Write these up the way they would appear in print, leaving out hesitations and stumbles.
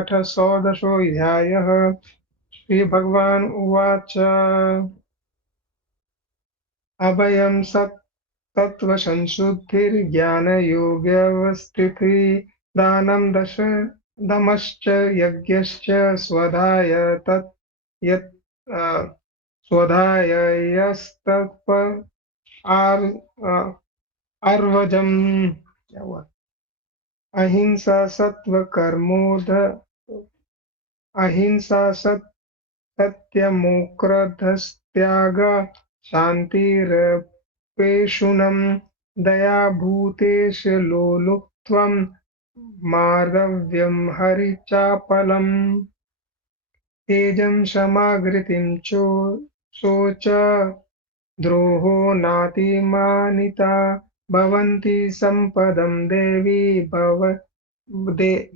पाठषोडशोऽध्यायः। श्रीभगवान् उवाच। अभयं तत्त्वसंशुद्धिर्ज्ञानयोगव्यवस्थितिः दानं दमश्च यज्ञश्च स्वधाय तत् यत् स्वधाय यस्तप आर् अर्वजम्। क्या हुआ? अहिंसा अहिंसा सत्यमोक्रोधस्त्यागः शान्तिरपेशुनं दया भूतेषु लोलुप्त्वं मार्दव्यं हरिचापलम् तेजं क्षमाधृतिं शोच द्रोहो नातिमानिता भवन्ति सम्पदं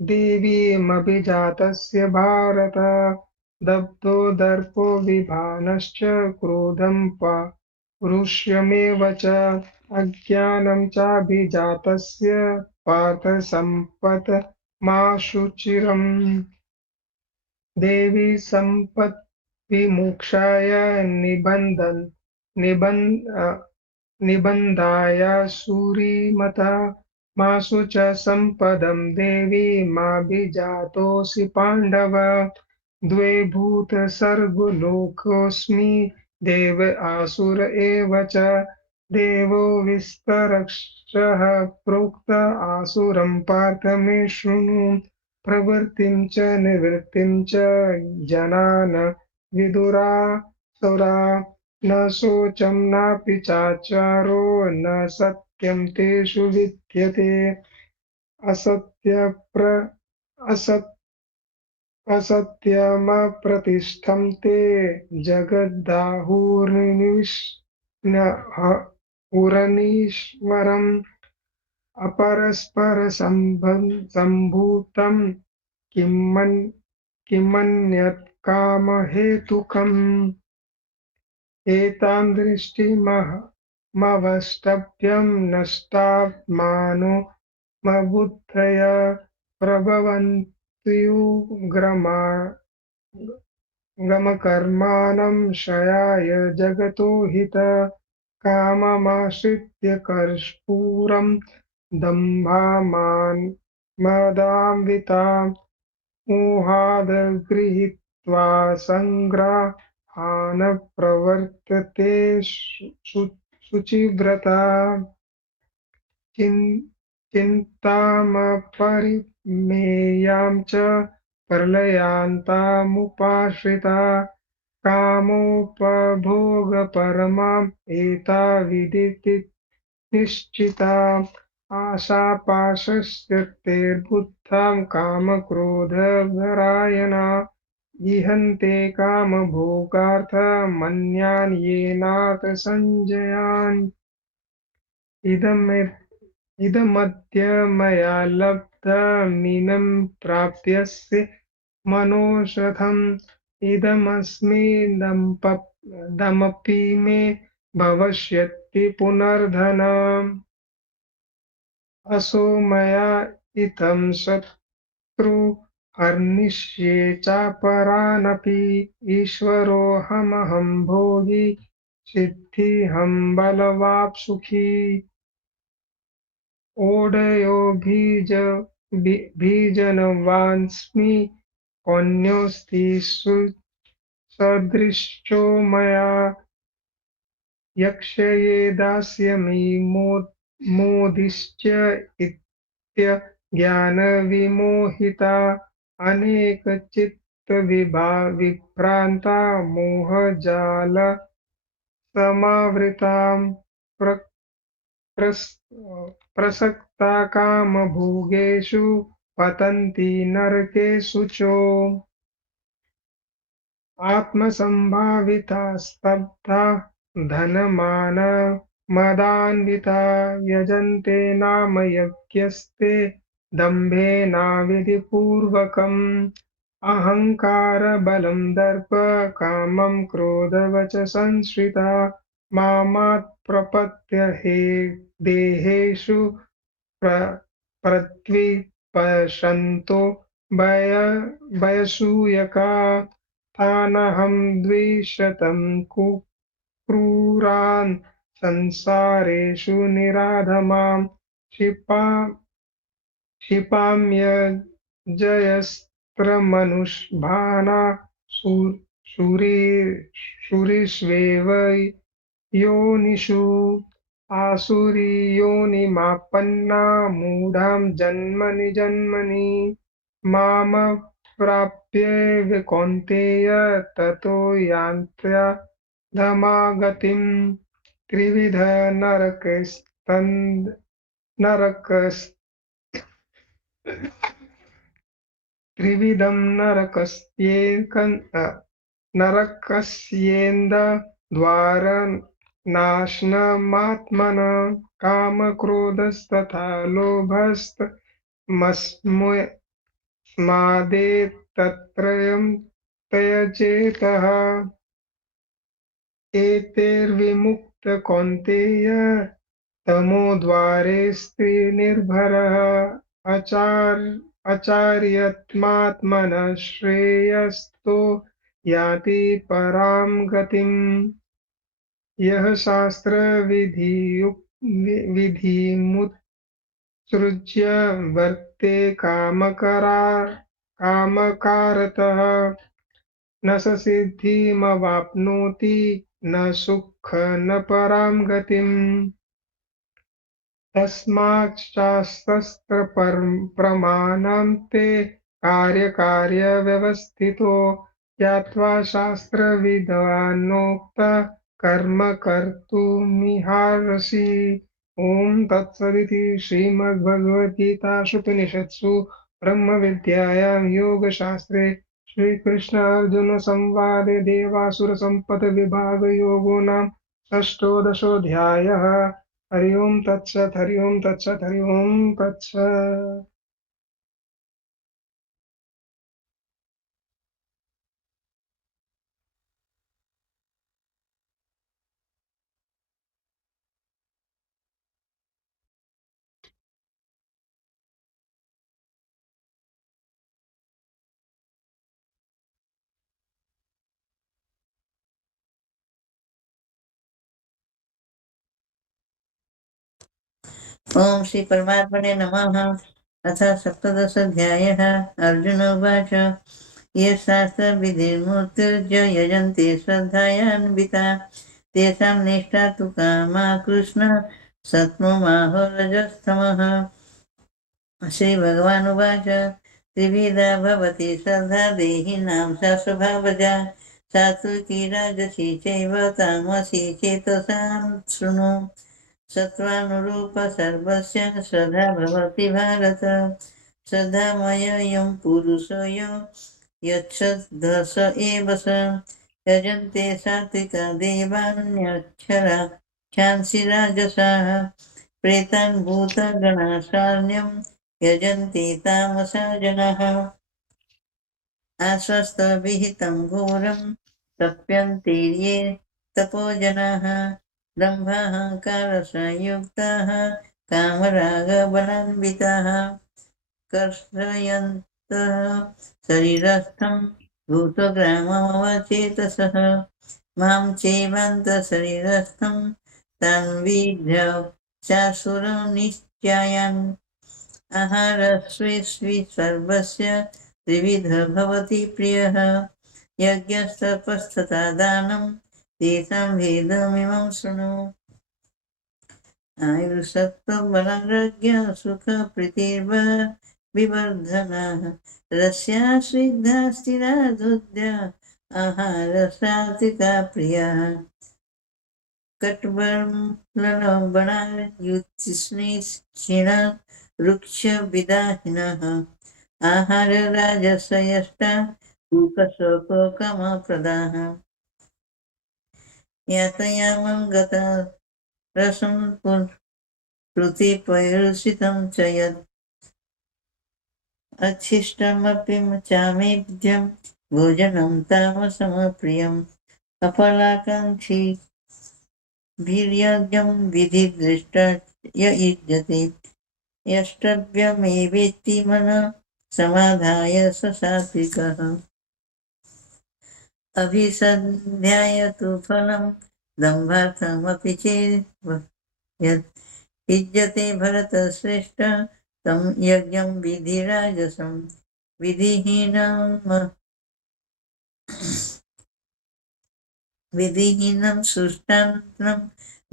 देवीमभिजातस्य भारत दब्धो दर्पो विभानश्च क्रोधं पौरुषमेव च अज्ञानं चाभिजातस्य पार्थ सम्पदमाशुचिरम् देवी सम्पद्विमोक्षाय निबन्धाय सूरीमता मासु च सम्पदं देवी माभिजातोऽसि पाण्डव द्वे भूतसर्गलोकोऽस्मि देव आसुर एव च देवो विस्तरक्षः प्रोक्त आसुरं पार्थ मे शृणु प्रवृत्तिं च निवृत्तिं च जना न विदुरासुरा न शोचं नापि चाचारो न सत्यं तेषु विद्यते असत्य असत्यमप्रतिष्ठं ते जगदाहुरनीश्वरम् अपरस्परसम्भूतं किमन्यत् कामहेतुकम् एतां दृष्टिमवष्टभ्यं नष्टात्मानोऽमबुद्धय प्रभवन्त्युग्रमकर्माणं क्षयाय जगतो हित काममाश्रित्य कर्पूरं दम्भामानमदान्वितां मोहाद् गृहीत्वा सङ्ग्रहान् प्रवर्तते शुचिव्रता चिन्तामपरिमेयां च प्रलयान्तामुपाश्रिता कामोपभोगपरमाम् एताविदिति निश्चिता आशापाशस्तेर्बुद्धां कामक्रोधपरायणा इहन्ते कामभोगार्थमन्यान् येनात् संजयान् इदमद्य मया लब्धमिमं प्राप्स्ये मनोषधम् इदमपि मे भविष्यति पुनर्धनम् असौ मया इत्थं शत्रुहर्निष्ये चापरानपि ईश्वरोऽहमहं भोगी सिद्धिहं बलवाप्सुखी ओढयो बीजनवान्स्मि कोऽन्योऽस्ति सदृशो मया यक्ष्ये दास्यामि मोदिश्च इत्यज्ञानविमोहिता अनेकचित्तविभ्रान्ता मोहजालसमावृतां प्रसक्ता कामभोगेषु पतन्ति नरकेषु च आत्मसम्भाविता स्तब्धा धनमानमदान्विता यजन्ते नाम यज्ञस्ते दम्भेनाविधिपूर्वकम् अहङ्कारबलं दर्प कामं क्रोधवच संश्रिता मामात्प्रपद्य हे देहेषु प्रद्विपशन्तो भय भयसूयका तानहं द्विशतं क्रूरान् संसारेषु निराधमां क्षिपा क्षिपाम्यजयस्त्रमनुष्भाना शूरिष्वेव योनिषु आसुरीयोनिमापन्ना मूढां जन्मनि जन्मनि मामप्राप्यैव कौन्तेय ततो यान्त्यधमागतिम् त्रिविध नरकस्तन् नरकस् त्रिविधं नरकस्येन्द्रद्वारनाशनमात्मनः कामक्रोधस्तथा लोभस्तमस्मादेतत्त्रयं त्यजेतः एतैर्विमुक्तः कौन्तेय तमोद्वारे स्त्रीनिर्भरः आचार्यत्मात्मनः श्रेयस्तो याति परां गतिम् यः शास्त्रविधिमुत्सृज्य वर्ते कामकारतः न स सिद्धिमवाप्नोति न सुख न परां गतिम् तस्मात् शास्त्रप्रमाणं ते कार्यकार्यव्यवस्थितो ज्ञात्वा शास्त्रविद्वानोक्तः कर्म कर्तुमिहार्हसि। ॐ तत्सदिति श्रीमद्भगवद्गीतासूपनिषत्सु ब्रह्मविद्यायां योगशास्त्रे श्रीकृष्णार्जुनसंवादे देवासुरसम्पदविभागयोगो नाम षष्ठोदशोऽध्यायः। हरि ओम तत्सत् हरि ओम तत्सत् हरि ओम तत्सत्। ओम श्री परमात्मने नमः। अथ सप्तदशोऽध्यायः। अर्जुन उवाच ये शास्त्रविधिर्मुत्सृज्य यजन्ते श्रद्धयान्विता तेषां निष्ठा तु कामा कृष्ण सत्त्वमाहो रजस्तमः। श्रीभगवानुवाच त्रिविधा भवति श्रद्धा देहिनां सा स्वभावजा सात्विकी राजसी चैव तामसी चेतसां शृणु। सत्त्वानुरूप सर्वस्य श्रद्धा भवति भारत। श्रद्धामयं पुरुषो यो यच्छ्रद्धस एव स यजन्ते सात्विका देवान्यक्षरा ख्यांसि राजसाः प्रेतान् भूतगणाशान्यं यजन्ते तामसा जनाः। आस्वस्थविहितं घोरं तप्यन्ते ये तपोजनाः दम्भाहङ्कारसंयुक्ताः कामरागबलान्विताः कर्षयन्तः शरीरस्थं भूतग्राममवचेतसः मां चैवान्तशरीरस्थं तान् विद्य चासुरनिश्चयान्। आहारस्वे सर्वस्य त्रिविध भवति प्रियः यज्ञस्तपस्तथा दानं तेषां भेदमिमं शृणु। आयुर्सत्त्वबलारोग्य सुखप्रीतिर्विवर्धनः रस्या स्निग्धा स्थिरा दुग्धा आहारसात्विका प्रियः कट्वर्मलवणायुतिष्णिक्षीण वृक्षविदाहिनः आहारराजसयष्टा कूकशोकमप्रदाः यातयामं गता रसं श्रुतिपैरुषितं च यत् अच्छिष्टमपि चामेभ्यं भोजनं तामसमप्रियम् अफलाकाङ्क्षी वीर्यज्ञं विधिदृष्टा य युज्यते यष्टव्यमेवेति मनः समाधाय स सात्विकः अभिसन्ध्याय तु फलं दम्भार्थमपि चेत् यत् युज्यते भरतश्रेष्ठ तं यज्ञं विधिराजसं विधिहीनं सुष्ठान्नं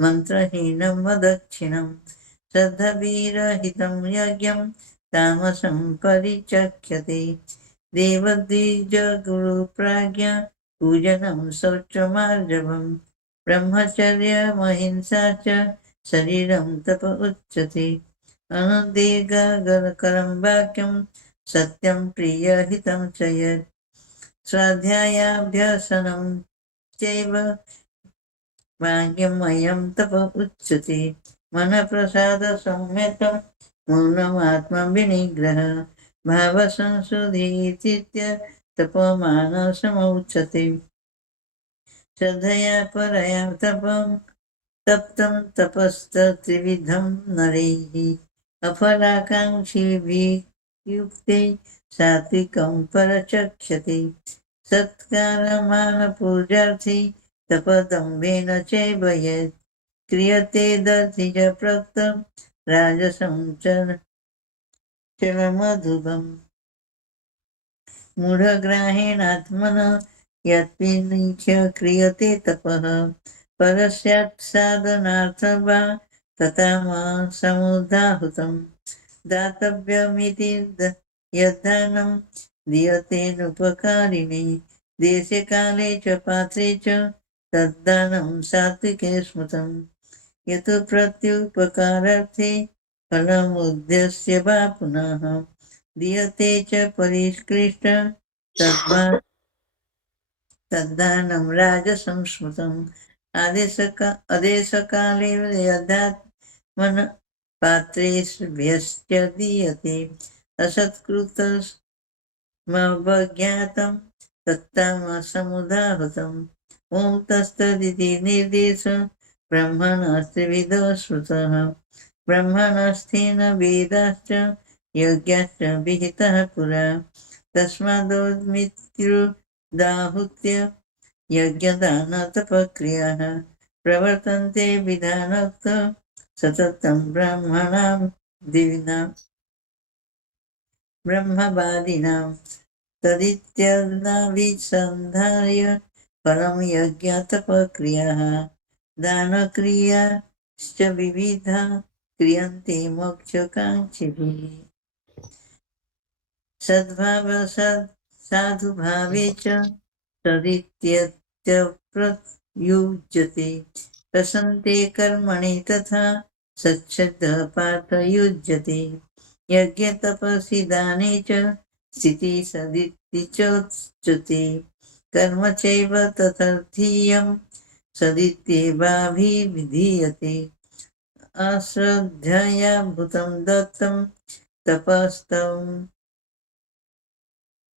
मन्त्रहीनं वदक्षिणं श्रद्धवीरहितं यज्ञं तामसं परिचक्ष्यते देवद्विजगुरुप्राज्ञा पूजनं शौचमार्जवं ब्रह्मचर्यमहिंसा च शरीरं तप उच्यते अनुदीर्घकरं वाक्यं सत्यं प्रियहितं च यत् स्वाध्यायाभ्यसनं चैव भाग्यमयं तप उच्यते मनःप्रसादसंयतं मौनमात्मविनिग्रह भावसंशुद्धितीत्य तपमानसमुच्यते श्रद्धया परया तप्तं तपस्तत्त्रिविधं नरैः अफलाकाङ्क्षिभिर्युक्ते सात्विकं परचक्ष्यते सत्कारमानपूजार्थी तपदम्भेन चैव यत् क्रियते दर्शिज प्रोक्तं राजसं चलमधुबम् मूढग्राहेणात्मनः यत्विनिच्य क्रियते तपः परस्यात् साधनार्थं वा तथा समुदाहृतं दातव्यमिति यद्दानं दीयतेनुपकारिणे देशे काले च पात्रे च तद्दानं सात्विके स्मृतं यतो प्रत्युपकारार्थे फलमुद्देश्य वा पुनः दीयते च परिष्कृष्ट तद्दानं राजसंस्मृतम् आदेशकाले यदात्मन पात्रेभ्यश्च दीयते असत्कृतमवज्ञातं तत्तामसमुदाहृतम् ॐ तत्सदिति निर्देश ब्रह्मणस्त्रिविधः श्रुतः ब्रह्मणस्थेन वेदाश्च यज्ञाश्च विहितः पुरा तस्मादोमित्युदाहृत्य यज्ञदानतपक्रियाः प्रवर्तन्ते विधानोक्त सततं ब्रह्मणां दिविनां ब्रह्मवादिनां तदित्यनाभिसन्धार्य फलं यज्ञतपक्रियाः दानक्रियाश्च विविधा क्रियन्ते मोक्षकाङ्क्षिभिः साधुभावे च तदित्यप्रयुज्यते प्रसन्ते कर्मणि तथा सच्छब्दः पार्थ युज्यते यज्ञे तपसि दाने च स्थितिः सदिति चोच्यते कर्म चैव तथर्थीयं सदित्येवाभिधीयते अश्रद्धया भूतं दत्तं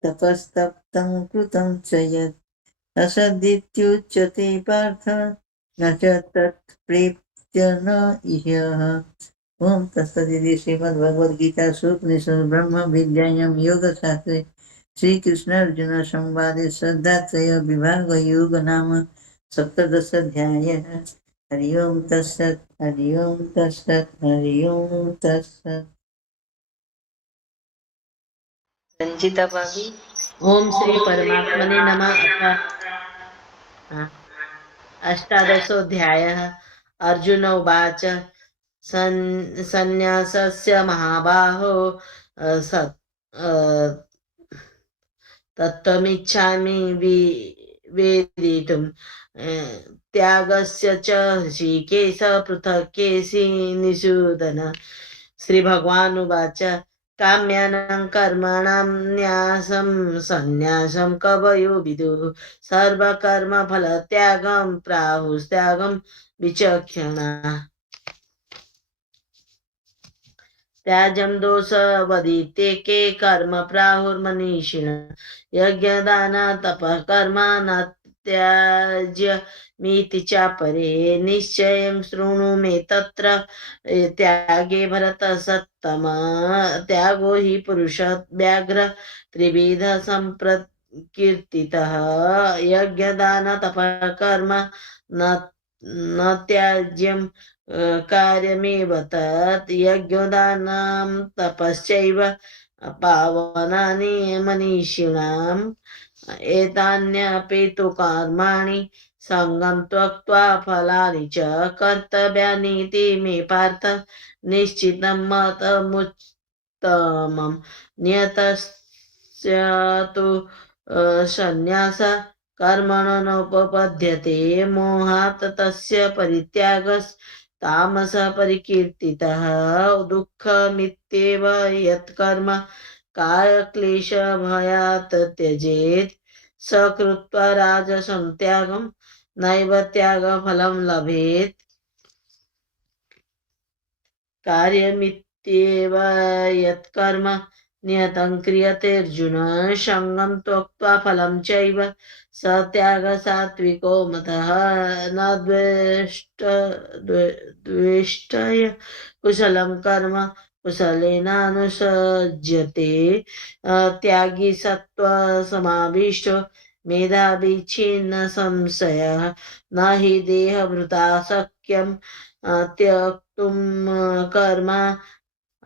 तपस्तप्तं कृतं च यत् असदित्युच्यते पार्थ न च तत्प्रेत्य न इह्यः ॐ तत्सदिति श्रीमद्भगवद्गीतासु उपनिषदि ब्रह्मविद्यायां योगशास्त्रे श्रीकृष्णार्जुन संवादे श्रद्धात्रय विभागयोग नाम सप्तदशाध्यायः हरि ओं तत्सत् हरि ओं तत्सत् हरि ओं तत्सत् रंजिता भाभी। ओम श्री परमात्मने नमः। अष्टादशोऽध्यायः। अर्जुन उवाच सन्न्यासस्य महाबाहो तत्त्वमिच्छामि वेदितुं त्यागस्य च ऋषिकेश पृथक् केशि निषूदन। श्री भगवान उवाच काम्यानां कर्मणां न्यासं सन्न्यासं कवयो विदुः सर्वकर्मफलत्यागं प्राहुस्त्यागं विचक्षणाः। त्याजं दोषवदित्येके कर्म प्राहुर्मनीषिणः यज्ञदान तपः कर्म न त्याज्य मीति चापरे निश्चयं शृणु मे तत्र त्यागे भरत सत्तम त्यागो हि पुरुष व्याघ्र त्रिविध संप्रकीर्तितः यज्ञदान तपः कर्म न त्याज्यं कार्यमेव तत् यज्ञदानं तपश्चैव पावनानि मनीषिणाम् एतान्यपि तु कर्माणि सङ्गं त्यक्त्वा फलानि च कर्तव्यानीति मे पार्थ निश्चितं मतमुत्तमम् नियतस्य तु संन्यास कर्मणो नोपपद्यते मोहात् तस्य परित्यागस्तामस परिकीर्तितः दुःखमित्येव यत्कर्म कायक्लेशभयात् त्यजेत् स कृत्वा राजसं त्यागं नैव त्यागफलं लभेत् कार्यमित्येव यत्कर्म नियतं क्रियते अर्जुन सङ्गं त्यक्त्वा फलं चैव स त्यागः सात्विको मतः न द्वेष्टय कुशलं कर्म कुशलेनानुसज्यते त्यागी सत्त्वसमाविष्टो मेधावी छिन्न संशयः न हि देहभृता शक्यं त्यक्तुं कर्म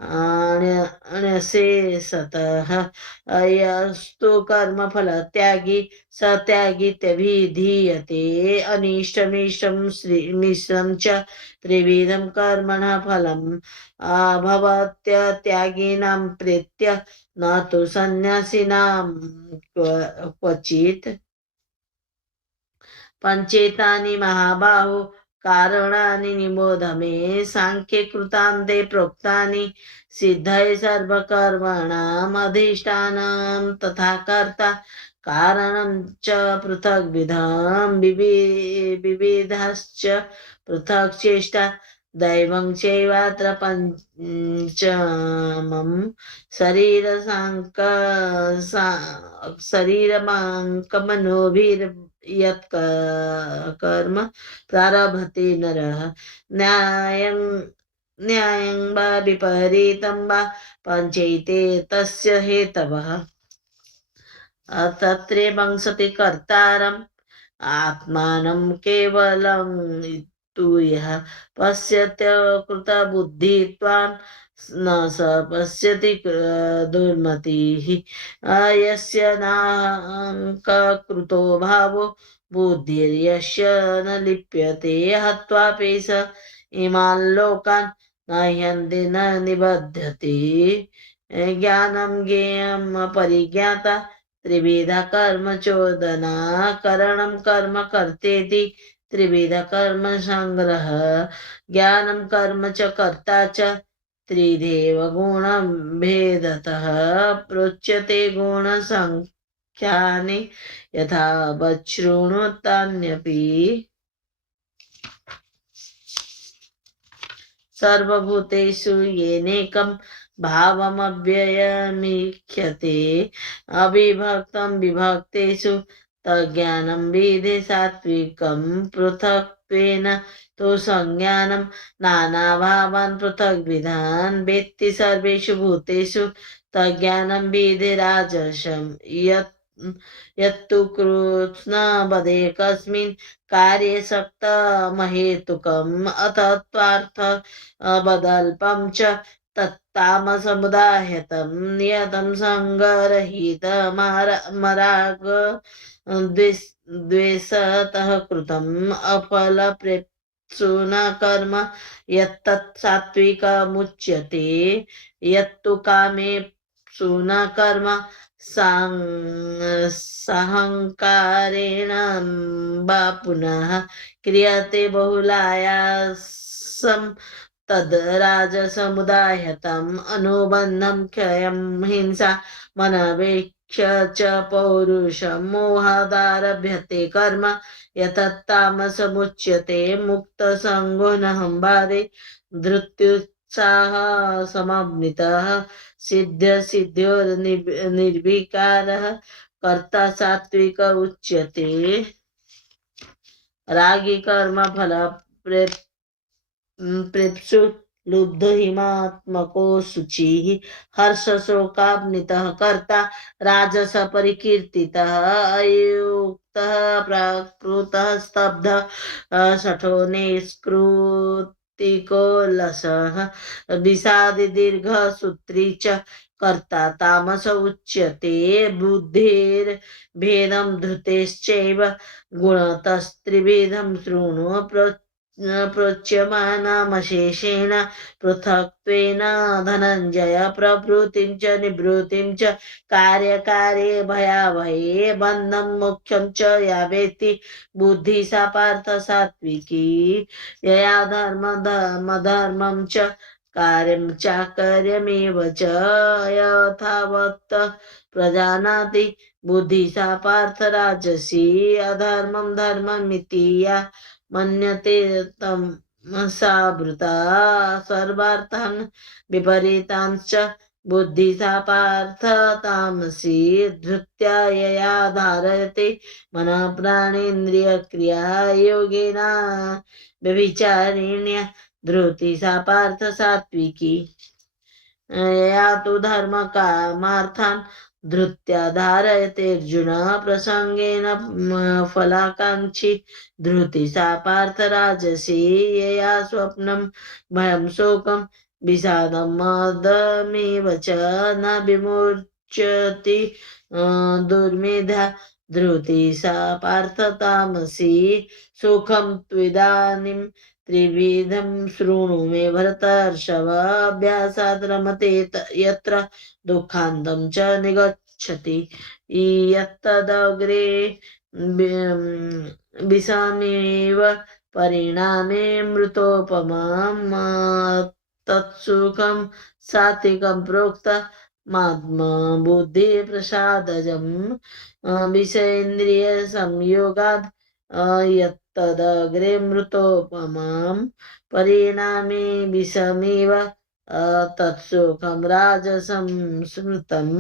अन्यशेषतः यस्तु कर्मफलत्यागी स त्यागीत्यभिधीयते अनिष्टमिष्टं मिश्रं च त्रिविधं कर्मणः फलम् भवत्यत्यागिनां प्रीत्य न तु सन्न्यासिनां क्वचित् पञ्चेतानि महाबाहो कारणानि निबोध मे साङ्ख्ये कृतान्ते प्रोक्तानि सिद्धये सर्वकर्मणाम् अधिष्ठानं तथा कर्ता कारणं च पृथग्विधं विविधाश्च पृथक् चेष्टा दैवं चैवात्र पञ्चमं शरीरमाङ्कमनोभिर्यत् कर्म प्रारभते नरः न्यायं वा विपरीतं वा पञ्चैते तस्य हेतवः तत्रेवं सति कर्तारम् आत्मानं केवलं तु यः पश्यत्य कृतबुद्धित्वान् न स पश्यति दुर्मतिः यस्य नाहङ्कृतो भावो बुद्धिर्यस्य न लिप्यते हत्वापि स इमान् लोकान् न ह्यन्ति न निबध्यते ज्ञानं ज्ञेयं परिज्ञाता त्रिविधा कर्म चोदना करणं कर्म कर्तेति त्रिविध कर्म संग्रह ज्ञानं कर्म च कर्ता च त्रिदेव गुणं भेदतः प्रोच्यते गुणसंख्यानि यथा वच्छृणुतान्यपि सर्वभूतेषु येनेकं भावमव्ययमीक्ष्यते अविभक्तं विभक्तेषु तज्ज्ञानं विधि सात्विकं पृथक्त्वेन तु संज्ञानं नानाभावान् पृथग्विधान् वेत्ति सर्वेषु भूतेषु तज्ज्ञानं विधि राजसं यत्तु कृत्स्नवदे कस्मिन् कार्ये सक्तमहेतुकम् अतत्त्वार्थ बदल्पं च तत्तामसमुदाहृतं नियतं सङ्गरहितमराग द्वेषतः कृतम् अफलप्रेप्सु न कर्म यत्तत् सात्विकमुच्यते यत्तु कामेप्सु न कर्म साहङ्कारेण वा पुनः क्रियते बहुलायासं तद् राजसमुदाहृतम् अनुबन्धं क्षयं हिंसा मनवेक्ष च पौरुषं मोहादारभ्यते कर्म यतत्तामसमुच्यते मुक्तसङ्गो न हंबादे धृत्युत्साह समन्वितः सिद्ध्योर्निर्विकारः कर्ता सात्विक उच्यते। रागी कर्म फल प्रेप्सु लुब्ध हिमात्मको शुचिः हर्ष शोकान्वितः कर्ता राजस परिकीर्तितः अयुक्तः प्राकृतः स्तब्धः शठो निष्कृतिको लसः विषादि दीर्घसूत्री च कर्ता तामस उच्यते बुद्धिर्भेदं धृतेश्चैव गुणतस्त्रिविधं शृणु प्रोच्यमानमशेषेण पृथक्त्वेन धनञ्जय प्रवृत्तिं च निवृत्तिं च कार्यकार्ये भयावहे बन्धं मोक्षं च या वेत्ति बुद्धिः सा पार्थ सात्विकी यया धर्मं च कार्यं चाकर्यमेव च यथावत् प्रजानाति बुद्धिः सा पार्थ राजसी अधर्मं धर्ममिति या मन्यते तमसावृता सर्वार्थान् विपरीतांश्च बुद्धिः सा पार्थ तामसी धृत्या यया धारयते मनः प्राणेन्द्रियक्रिया योगेन व्यभिचारिण्या धृतिः सा पार्थ सात्विकी यया तु धर्मकामार्थान् धृत्या धारयते अर्जुन प्रसंगेन फलाकांक्षी धृति सा पार्थ राजसी यया स्वप्नं भयं शोकं विषादं मदमेव च न विमुच्यति दुर्मेधा धृति सा पार्थ तामसी सुखं त्विदानीं त्रिविधं शृणु मे भरतर्षभ अभ्यासात् रमते यत्र दुःखान्तं च निगच्छति यत्तदग्रे विषमेव परिणामे मृतोपमां तत्सुखं सात्विकं प्रोक्तमात्मबुद्धिप्रसादजं विषयेन्द्रियसंयोगात् यत्तदग्रे मृतोपमां परिणामे विषमेव तत्सुखं राजसं स्मृतम्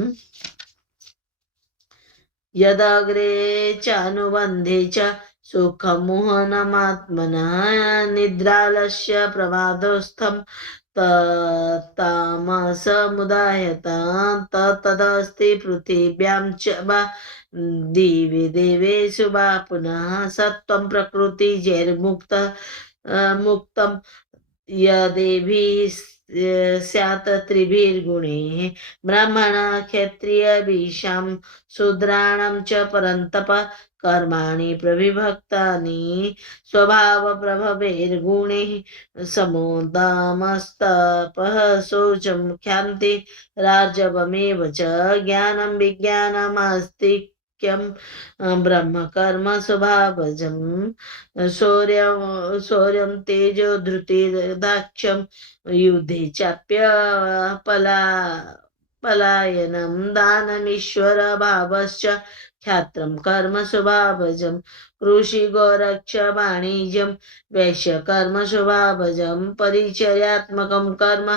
यदग्रे च अनुबन्धे च सुखमोहनमात्मनः निद्रालस्य प्रमादोत्स्थं तामसमुदायतां तदस्ति पृथिव्यां च वा दिवि देवेषु वा पुनः सत्त्वं प्रकृतिजैर्मुक्तं मुक्तं यदेभिः स्यात् त्रिभिर्गुणैः ब्राह्मण क्षत्रियविशां शूद्राणां च परन्तप कर्माणि प्रविभक्तानि स्वभावप्रभवैर्गुणैः समोदामस्तपः शौचं क्षान्ति राजवमेव च ज्ञानं विज्ञानमास्तिक्यं ब्रह्मकर्म स्वभावजं शौर्यं तेजो धृतिर्दाक्ष्यं युद्धे चाप्यपलायनं दानमीश्वर भावश्च क्षात्रं कर्म स्वभावजं कृषि गोरक्ष वाणिज्यं वैश्यकर्म स्वभावजं परिचर्यात्मकं कर्म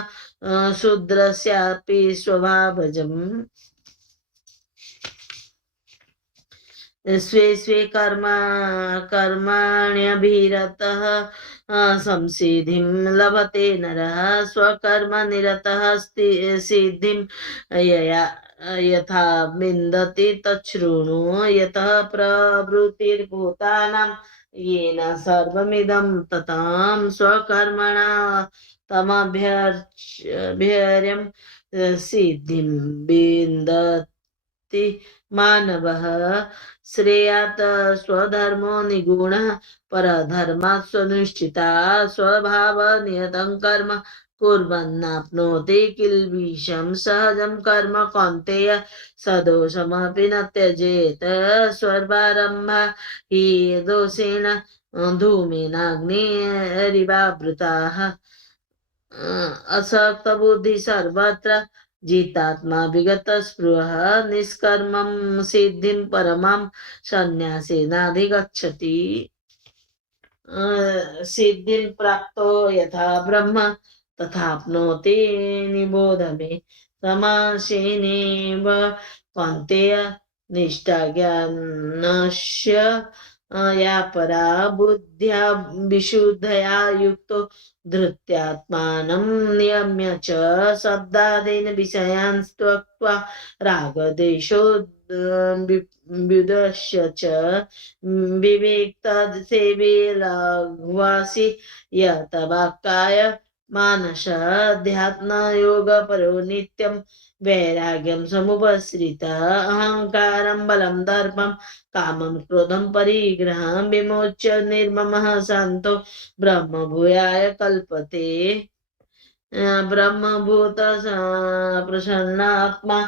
शूद्रस्यापि स्वभावजम् स्वे स्वे कर्माण्यभिरतः संसिद्धिं लभते नरः स्वकर्मनिरतः सिद्धिं यथा विन्दति तच्छृणु यतः प्रवृत्तिर्भूतानां येन सर्वमिदं ततां स्वकर्मणा तमभ्यर्यं सिद्धिं विन्दति मानवः श्रेयात् स्वधर्मो निगुणः परधर्मात् स्वनुष्ठिता स्वभावनियतं कर्म कुर्वन्नाप्नोति किल्बिषं सहजं कर्म कौन्तेय सदोषमपि न त्यजेत् स्वर्गारम्भा हि दोषेण धूमेनाग्निरिवावृताः असक्तबुद्धि सर्वत्र जितात्मा विगत स्पृह निष्कर्मं सिद्धिं परमां संन्यासेनाधिगच्छति सिद्धिं प्राप्तो यथा ब्रह्म तथाप्नोति निबोध मे समासेनेव कौन्तेय निष्ठा ज्ञानस्य या परा बुद्ध्या विशुद्धया युक्तो धृत्यात्मानं नियम्य च शब्दादीन् विषयान् त्यक्त्वा रागदेशोद्विदस्य च विवेक्तसेवे लघ्वासि यत वाक्काय मानसाध्यात्मयोगपरो नित्यं वैराग्यं समुपश्रितः अहङ्कारं बलं दर्पं कामं क्रोधं परिग्रहं विमोच्य निर्ममः शान्तो ब्रह्मभूयाय कल्पते ब्रह्मभूत प्रसन्नात्मा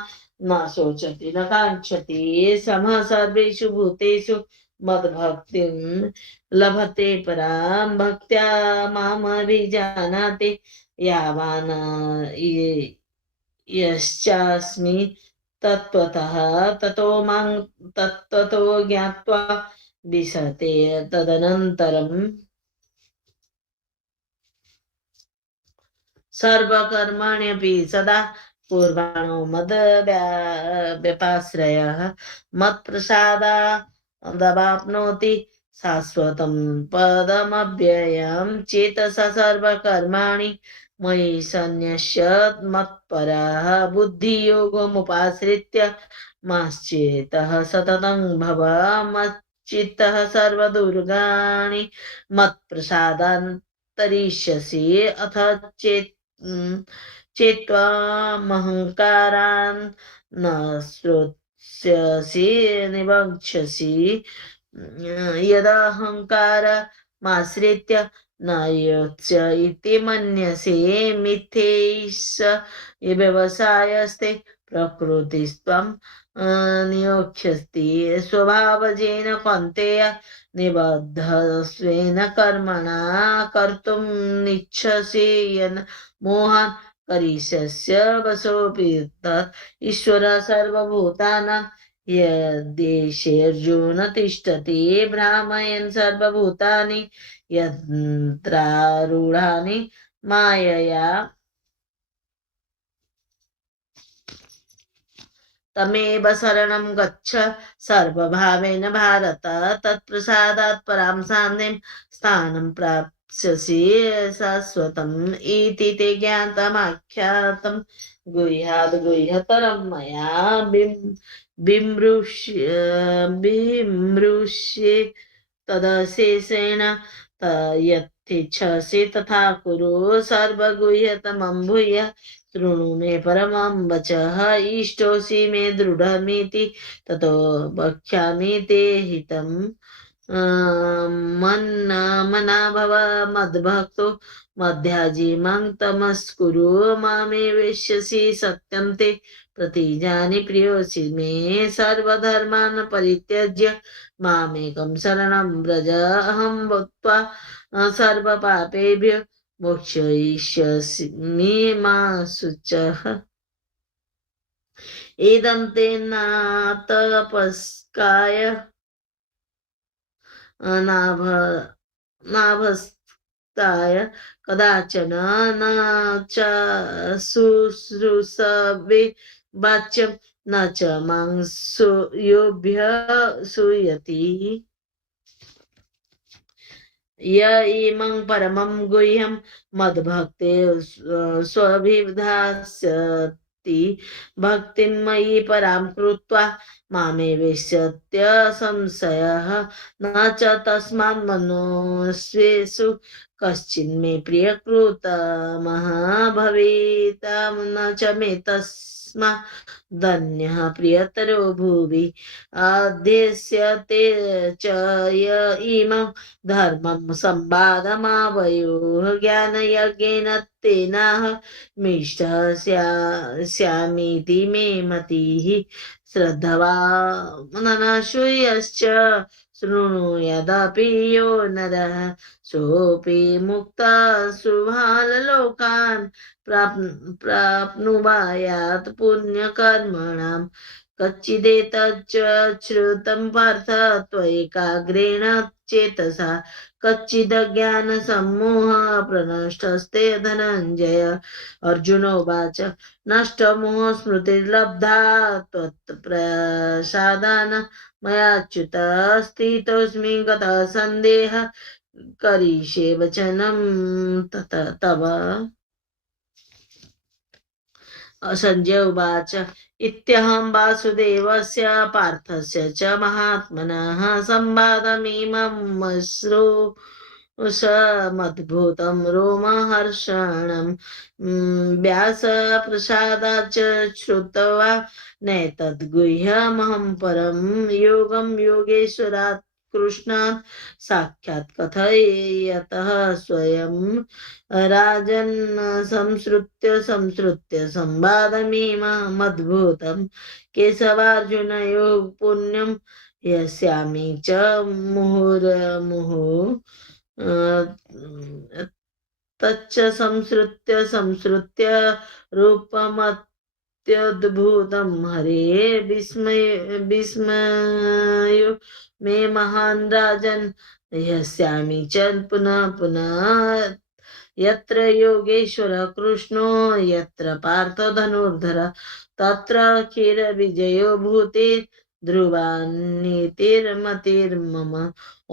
न शोचति न काङ्क्षति समः सर्वेषु भूतेषु मद्भक्तिं लभते परां भक्त्या मामभिजानाति यावान् यश्चास्मि तत्त्वतः ततो ज्ञात्वा विशते तदनन्तरम् सर्वकर्मण्यपि सदा कुर्वाणो मद्व्यपाश्रयः मत्प्रसादादवाप्नोति शाश्वतं पदमव्ययं चेतसा सर्वकर्माणि मयि सन्न्यस्य मत्परः बुद्धियोगमुपाश्रित्य मश्चेतः सततं भव मच्चित्तः सर्वदुर्गाणि मत्प्रसादान्तरिष्यसि अथ चेत्त्वामहङ्कारान् न श्रोत्स्यसि निवक्ष्यसि यदहङ्कारमाश्रित्य न योत्स्य इति मन्यसे मिथ्यैष व्यवसायस्ते प्रकृतिस्त्वं नियोक्ष्यसि स्वभावजेन कौन्तेय निबद्धस्वेन कर्मणा कर्तुं निच्छसि यन् मोहान् करिष्यस्य वशोऽपि तत् ईश्वर सर्वभूतानां यद्देशेऽर्जुन तिष्ठति भ्रामयन् सर्वभूतानि यन्त्रारूढानि मायया तमेव शरणं गच्छ सर्वभावेन भारत तत्प्रसादात् परां शान्तिं स्थानं प्राप्स्यसि शाश्वतम् इति ते ज्ञातमाख्यातं गुह्याद् गुह्यतरं मया बिमृष्ये तदशेषेण यत्तिच्छसि तथा कुरु सर्वगुह्यतमं भूय शृणु मे परमं वचः इष्टोऽसि मे दृढमिति ततो वक्ष्यामि ते हितम् मन्ना भव मद्भक्तो मध्याजी मां तमस्कुरु मामे वेश्यसि सत्यं ते प्रतिजानि प्रियोऽसि मे सर्वधर्मान् परित्यज्य मामेकं शरणं व्रज अहं भूत्वा सर्वपापेभ्यो मोक्षयिष्यामि मा शुचः इदं ते नातपस्काय नाभस्ताय कदाचन न च शुश्रूषवे वाच्यं न च मां योभ्य सूयति य इमं परमं गुह्यं मद्भक्ते स्वभिधास्यति भक्तिं मयि परां कृत्वा मामे वेश्यत्य संशयः न च तस्मात् मनुष्येषु कश्चिन्मे प्रियकृतमः भवेत् न च मे तस्मात् धन्यः प्रियतरो भुवि अध्यस्यते च य इमं धर्मं संवादमावयोः ज्ञानयज्ञेन तेनाहमिष्टः स्यामीति मे मतिः श्रद्धवानशूयश्च शृणु यदपि यो नरः सोऽपि मुक्तः शुभालोकान् प्राप्नुवायात् पुण्यकर्मणां कच्चिदेतच्च श्रुतं पार्थ त्वयैकाग्रेण चेतसा कच्चिदज्ञानसम्मोहः प्रनष्टस्ते धनञ्जय। अर्जुन उवाच नष्टमोह स्मृतिर्लब्धा त्वत्प्रसादान् मयाच्युत स्थितोऽस्मि गतः सन्देहः करिष्ये वचनं तव। संजय उवाच इत्यहं वासुदेवस्य पार्थस्य च महात्मनः संवादमिमं मद्भूतं रोमहर्षणं व्यासप्रसादाच्च श्रुत्वा नैतद्गुह्यमहं परं योगं योगेश्वरात् कृष्णात् साक्षात् कथयतः स्वयं राजन् संसृत्य संवादमिममद्भुतं केशवार्जुनयोः पुण्यं यस्यामि च मुहुर्मुहुः तच्च संसृत्य रूपमत्यद्भुतं हरे विस्मयो मे महान् राजन् यस्यामि च पुनः पुनः यत्र योगेश्वर कृष्णो यत्र पार्थो धनुर्धर तत्र चिरविजयो भूति ध्रुवानीतिर्मतिर्मम।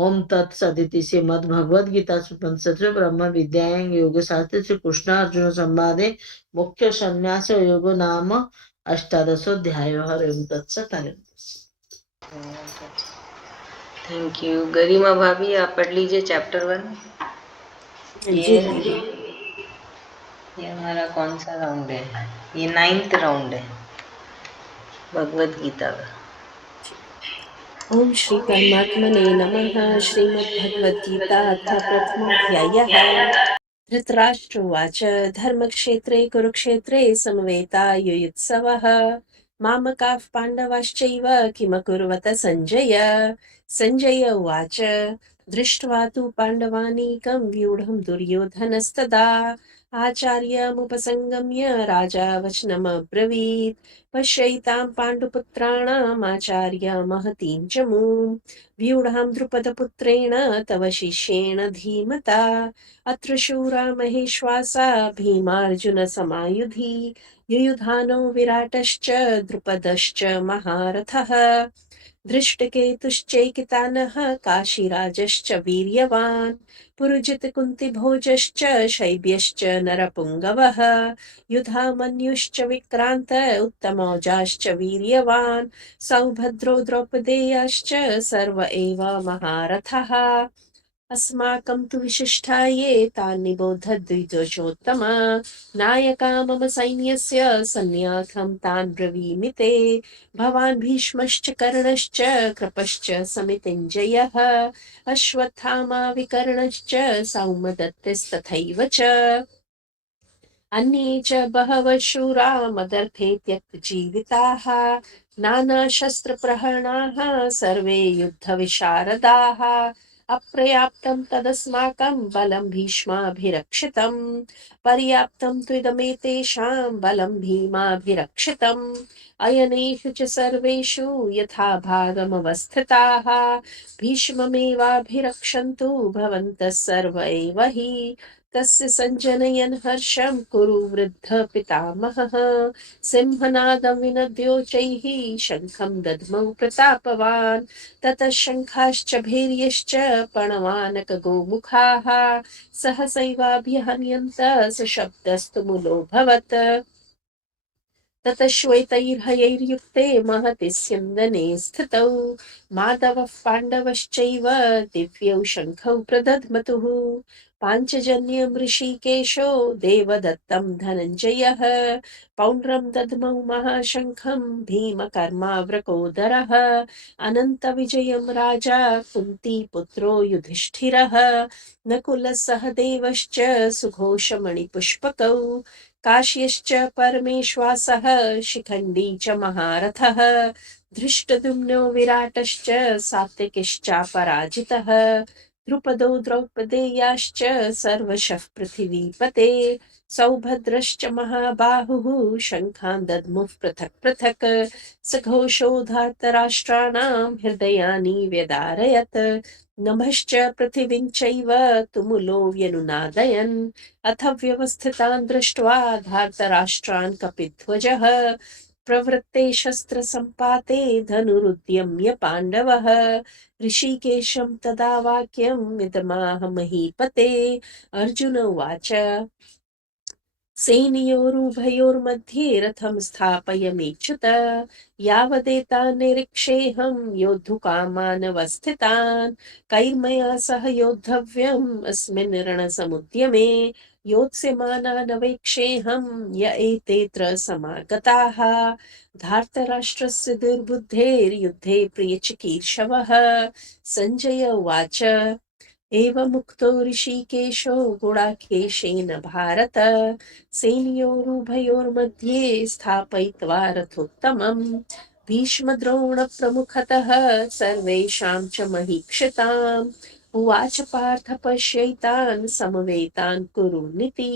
ओम तत्सदिति श्रीमद्भगवद्गीता उपनिषत्सु ब्रह्म विद्यायां योगशास्त्रे श्री कृष्ण अर्जुन संवादे मुख्य संन्यास योग नाम अष्टादशोऽध्यायः। हरि ओम तत्सत्। Thank you. गरिमा भाभी आप पढ़ लीजिए चैप्टर 1। ये हमारा कौन सा राउंड है? ये 9th राउंड है भगवत गीता का। ओम श्री परमात्मने नमः। श्रीमद्भगवद्गीता अथ प्रथमोऽध्यायः। धृतराष्ट्र उवाच धर्मक्षेत्रे कुरुक्षेत्रे समवेतायुयुत्सवः मामकाः पाण्डवाश्चैव किमकुर्वत सञ्जय। सञ्जय उवाच दृष्ट्वा तु पाण्डवानीकं व्यूढं दुर्योधनस्तदा आचार्यमुपसंगम्य राजा वचनमब्रवीत् पश्यैतां पाण्डुपुत्राणामाचार्य महतीं च मूं व्यूढां द्रुपदपुत्रेण तव शिष्येण धीमता अत्र शूरा महेश्वासा भीमार्जुनसमायुधि युयुधानो विराटश्च द्रुपदश्च महारथः धृष्टकेतुश्चैकितानः काशीराजश्च वीर्यवान् पुरुजितकुन्तिभोजश्च शैब्यश्च नरपुङ्गवः युधामन्युश्च विक्रान्त उत्तमौजाश्च वीर्यवान् सौभद्रो द्रौपदेयाश्च सर्व एव महारथः अस्माकं तु विशिष्टा ये तान् निबोध द्विजोषोत्तम नायका मम सैन्यस्य सन्न्यासं तान् ब्रवीमि ते भवान् भीष्मश्च कर्णश्च कृपश्च समितिञ्जयः अश्वत्थामा विकर्णश्च सौमदत्तिस्तथैव च अन्ये च बहवः शूरा मदर्थे त्यक्तजीविताः नानाशस्त्रप्रहरणाः सर्वे युद्धविशारदाः अपर्याप्तं तदस्माकं बलं भीष्माभिरक्षितं पर्याप्तं त्विदमेतेषां बलं भीमाभिरक्षितम् अयनेषु च सर्वेषु यथा भागमवस्थिताः भीष्ममेवाभिरक्षन्तु भवन्तः सर्व एव हि तस्य सञ्जनयन् हर्षं कुरु वृद्ध पितामहः सिंहनादं विनद्योचैः शङ्खं दद्मौ प्रतापवान् ततः शङ्खाश्च भैर्यश्च पणवानकगोमुखाः सहसैवाभ्यहन्यन्त सशब्दस्तु मुलोऽभवत् ततः श्वेतैर्हयैर्युक्ते महति स्यन्दने स्थितौ माधवः पाण्डवश्चैव दिव्यौ शङ्खौ प्रदध्मतुः पाञ्चजन्यं ऋषिकेशो देवदत्तं धनञ्जयः पौण्ड्रं दद्मौ महाशङ्खं भीमकर्माव्रकोदरः अनन्तविजयं राजा कुन्तीपुत्रो युधिष्ठिरः नकुलः सहदेवश्च सुघोषमणिपुष्पकौ काश्यश्च परमेश्वासः शिखण्डी च महारथः धृष्टद्युम्नो विराटश्च सात्विकिश्चापराजितः द्रुपदो द्रौपदेयाश्च सर्वशः पृथिवीपते सौभद्रश्च महाबाहुः शङ्खान् दद्मुः पृथक् पृथक् सघोषो धार्तराष्ट्राणां हृदयानि व्यदारयत् नभश्च पृथिवीं चैव तुमुलो व्यनुनादयन् अथ व्यवस्थितान् दृष्ट्वा धार्तराष्ट्रान् कपिध्वजः प्रवृत्ते शस्त्रसम्पाते धनुरुद्यम्य पाण्डवः ऋषिकेशं तदा वाक्यम् इदमाह महीपते अर्जुन उवाच सेनयोरुभयोर्मध्ये रथं स्थापयमेच्युत यावदेतान् निरीक्षेऽहं योद्धुकामानवस्थितान् कैर्मया सह योद्धव्यम् अस्मिन् रणसमुद्यमे योत्स्यमानानवेक्षेऽहं य एतेऽत्र समागताः धार्तराष्ट्रस्य दुर्बुद्धेर्युद्धे प्रियचिकीर्षवः सञ्जय उवाच एवमुक्तो ऋषिकेशो गुडाकेशेन भारत सेनयोरुभयोर्मध्ये स्थापयित्वा रथोत्तमम् भीष्मद्रोणप्रमुखतः सर्वेषां च महीक्षिताम् उवाच पार्थ पश्यैतान् समवेतान् कुरुनिति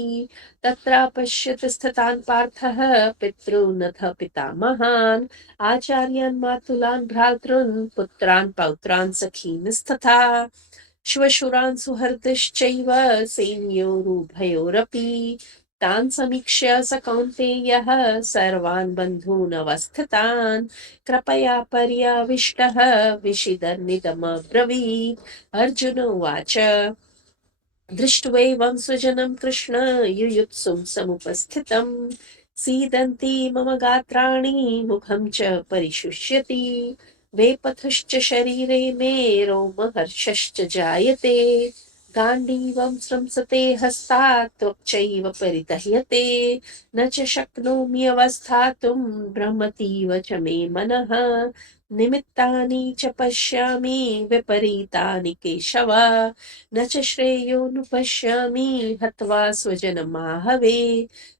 तत्रापश्यत् स्थितान् पार्थः पितॄनथ पितामहान् आचार्यान् मातुलान् भ्रातॄन् पुत्रान् पौत्रान् सखींस्तथा श्वशुरान् सुहृदश्चैव सेनयोरुभयोरपि तान् समीक्ष्य स कौन्तेयः सर्वान् बन्धून् अवस्थितान् कृपया पर्याविष्टः विषिदन्निदमब्रवीत् अर्जुन उवाच दृष्ट्वैवं स्वजनं कृष्ण युयुत्सुं समुपस्थितं सीदन्ति मम गात्राणि मुखं च परिशुष्यति वेपथश्च शरीरे मे रोमहर्षश्च जायते गाण्डीवं स्रंसते हस्तात् त्वक्चैव परिदह्यते न च शक्नोमि अवस्थातुं भ्रमतीव च मे मनः निमित्तानि च पश्यामि विपरीतानि केशव न च श्रेयोऽनुपश्यामि हत्वा स्वजनमाहवे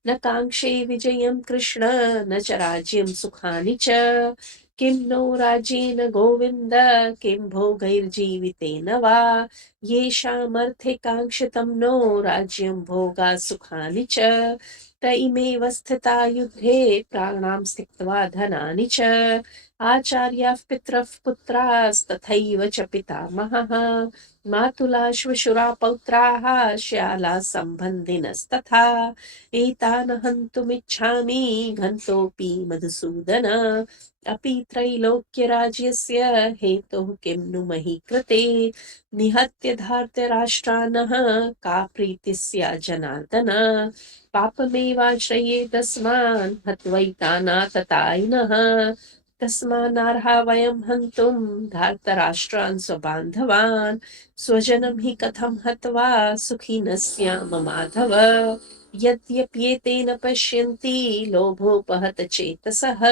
न काङ्क्षे विजयं कृष्ण न च राज्यं सुखानि च किं नो राज्येन गोविन्द किं भोगैर्जीवितेन वा येषामर्थे काङ्क्षितं नो राज्यं भोगा सुखानि च त इमेव स्थिता युद्धे प्राणां त्यक्त्वा धनानि च आचार्याः पितरः पुत्रास्तथैव च पितामहः मातुला श्वशुरा पौत्राः श्याला सम्बन्धिनस्तथा एतान् हन्तुमिच्छामि घन्तोऽपि मधुसूदन अपि त्रैलोक्यराज्यस्य हेतुः किं नु मही कृते निहत्य धार्तराष्ट्रानः का प्रीतिः स्यात् जनार्दन पापमेवाश्रये तस्मान् हत्वैतानाततायिनः तस्मान्नार्हा वयं हन्तुं धार्तराष्ट्रान् स्वबान्धवान् स्वजनं हि कथं हत्वा सुखिनः स्याम माधव यद्यप्येतेन पश्यन्ति लोभोपहत चेतसः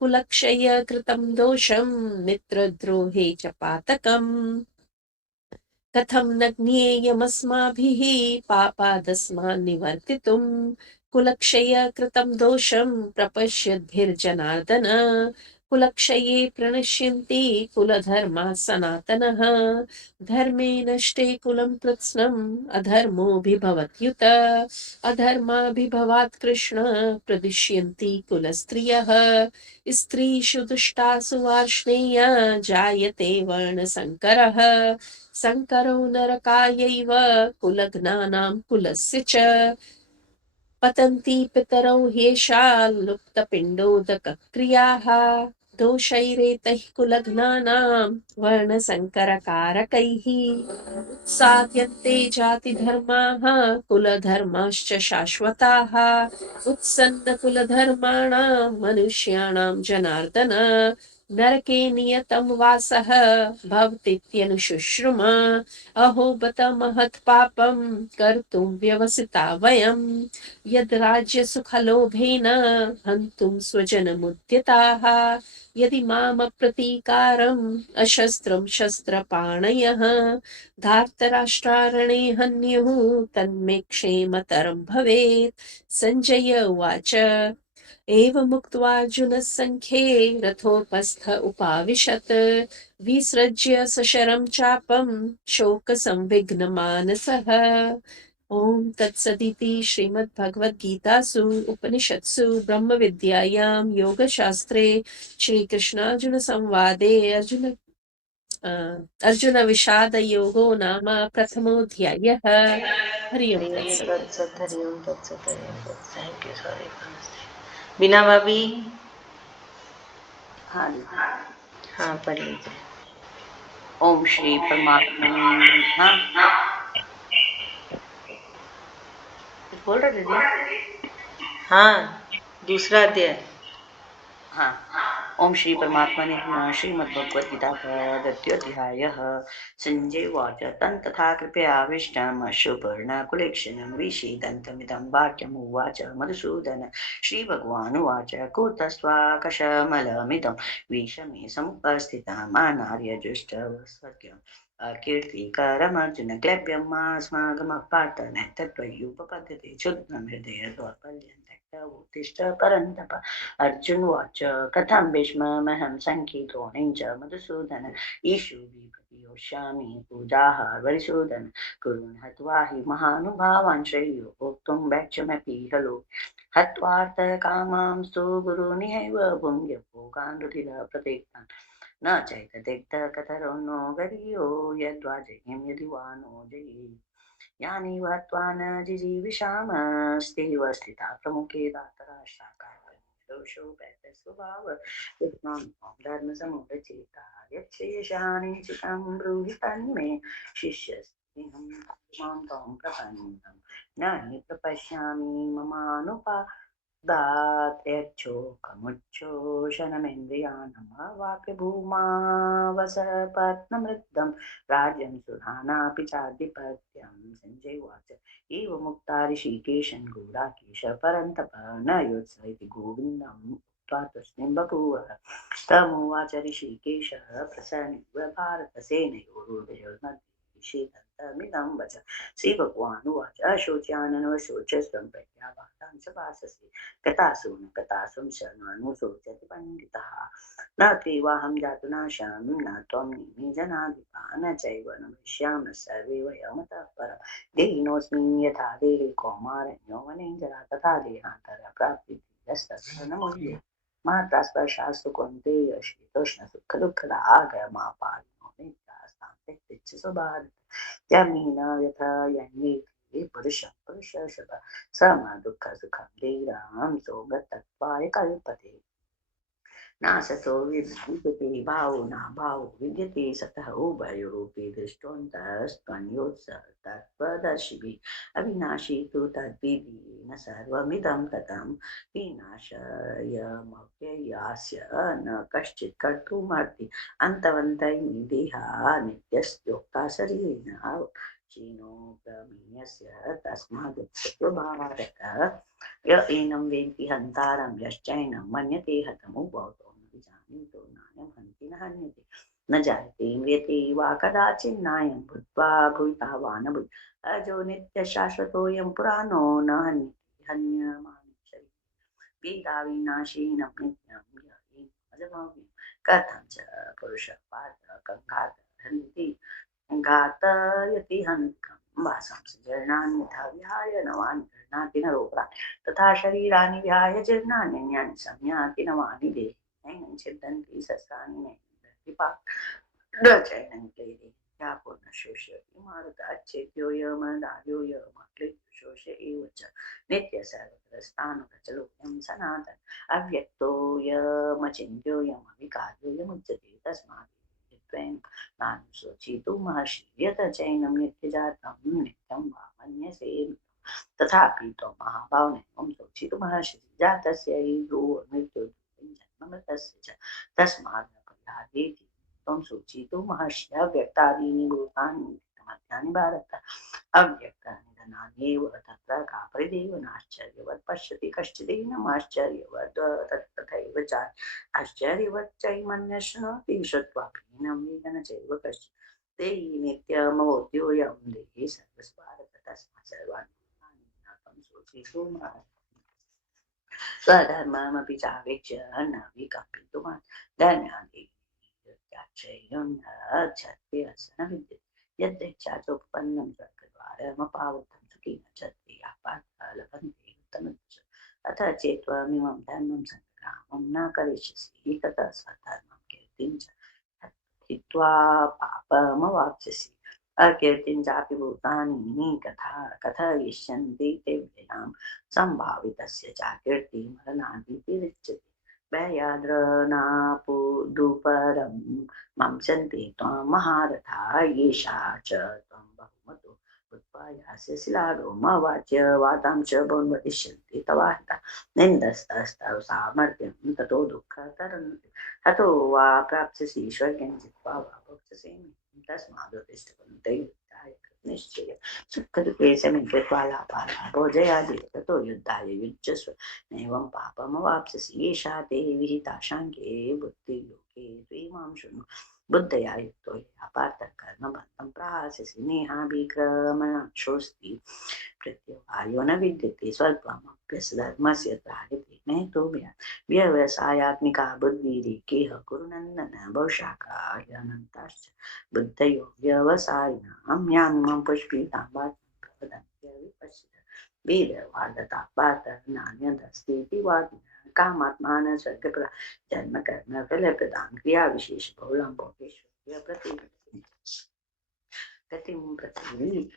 कुलक्षय कृतं दोषं मित्रद्रोहे च पातकम् कथं न ज्ञेयमस्माभिः पापादस्मान् निवर्तितुं कुलक्षय कृतं दोषं प्रपश्यद्भिर्जनार्दन कुलक्षये प्रणश्यन्ति कुलधर्माः सनातनः धर्मे नष्टे कुलं कृत्स्नम् अधर्मोऽभिभवत्युत अधर्माभिभवात् कृष्ण प्रदुष्यन्ति कुलस्त्रियः स्त्रीषु दुष्टासु वार्ष्णेय जायते वर्णसङ्करः संकरो नरकायैव कुलघ्नानां कुलस्य च पतन्ति पितरौ ह्येषा लुप्तपिण्डोदकक्रियाः दोषैरेतैः कुलघ्नानां वर्णसङ्करकारकैः उत्साद्यन्ते जातिधर्माः कुलधर्माश्च शाश्वताः उत्सन्नकुलधर्माणां मनुष्याणां जनार्दन नरके नियतं वासः भवतीत्यनुशुश्रुम अहो बत महत्पापं कर्तुं व्यवसिता वयं यद् राज्यसुखलोभेन हन्तुं स्वजनमुद्यताः यदि मामप्रतीकारम् अशस्त्रं शस्त्रपाणयः धार्तराष्ट्रारणे हन्युः तन्मे क्षेमतरं भवेत् सञ्जय उवाच एवमुक्त्वार्जुनः सङ्ख्ये रथोपस्थ उपाविशत् विसृज्य सशरं चापं शोकसंविघ्नमानसः ॐ तत्सदिति श्रीमद्भगवद्गीतासु उपनिषत्सु ब्रह्मविद्यायां योगशास्त्रे श्रीकृष्णार्जुनसंवादे अर्जुनविषादयोगो नाम प्रथमोऽध्यायः। हरि ओं हरि ओम तत्सत्। तत्सत, हरि ओम तत्सत, हरि ओम तत्सत। Thank you, sorry. बीना भाभी, हाँ जी। हाँ पढ़ लीजिए। ओम श्री परमात्मने नमः। कुछ बोल रहे दीदी? हाँ, दूसरा अध्याय। हाँ। ओम श्री परमात्मने नमः। श्रीमद्भगवद्गीता द्वितीयोऽध्यायः। संजय उवाच तथा कृपयाविष्टम् अश्रुपर्णकुलेक्षणं विषीदन्तमिदं वाक्यमुवाच मधुसूदन। श्रीभगवानुवाच कुतस्त्वाकशमलमिदं विषमे समुपस्थितम् अनार्यजुष्टवस्वक्यम् कीर्तिकरमर्जुन क्लैब्यमास्माकमः पार्थ नैतत्त्वय्युपपद्यते क्षुद्रं हृदय उत्तिष्ठ परन्तप। अर्जुन उवाच कथं भीष्ममहं सङ्केतोऽनेन च मधुसूदन ईशुभिः प्रतियोष्यामि पूजाः वरिसूदन कुरुन् हत्वा हि महानुभावान् श्रेयो भोक्तुं वैक्षमपि खलु हत्वार्थकामांस्तु गुरुनिहैव भुङ्क्य भोगान् रुधिरप्रतिक्तान् न चैतदिग्धकतरो नो गरीयो यद्वा जयिं यदि वा नो जयि यानि हत्वा न जिजीविषामस्तेव स्थिता प्रमुखे दातराष्ट्राकार दोषो स्वभाव विद्वां धर्मसमुदचेता यच्छेषानि चितं ब्रूहि तन्मे शिष्यस्तेऽहं मां त्वां प्रपन्नं न हि प्रपश्यामि ममानुपा दात् यच्छोकमुच्छोषणमिन्द्रियाणं वाक्य भूमा वसपत्नमृद्धं राज्यं सुधानापि चाधिपत्यं संजय उवाच एव मुक्ता ऋषिकेशं गूढाकेश परन्तप न योत्स इति गोविन्दम् उक्त्वा तस्मिन् बभूव तमुवाच ऋषिकेशः प्रसन्नः भारतसेनयोरुभयोर्मध्ये विषीदन्तमिदं वच श्रीभगवानुवाच अशोच्याननवशोचस्त्वं प्रज्ञावादां च भाससे कथासु न कथासुं शर्मानुशोचति पण्डितः न त्वेवाहं जातुनाशं न त्वं नेमि जनाधिपा न चैव न भविष्यामः सर्वे वयमतः परं देहिनोऽस्मिन् यथा देहे कौमारण्यो वनेञ्जरा तथा देहान्तरप्राप्तिस्तत्र न मुह्ये मात्रा स्पर्शास्तु कौन्तेय शीतोष्णसुखदुःखदा आगमापायिनो नित्यास्तां त्यक्तिच्छ स्वभारत यमीन यथा यन्ये पुरुषः सम दुःख सुखं धीरां सोगतत्वाय कल्पते नासतो विद्यते भावो न भावो विद्यते सतः उभयोरपि दृष्टोऽन्तस्तन्योत्सर्गत्वदर्शिभिः अविनाशी तु तद्विधि न सर्वमिदं ततं विनाशायमव्ययास्य न कश्चित् कर्तुमर्हति अन्तवन्त इमे देहा नित्यस्योक्ता शरीरिणः क्षीणो प्रमेयस्य तस्मादुत्सत्वभावादतः य एनं वेत्ति हन्तारं यश्चैनं मन्यते हतमुपहतो न विजानीतो नायं हन्ति न हन्यते न जायते म्रियते वा कदाचिन्नायं भूत्वा भूयिता वा न भूयि अजो नित्यशाश्वतोऽयं पुराणो न हन्यते हन्यमाने वेदाविनाशीनं नित्यं अजमव्यं कथं च पुरुषः पार्थ कङ्घातहन्ति घातयति हन्तिकं वासं सृजनान्यथा विहाय नवानि गृह्णाति नरोपराणि तथा शरीराणि विहाय जीर्णान्यन्यानि संयाति नवानि देहि नैनं छिद्यन्ति शस्त्राणि नैनं दन्ति पाकचैनं क्लेदे या पूर्णशोष्यति मारुताच्छेद्यो यमदार्यो यमक्लिशोष एव च नित्य सर्वत्रस्थाणुरचलोऽयं सनातन अव्यक्तो यमचिन्त्यो यमविकार्यो यमुच्यते तस्मात् त्वेन नानुशोचितुं महर्षि यत चैनं नित्यजातं नित्यं वा मन्यसे तथापि त्वं महाभाव नैवं शोचितुमर्हसि जातस्य हि मृत्युर्जन्ममृतस्य च तस्मात् न परिहार्येति त्वं शोचितुमर्हसि अव्यक्तादीनि भूतानि नित्यमध्यानि भारत अव्यक्तनिधनान्येव तत्र का परिदेवनाश्चर्यवत् पश्यति कश्चिदेनमाश्चर्यवत् तथैव च आश्चर्यवच्चैमन्यः शृणोति श्रुत्वापि हीनं वेदन चैव कश्चित् ते नित्यमवोद्योऽयं देहे सर्वस्वार्थ तस्मात् सर्वाणि भूतानि ज्ञातं शोचितुमर्हसि स्वधर्ममपि चावेक्ष्य न विकम्पितुमर्हसि धन्यादेव न विद्यते यद्यच्छा चोपपन्नं स्वर्गद्वारमपावृतं सुखी न चत्रिया पार्थ लभन्ते उत्तमञ्च अथ चेत्त्वमिमं धर्मं संग्रामं न करिष्यसि ततः स्वधर्मं कीर्तिं च हित्वा पापमवाप्स्यसि अकीर्तिं चापि भूतानि कथयिष्यन्ति ते व्ययां सम्भावितस्य च कीर्तिमरणादिति भयाद्रनापुदुपरं मंसन्ति त्वां महारथा येषा च त्वं बहुमतो भूत्वा यास्यसि लाडोमवाच्य वातां च बहुवदिष्यन्ति तवाहिता निन्दस्तस्तव सामर्थ्यं ततो दुःखतरं हतो वा प्राप्स्यसि स्वर्गं जित्वा वा भोक्ष्यसि तस्मादुत्तिष्ठ कुन्ते युद्धाय निश्चय सुखदुःखे समे कृत्वा लाभालाभो जयादि ततो युद्धाय युज्यस्व नैवं पापमवाप्स्यसि येषा ते विहिता शाङ्के बुद्धियोगे त्वीमां शृणु बुद्धया युक्तो यया पार्थ कर्मबन्धं प्रहास्यसि नेहाभिक्रमणशोऽस्ति प्रत्यवायो न विद्यते स्वल्पमप्यस्य त्रायते न तु व्यवसायात्मिका बुद्धिरेकेह कुरुनन्दन बहुशाखार्यनन्ताश्च बुद्धयो व्यवसायिनां यामिमं पुष्पितां वाचनं विपश्यत वेदवादता पार्थ नान्यदस्तीति वादिनः कामात्मानः स्वर्गप्रदा जन्म कर्म फलप्रदां क्रियाविशेष बहुलं भोगेश्वर्य गतिं प्रति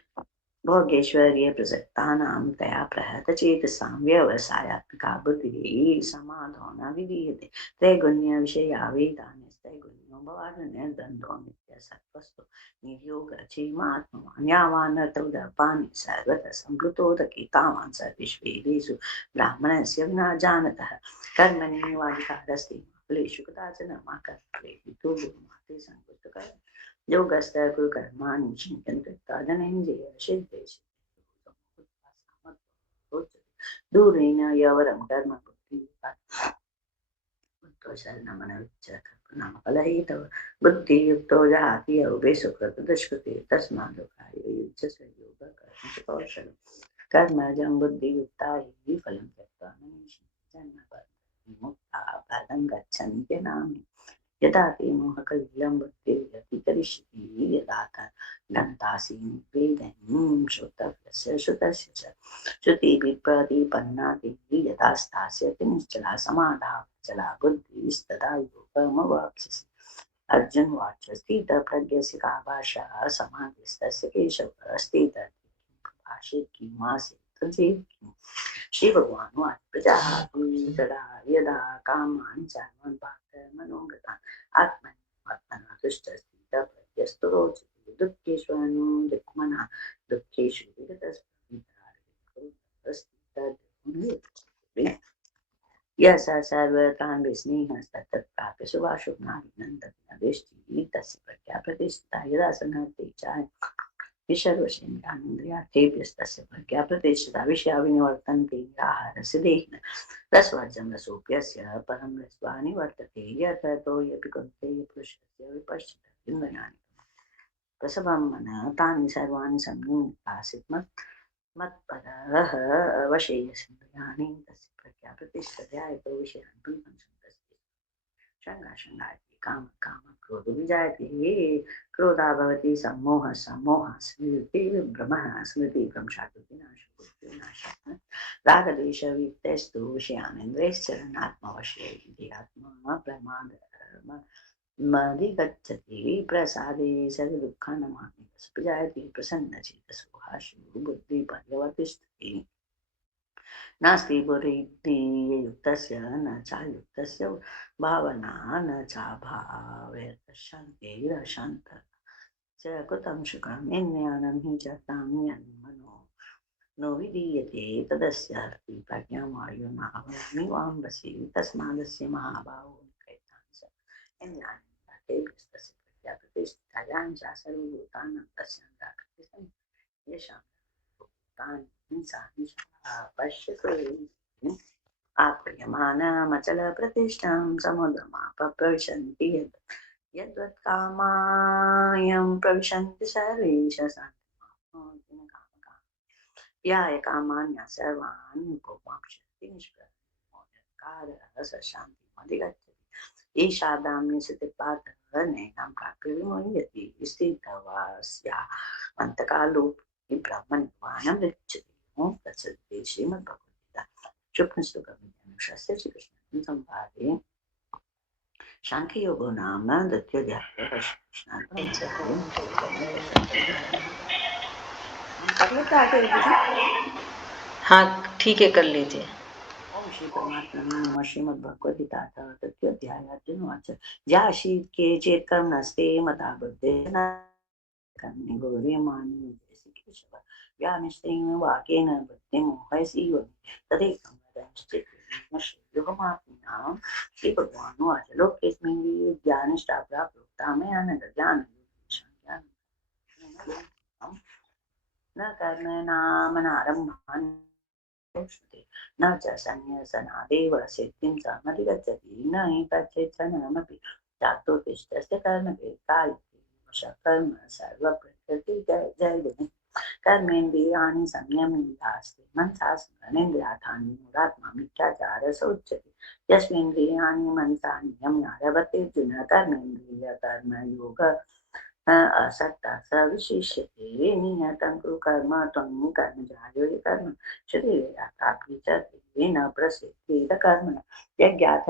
भोगेश्वर्ये प्रसक्तानां तया प्रहतचेतसां व्यवसायात्मिका बुद्धिः समाधो न विधीयते त्रैगुण्यविषया वेदान्यस्त्रैगुण्यो भवार्णनिर्द्वन्द्वो नित्यसत्त्वस्तु निर्योगक्षेमात्मवान् यावानर्थोदपानि सर्वतः सम्प्लुतोदके तावान् सर्वेषु वेदेषु ब्राह्मणस्य विना जानतः कर्मण्येवाधिकारस्ते फलेषु कदाचन मा कर्तव्येति गुरुमाते सङ्कुष्टकर योगस्थ कुकर्माणि चिन्तयन्त्वा धनञ्जय सिद्धे दूरेण यवरं कर्म बुद्धियुक्तो शरणमनविच्चकल्पनाफलहेतव बुद्धियुक्तो जहाति योगे सुकृतदुष्कृते तस्मादुकाय युज्यस्य योगकर्मकौशलं कर्मजं बुद्धियुक्ता हि फलं त्यक्त्वा जन्मबद्धविमुक्ता पदं गच्छन्त्यनामि यदा ते मोहकलिलं बुद्धिर्यति करिष्यति यदा गन्तासि वेदं श्रुतस्य श्रुतस्य च श्रुतिभिः यदा स्थास्यति निश्चला समाधाचला बुद्धिस्तदा योगमवाप्स्यसि अर्जुन वाच स्थितप्रज्ञस्य का भाषा समाधिस्तस्य केशव स्थितभाषेत् किमासीत् श्री भगवान वाच प्रजापति तदा यदा कामान् सर्वान् पार्थ मनोगतान् आत्मना तुष्टस्थितप्रज्ञस्तु रोचते दुःखेष्वनुदिग्मनः दुःखेषु विगतस्थितः यः स सर्वकान् विस्नेहस्तत्प्राप्य शुभाशुभनाभिनन्दति तस्य प्रज्ञा प्रतिष्ठिता यदा सन्नते च विसर्वशेन्द्रियार्थेभ्यस्तस्य प्रज्ञा प्रतिष्ठिता विषया विनिवर्तन्ते निराहारस्य देहिनः रसवर्जं रसोऽप्यस्य परं रसवा निवर्तते यततो यपि कौन्तेय पुरुषस्य विपश्चित इन्द्रियाणि प्रसवं मनः तानि सर्वाणि संनिमित्तासित् मत्परः वशेयसीन्द्रियाणि तस्य प्रज्ञा प्रतिष्ठते आयतो विषयान् प्रपञ्चन्तस्ते शङ्गाशङ्गायते काम काम क्रोधो विजायते क्रोधा भवति सम्मोहः सम्मोहः स्मृतिविभ्रमः स्मृतिभ्रंशात् रागद्वेषवियुक्तस्तु विषयानिन्द्रियश्चरणात्मवशे आत्मा प्रमादमधिगच्छति प्रसादे सर्वदुःखानामात्मिकः सुजायते प्रसन्नचेतसो हाशु बुद्धिपर्यवतिष्ठति नास्ति बुद्धियुक्तस्य न चायुक्तस्य भावना न चाभावेर्शान्तिरशान्तः च कृतं सुखम् इन्द्रियाणां हि च तां यन्मनो नो विधीयते तदस्य हरति प्रज्ञां वायुर्नावमिवाम्बसि तस्मादस्य महाभावो निकैतांस इन्द्रियाणि प्रज्ञा प्रतिष्ठितायां च सर्वभूतानां तस्यान्तराकृतिः सन्ति येषां भूतानि हिंसानि पश्यतु आप्रियमाणमचलप्रतिष्ठां समुद्रमापप्रविशन्ति यद्वत् कामायं प्रविशन्ति सर्वेषां शान्तिमाप्नोति न कामकाम याय कामान्या सर्वान् भोगांशन्ति निष्प्रकारः स शान्तिमधिगच्छति एषा ब्राह्मी स्थितिपातः नैनां प्राप्य विमुह्यति स्थितवास्यामन्तकालोप ब्रह्मनिर्वाणं गच्छति। ओम तत्सत्। श्रीमद्भगवद्गीता शुक्लश्लोकविज्ञानशास्त्रे श्रीकृष्णार्जुन संवादे सांख्ययोगो नाम द्वितीयोऽध्यायः। कर लेते आगे दीदी। हाँ ठीक है, कर लीजिए। ओम श्री परमात्मने नमः। श्रीमद्भगवद्गीता तृतीयोऽध्यायः। अर्जुन उवाच ज्याशी केचित् कर्मणस्ते मता बुद्धेन कर्मणि गौर्यमाणि केशव व्यामिश्रेण वाकेन बुद्धिं मोहयसि योनि तदेकं वद श्रीयुगमात्मनां। श्री भगवान उवाच लोकेऽस्मिन् विद्यानिष्ठा प्रोक्ता मया न ज्ञानं न कर्मणामनारम्भान् न च संन्यासनादेव सिद्धिं समधिगच्छति न हि कच्चिच्छनमपि जातो तिष्ठस्य कर्म सर्वप्रकृतिजैर्गुणे कर्मेन्द्रियाणि संयम्येतास्ते मनसा स्मरणेन्द्रियार्थानि मूढात्मा मिथ्याचारः उच्यते। यस्मिन्द्रियाणि मनसा नियम्यारभते अर्जुन कर्मेन्द्रियकर्मयोगः असक्ता स विशिष्यते। नियतं कुरु कर्म त्वं कर्मजायो कर्म शरीरे न प्रसिद्धेत कर्मण यज्ञात्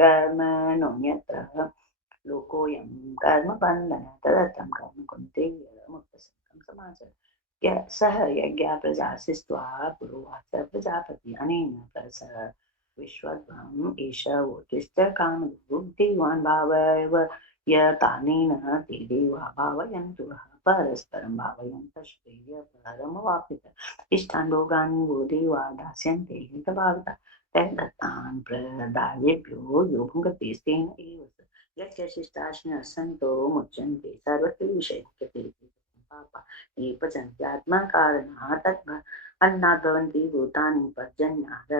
कर्मणोऽन्यत्र लोकोऽयं कर्मबन्धनः तदर्थं कर्म कुन्ते मुक्तसंगं समाचर। सह यज्ञा प्रजा सृष्ट्वा पुरोवाच प्रजापति अनेन प्रस विश्वध्वम् एष वोतिश्च कामधुक् देवान् भावैव यतानेन ते देवा भावयन्तु परस्परं भावयन्तश्रेय परमवाप्यत इष्टान् भोगान् वो देवा दास्यन्ते हितभाविता तद्दत्तान् प्रदायेभ्यो यो भुङ्क्ते तेन एव यज्ञशिष्टाश्न सन्तो मुच्यन्ते सर्वक्लेशैक्यते पापा ये पचन्त्यात्मकारणात् तद्भ अन्नात् भवन्ति भूतानि पर्जन्यात्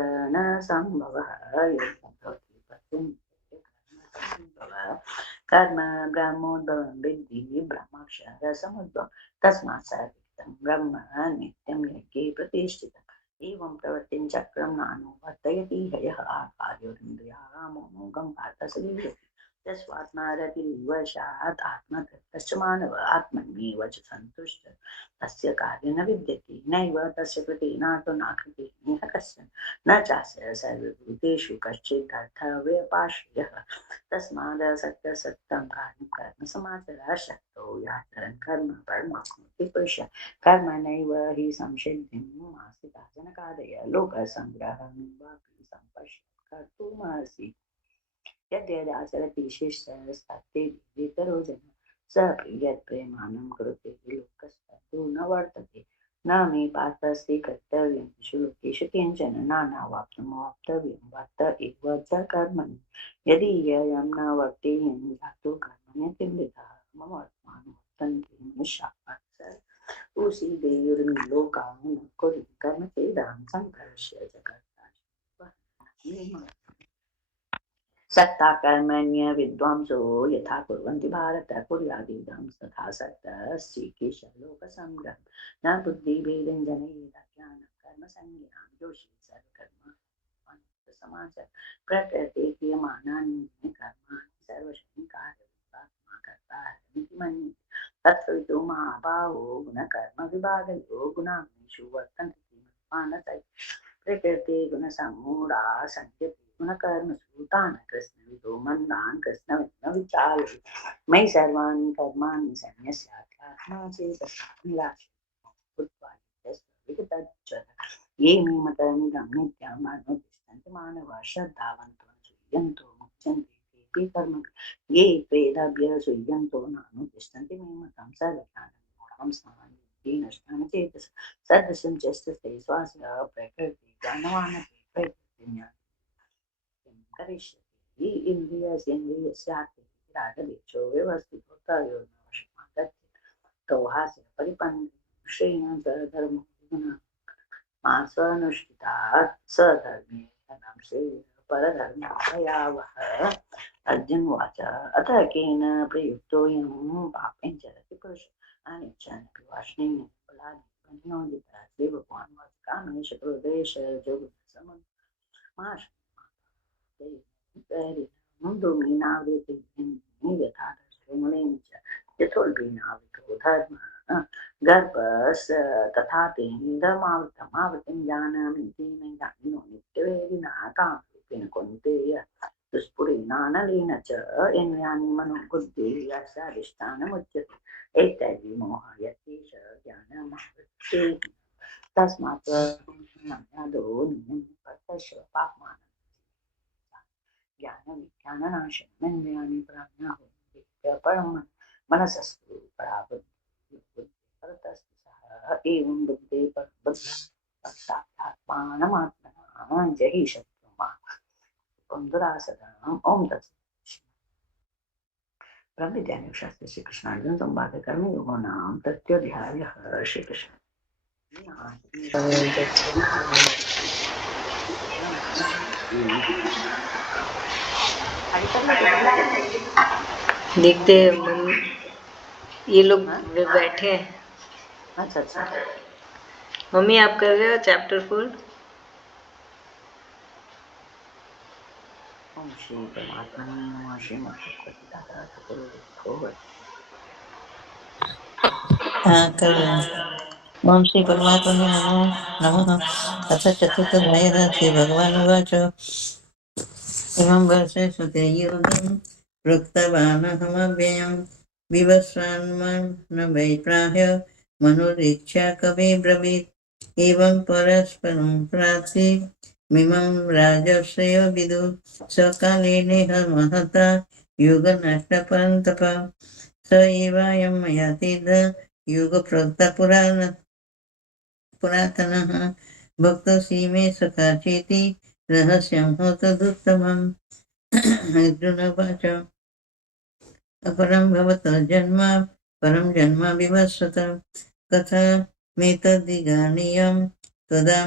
सम्भवः भवति पर्जन्यः कर्म ब्रह्मोद्भवं विद्धि ब्रह्माक्षरसमुद्भवं तस्मात् सर्वं ब्रह्म नित्यं यज्ञे प्रतिष्ठितम्। एवं प्रवृत्तिं चक्रं नानो वर्तयति हयः आकार्योरिन्द्रियारामोऽमोघं पार्थ स जीवति तस्मात्मारतिर्वशात् आत्मतृप्तश्च मानव आत्मन्येव च सन्तुष्टः तस्य कार्यं न विद्यते नैव तस्य कृतेनातो नाकृतेः कश्चन न चास्य सर्वभूतेषु कश्चित् अर्थव्यपाश्रयः तस्मादसक्तसक्तं कार्यं कर्म समाचरः शक्तो याचरन् कर्म परमाप्नोति पुरुषः कर्मणैव हि संसिद्धिं आस्थिता जनकादय लोकसङ्ग्रहं वापि सम्पश्यन् कर्तुमर्हसि यद्यदाचरति शिष्यस्तत्ते वितरो जन स यत्प्रेमानं करोति लोकस्तत्तु न वर्तते न मे पार्थस्ते कर्तव्यं लोकेषु किञ्चन नानावाप्तमवाप्तव्यं वर्त एव च कर्मणि यदि ययं न वर्तेयं जातो कर्मण्यतिमृतः मम वर्तमानो वर्तन्ते मनुष्याः उसी देयुर्मिलोकाः न कुरु कर्म चेदहं सङ्कर्ष्य च कर्ता सक्ता कर्मण्य विद्वांसो यथा कुर्वन्ति भारत कुर्यादिदं तथा सक्तः श्रीकृष्णलोकसंग्रहं न बुद्धिभेदं जनयेत् ज्ञानं कर्मसंज्ञां योषि सर्वकर्म समाचर प्रकृते क्रियमाणानि कर्माणि सर्वशः कार्यरूपात्मा कर्ता इति मन्यते तत्सवितो महाबाहो गुणकर्म विभागयो गुणाग्निषु वर्तन्ते मानसै प्रकृते गुणसमूढा सन्त्यते गुणकर्मसु तान् कृष्णविदो मन्दान् कृष्णविद्म विचारे मयि सर्वाणि कर्माणि सन्न्यस्यात्मा चेतसा निराशे ये मे मतमिदं नित्यम् अनुतिष्ठन्ति मानवाः श्रद्धावन्तो सूयन्तो मुच्यन्ते तेऽपि कर्म ये त्वेदभ्यसूयन्तो नानुतिष्ठन्ति मे मतं सर्वज्ञानं स्थानं नष्टानि चेतसा सदृशं चेष्टते स्वास्य प्रकृति ज्ञानवान् प्रकृतिं करिष्यति इन्द्रियस्येन्द्रियस्यार्थे रागदेशो व्यवस्थितो तयोर्नवशमागच्छति तौहास्य परिपन्नं श्रेयं धर्मो स्वनुष्ठितात् स्वधर्मे धनं श्रेय परधर्मभयावह अर्जुन उवाच अथ केन प्रयुक्तोऽयं पापेन चरति पुरुषः अनिच्छन्नपि वाष्णेय बलात् नियोजितः श्रीभगवान् उवाच कामेश क्रोधेश जोगसमुद् धूमेनावृतं यथा दर्शनेन च यथोल्बेनावृतो धर्मः गर्भस् तथा तेन्द्रमावृतमावृतिं जानामि तेन ज्ञानिनो नित्यवेदिनः कामरूपेण कौन्तेय दुष्पुरेणानलेन च इन्द्रियाणि मनोबुद्धिः यस्याधिष्ठानमुच्यते एतद्विमोहयते च ज्ञानमावृत्ते तस्मात् ज्ञानादो नियमपरस्य पाप्मानं ज्ञानविज्ञाननाशनमिन्द्रियाणि प्राण्याहुः परं मनसस्तु पराबुद्धिः परतस्तः एवं बुद्धे परबुद्धात्मानमात्मना जहि शत्रुमा दुरासदम् ओम तत्सत् ब्रह्म विद्यानि शास्त्र श्री कृष्णार्जुन संवाद कर्म योगो नाम तृतीयोऽध्यायः श्री कृष्ण देखते हैं मम्मी, ये लोग बैठे हैं। अच्छा अच्छा मम्मी आप कर रहे हो चैप्टर 4? ओम श्री परमात्मने नमः श्रीमद्भगवद्गीता ठाकुर हाँ, कर रहे हैं। ओम श्री परमात्मने नमः। अथ चतुर्थोऽध्यायः श्रीभगवानुवाच इमं वर्षे सुते योगं प्रोक्तवानहमव्ययं विवस्वान्मं न वैप्राह्य मनुरीक्षा कवि ब्रवीत् एवं परस्परं प्रार्थी मिमं राजर्षयो विदु सकाले नेह महता युगनष्टपरन्तप स एवायं मया तीर्थ युगप्रोक्ता पुरातनः भक्तोऽसि मे सखा चेति रहस्यं हो तदुत्तमम् अर्जुन उवाच अपरं भवतः जन्म परं जन्म विवस्वत कथमेतद्विजानीयं त्वदा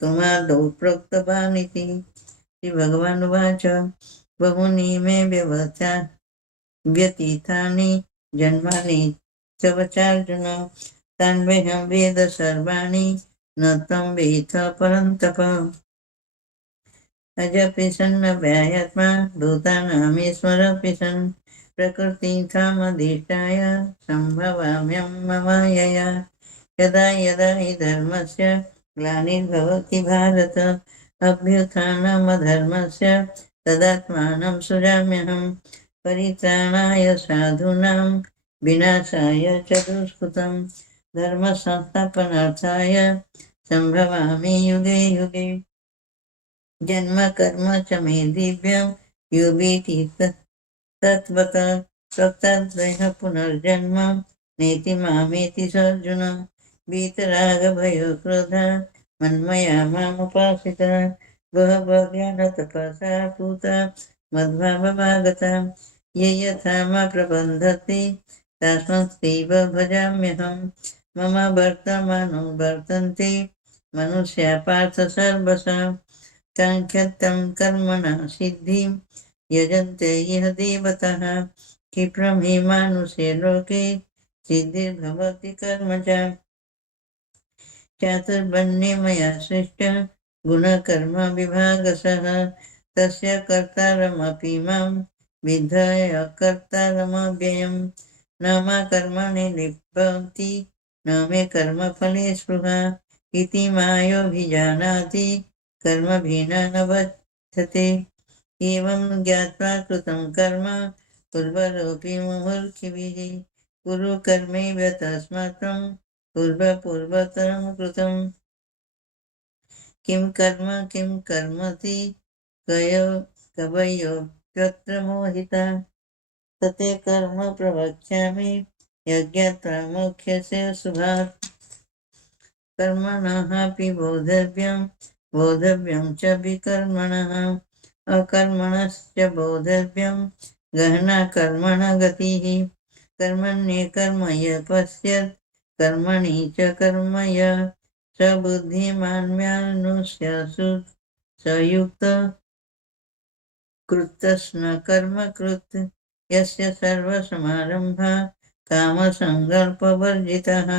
त्वमादौ प्रोक्तवानिति श्रीभगवानुवाच बहूनि मे व्यतीतानि जन्मानि च वचार्जुन तान्वेहं वेद सर्वाणि न त्वं वेत्थ परन्तप अजपि सन्नव्यायात्मा भूतानामीश्वरपि सन् प्रकृतिथामधिष्ठाय सम्भवाम्यं ममायया यदा यदा हि धर्मस्य ग्लानिर्भवति भारत अभ्युत्थानमधर्मस्य तदात्मानं सृजाम्यहं परित्राणाय साधूनां विनाशाय च दुष्कृतं धर्मसंस्थापनार्थाय सम्भवामि युगे युगे जन्म कर्म च मे दिव्यं युवीति तत्वत प्रोक्तद्वयः पुनर्जन्म नेति मामेति सर्जुन वीतरागभयो क्रोध मन्मया मामुपासिता बहवो ज्ञानतपसा पूता मद्भावमागता ये यथा मा प्रबन्धति तस्मत्सैव भजाम्यहं मम वर्तमानो वर्तन्ते मनुष्या पार्थ सर्वशः काङ्क्षतं कर्मणः सिद्धिं यजन्ते इह देवताः क्षिप्रं हि मानुषे लोके सिद्धिर्भवति कर्म च चातुर्वर्ण्ये मया सृष्टः गुणकर्म विभागशः तस्य कर्तारमपि मां विद्धय कर्तारमव्ययं न मा कर्मणि लिप्यन्ति न मे कर्मफले स्पृहा इति मायोभिजानाति कर्मभिना न बध्यते एवं ज्ञात्वा कृतं कर्म पूर्वरोऽपि मुहुर्मुहुर्भिः कुरु कर्मैव तस्मात् त्वं पूर्वतरं कृतं किं कर्मति कवयोऽप्यत्र मोहिता तते कर्म प्रवक्ष्यामि यज्ञात्वा मोक्ष्यसे शुभात् कर्मणः अपि बोधव्यं च विकर्मणः अकर्मणश्च बोधव्यं गहना कर्मणः गतिः कर्मण्येकर्म यः पश्यत् कर्मणि च कर्म यः स बुद्धिमान्यानुष्यासु स युक्तः कृतस्न कर्म कृत् यस्य सर्वसमारम्भा कामसङ्कल्पवर्जितः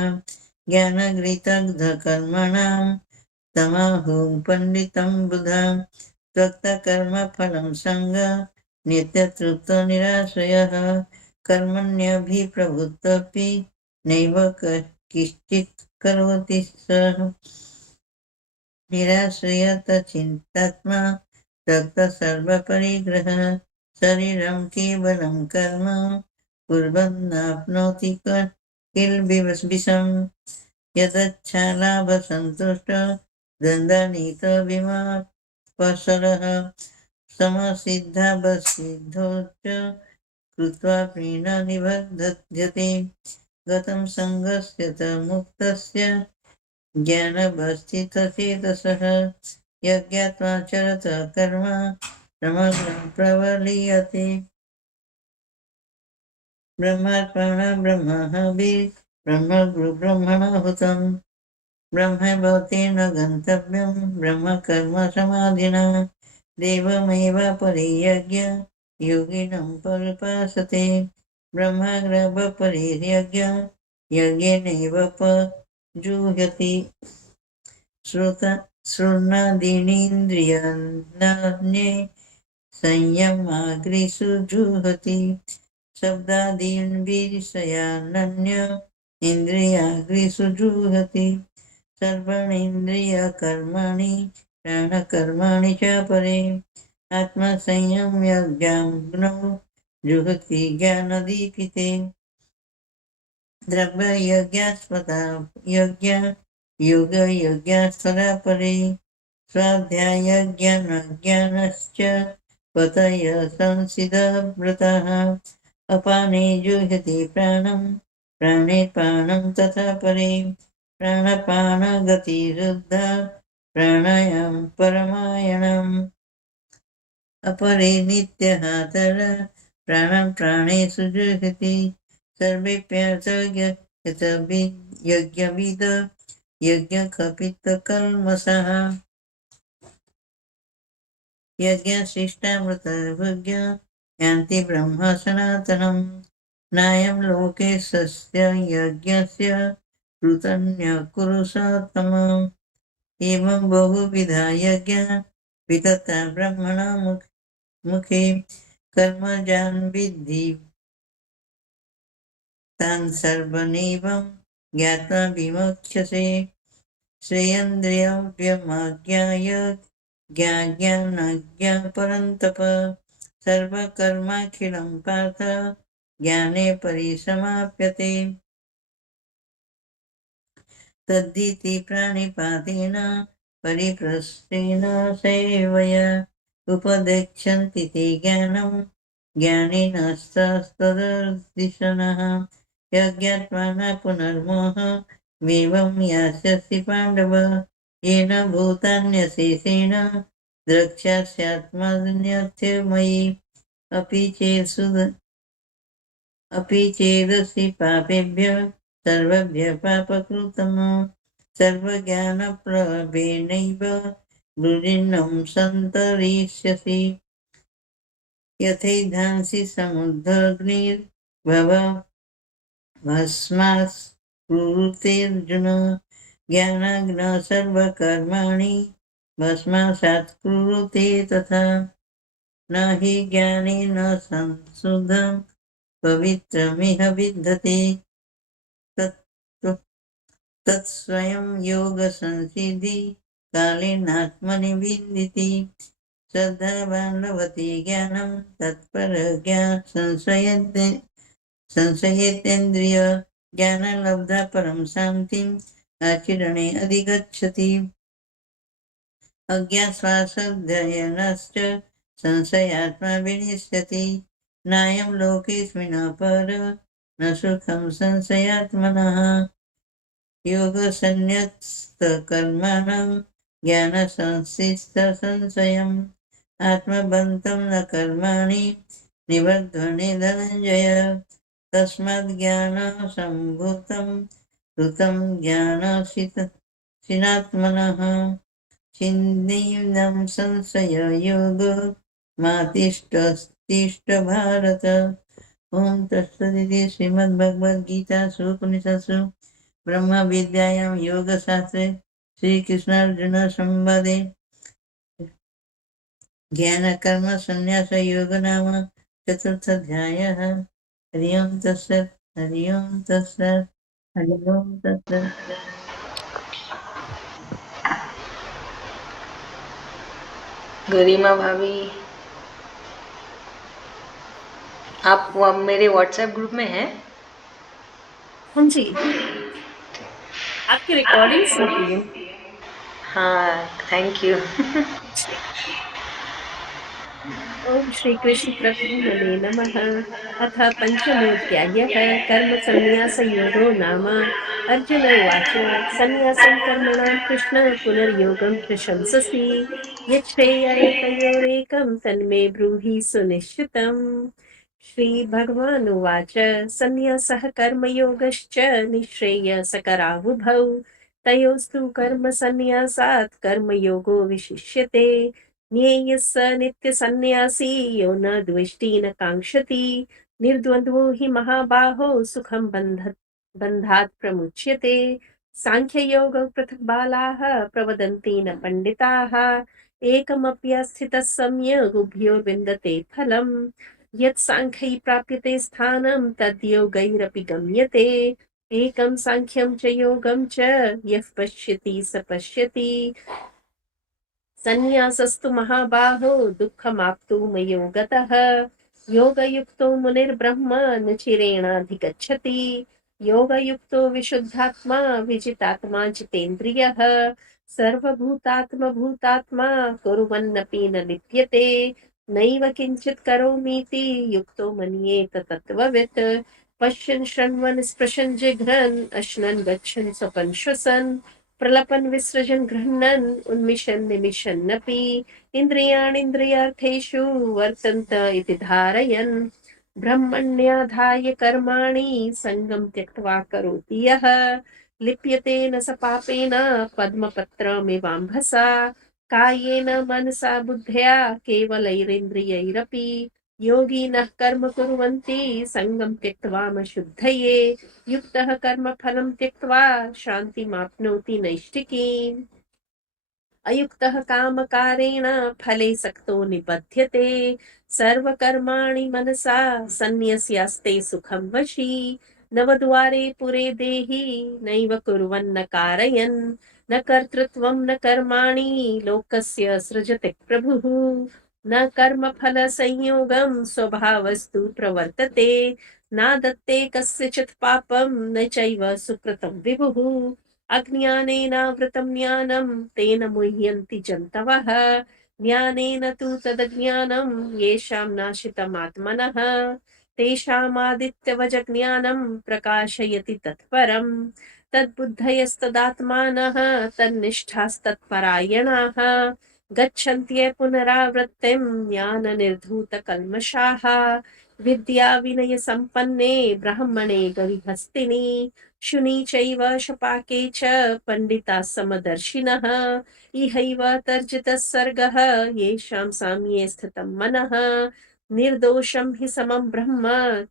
ज्ञानगृतग्धकर्मणां तमाहुः पण्डितं बुधा त्यक्तकर्मफलं सङ्गः नित्यतृप्तो निराश्रयः कर्मण्यभिप्रवृत्तोऽपि नैव किश्चित् करोति सः निराश्रयत चिन्तात्मा त्यक्त सर्वपरिग्रहः शरीरं केवलं कर्म कुर्वन्नाप्नोति किल्बिषम् यदच्छालाभसन्तुष्ट द्वन्द्वनीतविमत्पसरः समसिद्धावसिद्धौ च कृत्वा प्रीण निबध्यते गतं सङ्गस्य च मुक्तस्य ज्ञानवस्थितचेतसः यज्ञात्वा चरत कर्म समग्रं प्रवलीयते ब्रह्मार्पण ब्रह्महविः ब्रह्मणाहुतम् ब्रह्मभूतेन गन्तव्यं ब्रह्मकर्म समाधिना देवमेव परियज्ञ योगिनं परिपासते ब्रह्माग्रवपरियज्ञ यज्ञेनैव पजुह्यति शृणादीनीन्द्रियाण्ये संयमाग्रिषु जुहति शब्दादीन् विषयानन्य इन्द्रियाग्रिषु जुहति सर्वाणीन्द्रियकर्माणि प्राणकर्माणि च परे आत्मसंयम्यज्ञाग्नौ जुहति ज्ञानदीपिते द्रव्ययज्ञास्पदा यज्ञ योगयज्ञास्पदा परे स्वाध्यायज्ञानज्ञानश्च पतय संसिदव्रतः अपाने जुह्यति प्राणं प्राणे पानं तथा परे प्राणपानगतिरुद्धा प्राणायाम परमायणम् अपरे नित्यहातर प्राणं प्राणेषु जुह्यति सर्वेऽप्यर्थयज्ञविद यज्ञकपितकल्मषः यज्ञशिष्टामृतभुज्य यान्ति ब्रह्म सनातनम् नायं लोके सस्य यज्ञस्य कृतन्यकुरुषोत्तमम् एवं बहुविधा यज्ञ वितता ब्रह्मणा मुखे कर्मजान् विद्धि तान् सर्वनेवं ज्ञात्वा विमोक्ष्यसे श्रेयन्द्रियव्यमाज्ञाय ज्ञाज्ञानाज्ञापरन्तप सर्वकर्माखिलं पार्थ ज्ञाने परिसमाप्यते तद्धिति प्राणिपातेन परिप्रश्नेन सेवया उपदेक्षन्ति ते ज्ञानं ज्ञानिनस्तदर्शिनः यज्ञात्मा न पुनर्मोह मेवं यास्यसि पाण्डव येन भूतान्यशेषेण द्रक्ष्यास्यात्मन्यथमयि अपि चेदसि पापेभ्यः सर्वभ्यः पापकृतम् सर्वज्ञानप्लवेनैव वृजिनं सन्तरिष्यसि यथैधांसि समुद्रग्निर्भव भस्मात्कुरुतेऽर्जुन ज्ञानाग्नः सर्वकर्माणि भस्मासात् कुरुते तथा न हि ज्ञानेन संशुद्धं पवित्रमिह विद्यते तत्स्वयं योगसंसिद्धि कालेनात्मनि विदिति श्रद्धावान् लभते ज्ञानं तत्परज्ञा संशयेतेन्द्रिय ज्ञानलब्धा परं शान्तिम् आचरणे अधिगच्छति अज्ञास्वासध्ययनश्च संशयात्मा विनश्यति नायं लोकेऽस्मिन् पर न सुखं संशयात्मनः योगसंन्यस्तकर्माणां ज्ञानसंशिष्टसंशयम् आत्मबन्धं न कर्माणि निबध्वने धनञ्जय तस्माद् ज्ञानसम्भूतं कृतं ज्ञानशिनात्मनः छिन्नीनं संशययोगो मातिष्ठतिष्ठ भारत ॐ तत्सदिति श्रीमद्भगवद्गीतासु उपनिषत्सु ब्रह्मविद्यायां योगशास्त्रे श्रीकृष्णार्जुन संवादे ज्ञानकर्मसन्न्यासयोगो नाम चतुर्थोऽध्यायः हरि ओं तत्सत् हरि ओं तत्सत् हरि ओम तत्सत्। गरिमा भाभी, आप मेरे व्हाट्सएप ग्रुप में हैं? हाँ जी, आपकी रिकॉर्डिंग सुनती हूँ। हाँ, थैंक यू। ओम श्री कृष्ण परब्रह्मणे नमः। अथ पंचमोऽध्यायः कर्म संन्यास योगो नाम। अर्जुन उवाच संन्यासं कर्मणां कृष्ण पुनर्योगं प्रशंससि यच्छ्रेय तन्मे ब्रूहि सुनिश्चितम्। श्रीभगवानुवाच संन्यासः कर्मयोगश्च निःश्रेयसकरावुभौ तयोस्तु कर्म संन्यासात् कर्मयोगो विशिष्यते। ज्ञेयः स नित्यसन्न्यासी यो न द्वेष्टि न काङ्क्षति निर्द्वन्द्वो हि महाबाहो सुखं बन्धात् प्रमुच्यते। साङ्ख्ययोगं पृथक् बालाः प्रवदन्ति न पण्डिताः एकमप्यस्थितः सम्यग् उभयो विन्दते फलम्। यत् साङ्ख्यै प्राप्यते स्थानं तद्योगैरपि गम्यते। एकं साङ्ख्यं च योगं च यः पश्यति स पश्यति संन्यासस्तु महाबाहो दुःखमाप्तुमयो गतः योगयुक्तो मुनिर्ब्रह्म न चिरेणाधिगच्छति योगयुक्तो विशुद्धात्मा विजितात्मा जितेन्द्रियः सर्वभूतात्मभूतात्मा कुर्वन्नपि न लिप्यते नैव किञ्चित् करोमीति युक्तो मन्येत तत्त्ववित् पश्यन् शृण्वन् स्पृशन् जिघ्रन् अश्नन् गच्छन् स्वपन् श्वसन् प्रलपन् विसृजन् गृह्णन् उन्मिषन् निमिषन्नपि इन्द्रियाणीन्द्रियार्थेषु वर्तन्त इति धारयन् ब्रह्मण्याधाय कर्माणि सङ्गं त्यक्त्वा करोति यः लिप्यते न स पापेन पद्मपत्रमिवाम्भसा कायेन मनसा बुद्ध्या केवलैरिन्द्रियैरपि योगिनः कर्म कुर्वन्ति सङ्गं त्यक्त्वामशुद्धये युक्तः कर्मफलं त्यक्त्वा शान्तिमाप्नोति नैष्ठिकीम् अयुक्तः कामकारेण फले सक्तो निबध्यते सर्वकर्माणि मनसा सन्न्यस्यास्ते सुखं वशी नवद्वारे पुरे देहि नैव कुर्वन्न कारयन् न कर्तृत्वं न कर्माणि लोकस्य सृजते प्रभुः न कर्मफलसंयोगं स्वभावस्तु प्रवर्तते नादत्ते कस्यचित् पापं न चैव सुकृतं विभुः अज्ञानेनावृतं ज्ञानं तेन मुह्यन्ति जन्तवः ज्ञानेन तु तदज्ञानं येषां नाशितमात्मनः तेषामादित्यवजज्ञानं प्रकाशयति तत्परम् तद्बुद्धयस्तदात्मानः तन्निष्ठास्तत्परायणाः गच्छन्त्ये पुनरावृत्तिं ज्ञाननिर्धूतकल्मषाः विद्याविनयसम्पन्ने ब्राह्मणे गविहस्तिनि शुनि चैव शपाके च पण्डिताः समदर्शिनः इहैव तर्जितः सर्गः येषां साम्ये स्थितं मनः निर्दोषं हि समं ब्रह्म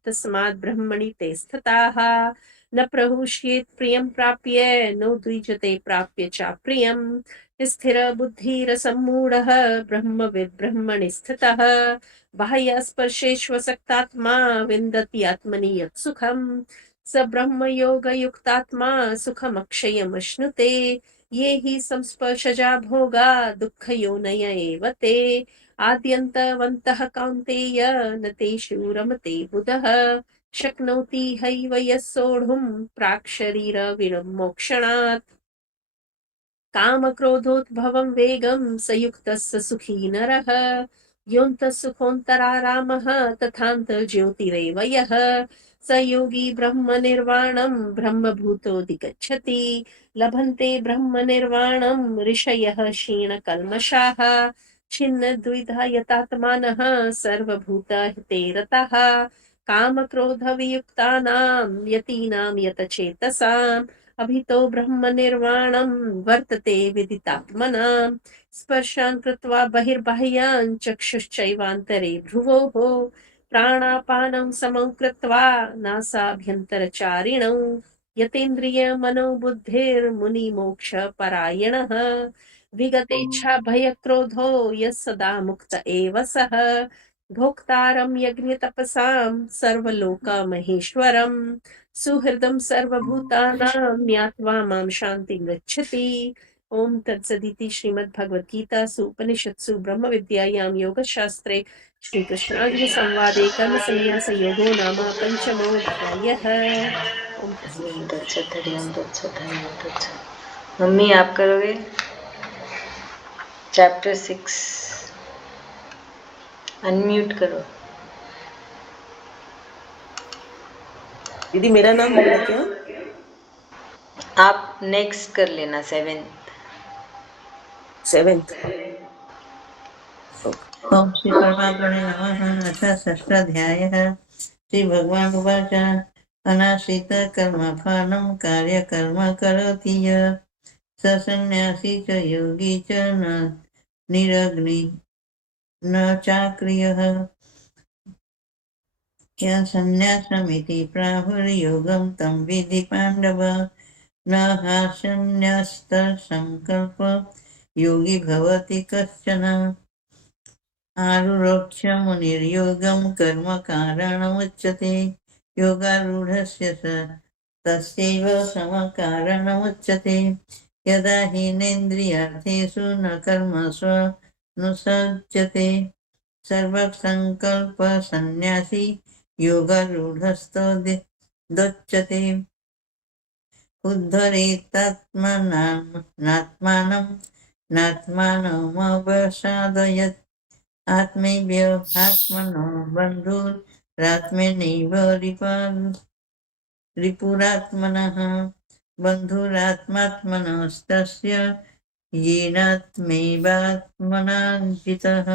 तस्मात् ब्रह्मणि ते स्थिताः न प्रहुष्येत् प्रियं प्राप्य नो द्विजते प्राप्य चाप्रियम् स्थिरबुद्धिरसम्मूढः ब्रह्मविद् ब्रह्मणि स्थितः बाह्यस्पर्शेष्वसक्तात्मा विन्दति आत्मनि यत् सुखम् स ब्रह्मयोगयुक्तात्मा सुखमक्षयमश्नुते ये हि संस्पर्शजा भोगा दुःखयोनय एव ते आद्यन्तवन्तः कौन्तेय न तेषु रमते बुधः शक्नोति हैव यः सोढुं प्राक् शरीरविमोक्षणात् कामक्रोधोद्भवं वेगं स युक्तः स सुखी नरः योऽन्तः सुखोऽन्तरारामः तथान्तर्ज्योतिरेव यः स योगी ब्रह्मनिर्वाणं ब्रह्मभूतोऽधिगच्छति लभन्ते ब्रह्मनिर्वाणं ऋषयः क्षीणकल्मषाः छिन्नद्विधा यतात्मानः सर्वभूतहिते रताः कामक्रोधवियुक्तानां यतीनां यतचेतसाम् अभितो ब्रह्मनिर्वाणं वर्तते विदितात्मनां स्पर्शान् कृत्वा बहिर्बाह्यान् चक्षुश्चैवान्तरे भ्रुवोः प्राणापानं समं कृत्वा नासाभ्यन्तरचारिणौ भोक्तारं यज्ञतपसां सर्वलोकमहेश्वरं सुहृदं सर्वभूतानां ज्ञात्वा मां शान्तिं गच्छति। ओम तत्सदिति श्रीमद्भगवद्गीतासु उपनिषत्सु ब्रह्मविद्यायां योगशास्त्रे श्रीकृष्णार्जुनसंवादे कर्मसन्न्यासयोगो नाम पञ्चमोऽध्यायः। ओम हरिओम तत्सत्। तत्सत हरिओम तत्सत हरिओम तत्सत। मम्मी आप करोगे चैप्टर 6? अनम्यूट करो। दीदी मेरा नाम बोला क्या? आप नेक्स्ट कर लेना 7th। 7th। ओम श्री परमात्मने नमः। अथ षष्ठाध्यायः। श्री भगवान उवाच अनाश्रित कर्मफलं कार्यकर्म करोति यः स सन्न्यासी च योगी च न निरग्नि न चाक्रियः यः सन्न्यासमिति प्राहुर्योगं तं विधि पाण्डव न हासन्न्यस्तसङ्कल्प योगी भवति कश्चन आरुरोक्ष्य मुनिर्योगं कर्म कारणमुच्यते योगारूढस्य तस्यैव समकारणमुच्यते यदा हीनेन्द्रियार्थेषु न कर्मसु नुसज्जते सर्वसङ्कल्पसन्न्यासी योगारूढस्तदुच्यते नात्मानमवसादयत् आत्मैव्यहात्मनो बन्धुरात्मनैव रिपुरात्मनः बन्धुरात्मात्मनस्तस्य येनात्मैवात्मना जितः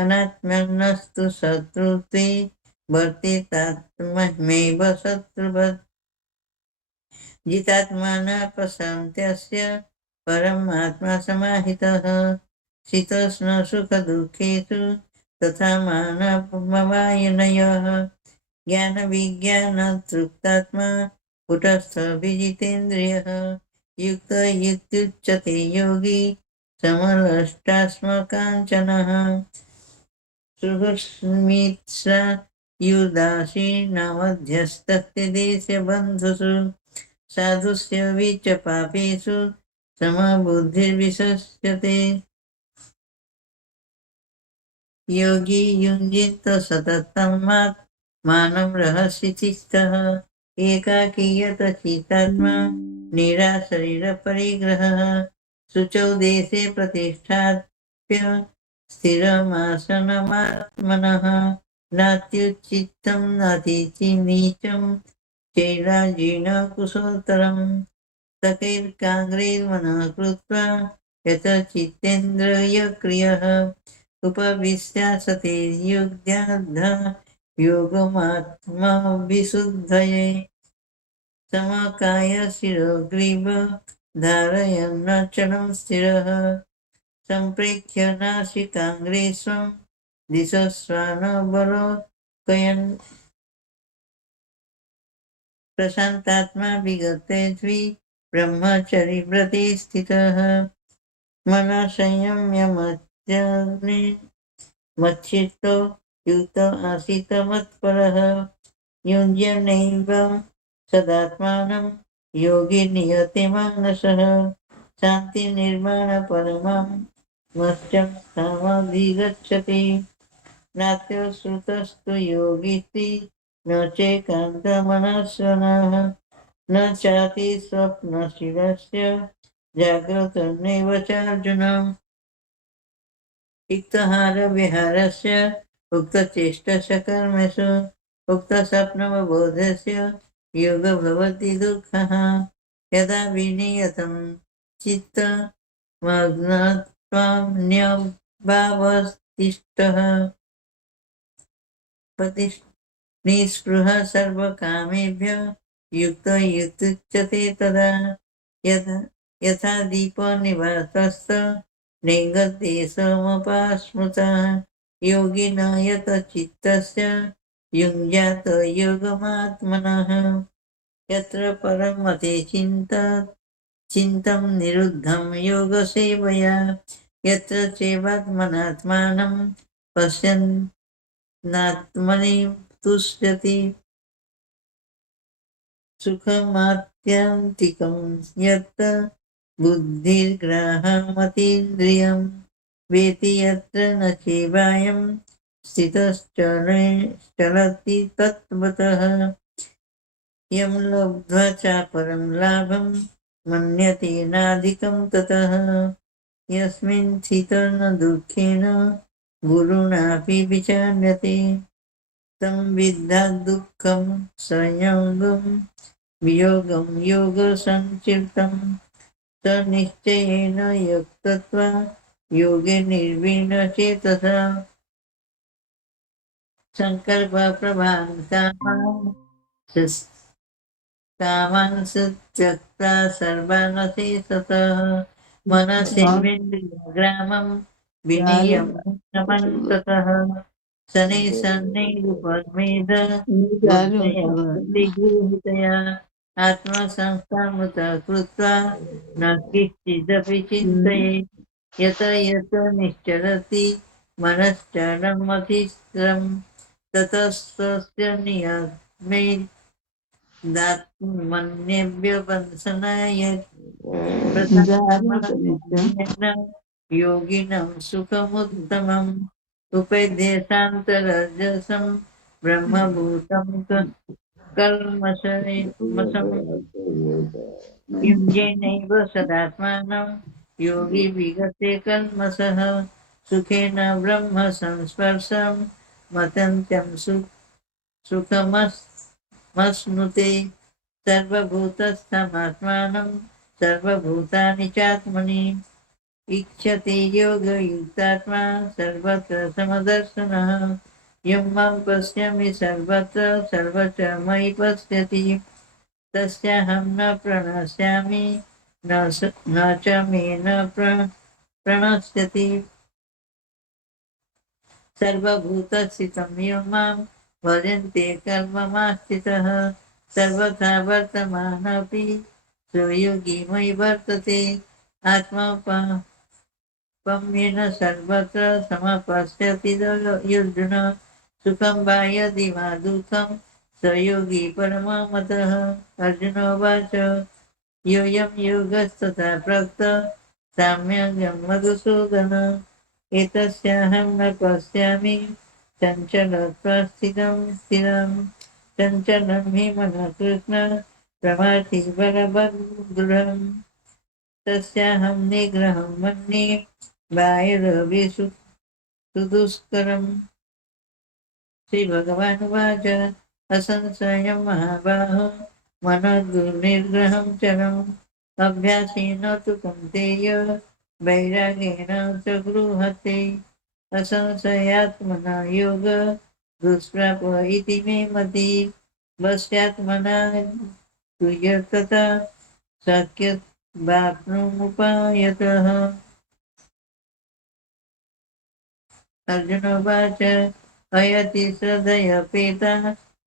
अनात्मनस्तु शत्रुत्वे वर्तेतात्मैव शत्रुवत् जितात्मानः प्रशान्त्यस्य परमात्मा समाहितः शीतोष्ण सुखदुःखेषु तथा मानवमवायनयः ज्ञानविज्ञानतृप्तात्मा कुटस्थविजितेन्द्रियः युक्त इत्युच्यते योगी समलष्टास्मकाञ्चनः सुहृन्मित्रा युदासीनमध्यस्तस्य देशबन्धुषु साधुस्य विच पापेषु समबुद्धिर्विशस्यते योगी युञ्जित सततमात् मानं रहसि चित्तः एकाकीयत चित्तात्मा निराशरीरपरिग्रहः शुचौ देशे प्रतिष्ठाप्य स्थिरमासनमात्मनः नात्युच्चित्तं नातिनीचं चैलाजीर्णकुशोत्तरम् सकैर्काग्रैर्मनः कृत्वा यतचित्तेन्द्रियक्रियः उपविश्यासते युग्धाद्धा योगमात्मविशुद्धये समकाय शिरोग्रीव धारयन्नचलं स्थिरः सम्प्रेक्ष्य नासिकाग्रेष्वं दिशस्वानवलोकयन् प्रशान्तात्मा विगते ब्रह्मचर्यव्रते स्थितः मनः संयम्य मच्चित्तो युक्त आसीत् मत्परः युञ्जन्नैव सदात्मानं योगी नियते मानसः शान्तिनिर्माणपरमां मच्चं समाधिगच्छति नात्यश्रुतस्तु योगीति न चैकान्तमनस्वनः न चाति स्वप्नशीलस्य जाग्रतनैव चार्जुन युक्तहारविहारस्य उक्तचेष्टस्य कर्मसु उक्तस्वप्नवबोधस्य योग भवति दुःखः यदा विनियतं चित्तमग्नत्वान्यभावस्तिष्ठः निःस्पृहः सर्वकामेभ्यः युक्तो युक्तुच्यते तदा यथा दीपो निवातस्थ नेङ्गते समपास्मृतः योगिन यत चित्तस्य युञ्जात योगमात्मनः यत्र परमते चिन्तं निरुद्धं योगसेवया यत्र चैवात्मनात्मानं नात्मनि तुष्यति सुखमात्यन्तिकं यत् बुद्धिर्ग्राहमतीन्द्रियं वेति यत्र न चैवायं स्थितश्चलति तत्त्वतः यं लब्ध्वा चापरं लाभं मन्यते नाधिकं ततः यस्मिन् स्थितो न दुःखेन गुरुणापि विचार्यते तं विद्या दुःखं संयोगं वियोगं योगसञ्चितं स निश्चयेन युक्तत्वा योगे निर्विण्णचेतसा सङ्कल्पप्रभां कामान् त्यक्ता सर्वानशेषतः मनसेन्द्रियग्रामं विनियमन्ततः शनैः सन्निरुपद्मेध बुद्धया आत्मसंस्थामुतः कृत्वा न किञ्चिदपि चिन्तयेत् यत यत निश्चरति मनश्चलमतिस्रं ततस्तस्य नियमे दात्मन्यव्यवसनाय प्रथमः योगिनं सुखमुत्तमम् उपेदेशान्तरजसं ब्रह्मभूतं कल्मषं युञ्जेनैव सदात्मानं योगी विगते कल्मषः सुखेन ब्रह्म संस्पर्शं मतन्त्यं सुखमश्नुते सर्वभूतस्थमात्मानं सर्वभूतानि चात्मनि इच्छति योगयुक्तात्मा सर्वत्र समदर्शनः यं मां पश्यामि सर्वत्र सर्वत्र मयि पश्यति तस्याहं न प्रणश्यामि न च मे न प्रणश्यति सर्वभूतस्थितं यो मां भजन्ते कर्ममास्थितः सर्वथा वर्तमानोऽपि सुयोगी मयि वर्तते आत्मपम्येन सर्वत्र समपश्यति अर्जुन सुखं वा यदि वा दुःखं स योगी परममतः अर्जुन उवाच योऽयं योगस्तथा प्रोक्त साम्यं मधुसूदन एतस्याहं न पश्यामि चञ्चलत्वा स्थिरं चञ्चलं हि मनः कृष्ण प्रमाथि बलभद्रम् तस्याहं निग्रहं मन्ये बाह्यरविसुदुष्करम् श्रीभगवानुवाच असंशयं महाबाहो मनोर्निग्रहं चरम् अभ्यासेन तु कौन्तेय वैराग्येण च गृह्यते असंशयात्मना योग दुष्प्राप इति मे मति वश्यात्मना तुयतता शक्य वाप्नुमुपायतः अर्जुन उवाच अयति श्रद्धयपेता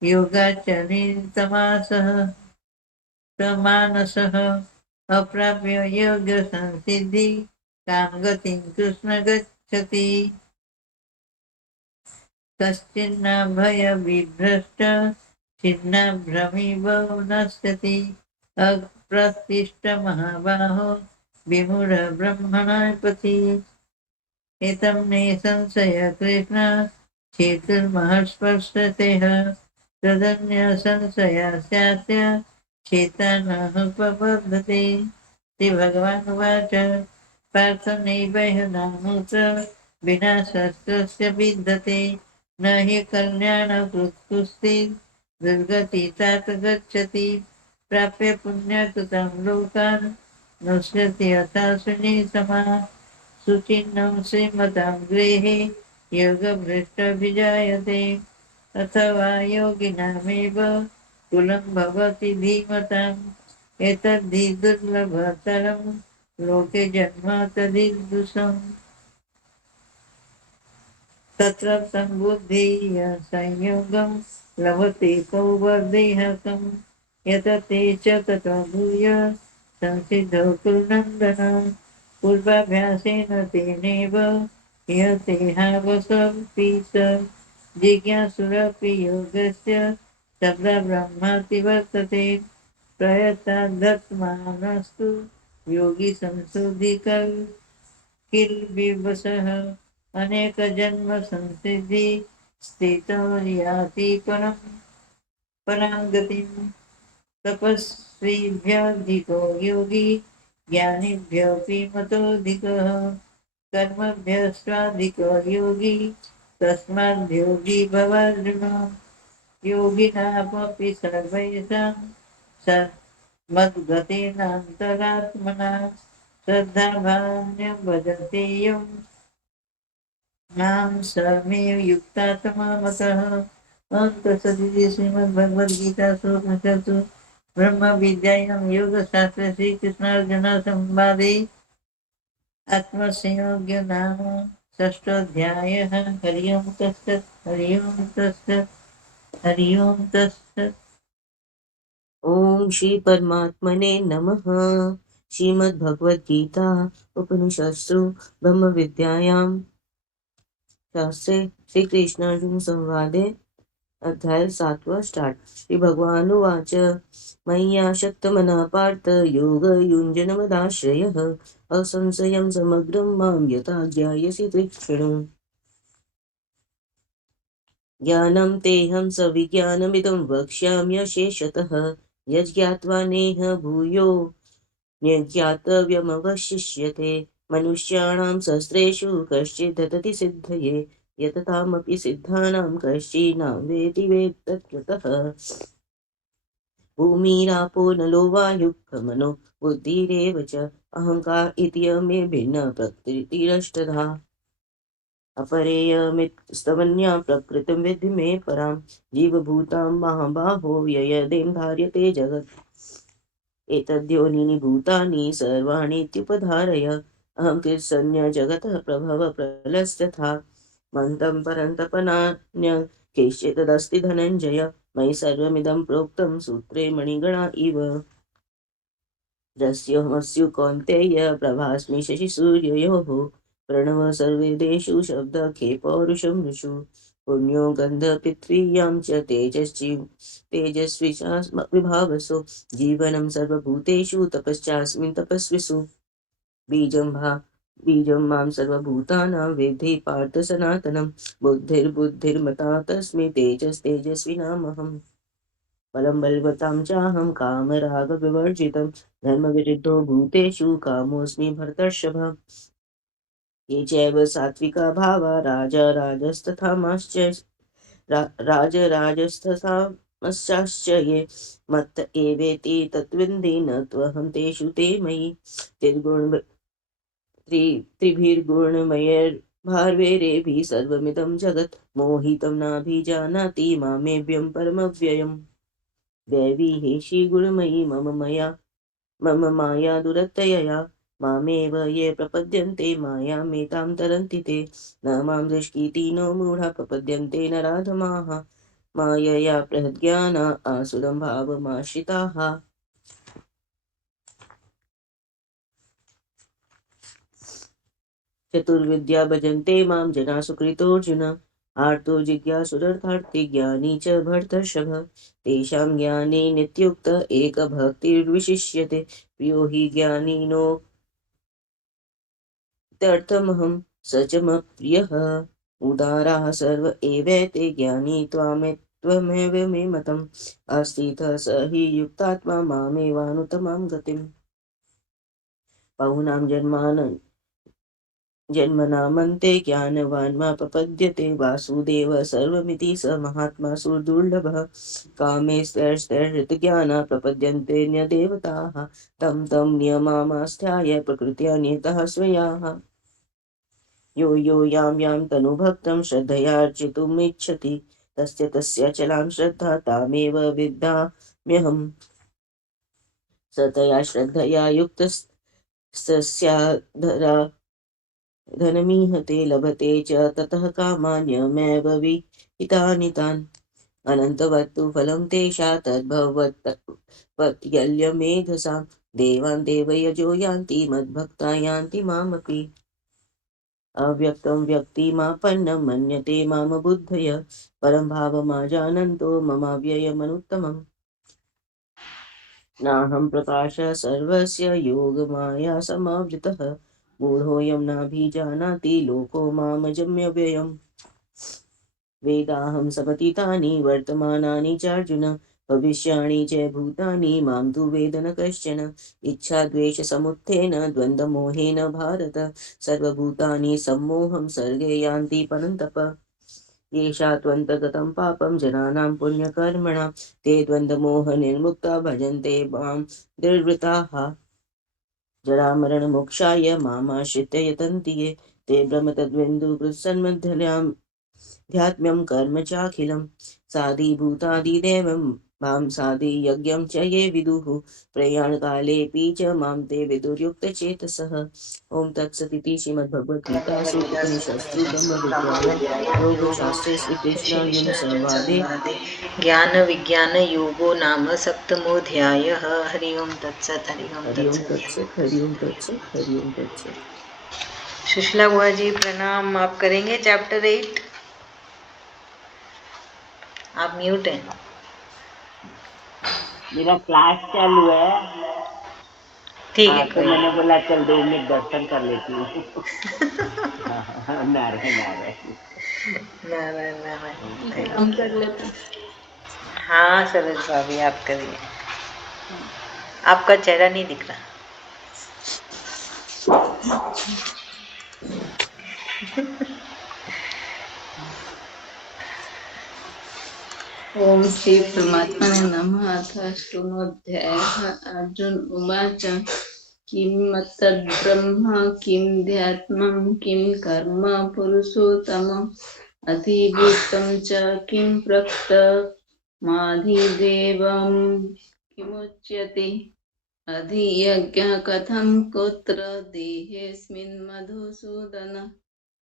योगाचरितमासः समानसः अप्राप्य योगसंसिद्धि कामगतिं कृष्ण गच्छति कश्चिन्न भयविभ्रष्ट छिन्नभ्रमिव नश्यति अप्रतिष्ठ महाबाहो विमूढब्रह्मणपति एतं निसंशय कृष्ण चेतुर्महस्पृशतेः तदन्यसंशयस्यास्य चेतनः उपपद्यते श्रीभगवानुवाच पार्थ नैवेह विना शस्त्रस्य विद्यते न हि कल्याणकृत्कुस्तिः दुर्गति तात गच्छति प्राप्य पुण्यकृतं लोकान् नश्यति यथा सुनिसमा सुचिन्नं श्रीमतां गृहे योगभ्रष्टभिजायते अथवा योगिनामेव कुलं भवति धीमताम् एतद्धि दुर्लभतरं लोके जन्म तदिदृशम् तत्र सम्बुद्धेय संयोगं लभते कौवर्देहकं यतते च ततो भूय संसिद्धो कुरुनन्दन पूर्वाभ्यासेन तेनैव ह्यते हावसपि स जिज्ञासुरपि योगस्य शब्दब्रह्माति वर्तते प्रयतादत्मानस्तु योगी संशोधिकल् किल विवशः अनेकजन्म संसिद्धि स्थितो याति परां गतिम् तपस्विभ्यधिको योगी ज्ञानिभ्योऽपि मतोऽधिकः कर्मभ्यस्त्वाधिको योगी तस्माद्योगी भवार्जुन योगिनामपि सर्वेषां मद्गतेनान्तरात्मना श्रद्धाभावन्यं भजते यं मां समे युक्तात्मा मतः अन्तसदिति श्रीमद्भगवद्गीतासु उपनिषत्सु ब्रह्मविद्यायां योगशास्त्रे श्रीकृष्णार्जुनसंवादे आत्मसंयोगो नाम षष्ठोऽध्यायः। हरि ओं तत्सत् हरि ओं तत्सत् हरि ओं तत्सत्। ओम श्री परमात्मने नमः। श्रीमद्भगवद्गीता उपनिषत्सु ब्रह्म विद्यायां शास्त्रे श्री कृष्णार्जुन संवादे अध्याय 7 स्टार्ट। श्री भगवानुवाच मय्यासक्तमनः पार्थ योगयुञ्जनमदाश्रयः असंशयं समग्रं मां यथा ज्ञायसि तृक्षणम्। ज्ञानं तेऽहं सविज्ञानमिदं वक्ष्याम्यशेषतः यज्ञात्वा नेह भूयो ज्ञातव्यमवशिष्यते। मनुष्याणां सहस्रेषु कश्चित् ददति सिद्धये यततामपि सिद्धानां कश्चिन्नाम वेति वेत्तत्वतः। भूमिरापो नलो वायुः मनो बुद्धिरेव च अहङ्कार इति मे भिन्न प्रकृतिरष्टधा। अपरेयमित्स्तवन्या प्रकृतिं विद्धि मे परां जीवभूतां महाबाहो व्ययदें धार्यते जगत्। एतद्योनीनि भूतानि सर्वाणीत्युपधारय अहं कृत्स्नः जगतः प्रभव प्रलयस्तथा मन्तं परन्तपनान्य केश्चिदस्ति धनञ्जय मयि सर्वमिदं प्रोक्तं सूत्रे मणिगणा इव। रस्योऽहमस्यु कौन्तेय प्रभास्मि शशिसूर्ययोः प्रणव सर्वेदेषु शब्दखे पौरुषं नृषु पुण्यो गन्धपृथ्वीयां च तेजस्वी विभावसो जीवनं सर्वभूतेषु तपश्चास्मिन् तपस्विषु बीजं मां सर्वभूतानां वेद्धि पार्थ सनातनं बुद्धिर्बुद्धिर्मता तस्मै तेजस्विनामहम्। बलं बलवतां चाहं कामरागविवर्जितं धर्मविरुद्धो भूतेषु कामोऽस्मि भरतर्षभ। ये चैव सात्विका भावा राजराजस्तथामश्च ये मत्त एवेति तत्त्वन्ति न त्वहं तेषु ते मयि त्रिभिर्गुणमयैर्भार्वेरेभिः सर्वमिदं जगत् मोहितं नाभिजानाति मामेव्यं परमव्ययम्। दैवी हेषि गुणमयी मम माया दुरत्यया मामेव ये प्रपद्यन्ते मायामेतां तरन्ति ते न मां दुष्कीर्तिनो मूढा प्रपद्यन्ते नराधमाः मायया प्रहृद्ज्ञाना आसुरं भावमाश्रिताः। चतुर्विद्या भजन्ते मां जना सुकृतोऽर्जुन आर्तो जिज्ञासुरर्थार्थी ज्ञानी च भरतर्षभ। तेषां ज्ञाने नित्युक्त एकभक्तिर्विशिष्यते प्रियो हि ज्ञानिनो त्यर्थमहं स च मत्प्रियः। उदाराः सर्व एवैते ज्ञानी त्वमेव मे मतम् आस्थितः स हि युक्तात्मा मामेवानुत्तमां गतिम्। बहुनां जन्मनामन्ते ज्ञानवान् मा प्रपद्यते वासुदेव सर्वमिति स महात्मा सुदुर्लभः। कामैस्तैर्हृतज्ञाना प्रपद्यन्ते न्यदेवताः तं नियमामास्थाय प्रकृत्या नियतः स्वयाः। यो यां तनुभक्तं श्रद्धयार्चितुमिच्छति तस्य चलां श्रद्धा तामेव विद्याम्यहम्। स तया श्रद्धया युक्तस्तस्याधरा धनमीहते लभते च ततः कामान्यमेव विहितानि तान्। अनन्तवत्तु फलं तेषा तद्भवत्यल्यमेधसां देवान् देवयजो यान्ति मद्भक्ता यान्ति मामपि। अव्यक्तं व्यक्तिमापन्नं मन्यते माम बुद्धय परं भावमाजानन्तो ममाव्ययमनुत्तमम् नाहं प्रकाशः सर्वस्य योगमाया समावृतः मूढोऽयं नाभिजानाति लोको मामजम्यव्ययम् वेदाहं समतीतानि वर्तमानानि चार्जुन भविष्याणि च भूतानि मां तु वेद न कश्चन इच्छाद्वेषसमुत्थेन द्वन्द्वमोहेन भारत सर्वभूतानि सम्मोहं सर्गे यान्ति परन्तप येषा त्वन्तगतं पापं जनानां पुण्यकर्मणां ते द्वन्द्वमोहनिर्मुक्ता भजन्ते मां निर्वृताः जरामरणमोक्षाय मामाश्रित्य यतन्ति ये ते ब्रह्मतद्विन्दुसन्मध्यनाम् ध्यात्म्यं कर्म चाखिलं साधिभूतादिदेवं मां साधियज्ञं च ये विदुः प्रयाणकालेऽपि च मां ते विदुर्युक्तचेतसः ॐ तत्सदिति श्रीमद्भगवद्गीतासु उपनिषत्सु ब्रह्मविद्यायां योगशास्त्रे श्रीकृष्णार्जुनसंवादे ज्ञान विज्ञान योगो नाम सप्तमोऽध्यायः। हरि ओम तत्सत्। हरि ओम हरि ओं तत्सत्। तत्सत् हरि ओं तत्सत् हरि ओं तत्सत्। सुशीला बुआ जी प्रणाम। आप करेंगे चैप्टर 8? आप म्यूट हैं। मेरा क्लास चालू है। ठीक हाँ, है, तो कोई मैंने नहीं। बोला चल 2 मिनट दर्शन कर लेती हूँ। नारायण नारायण। नारायण नारायण। ठीक है, हम कर लेते हैं। हाँ सरोज भाभी आप करिए। आपका चेहरा नहीं दिख रहा। ओम श्री परमात्मने नमः। अथ अष्टमोऽध्यायः। अर्जुन उवाच किं मत्तद्ब्रह्म किं ध्यात्मं किं कर्म पुरुषोत्तम अधिभूतं च किं प्रोक्तमाधिदेवं किमुच्यते अधियज्ञः कथं कुत्र देहेऽस्मिन् मधुसूदन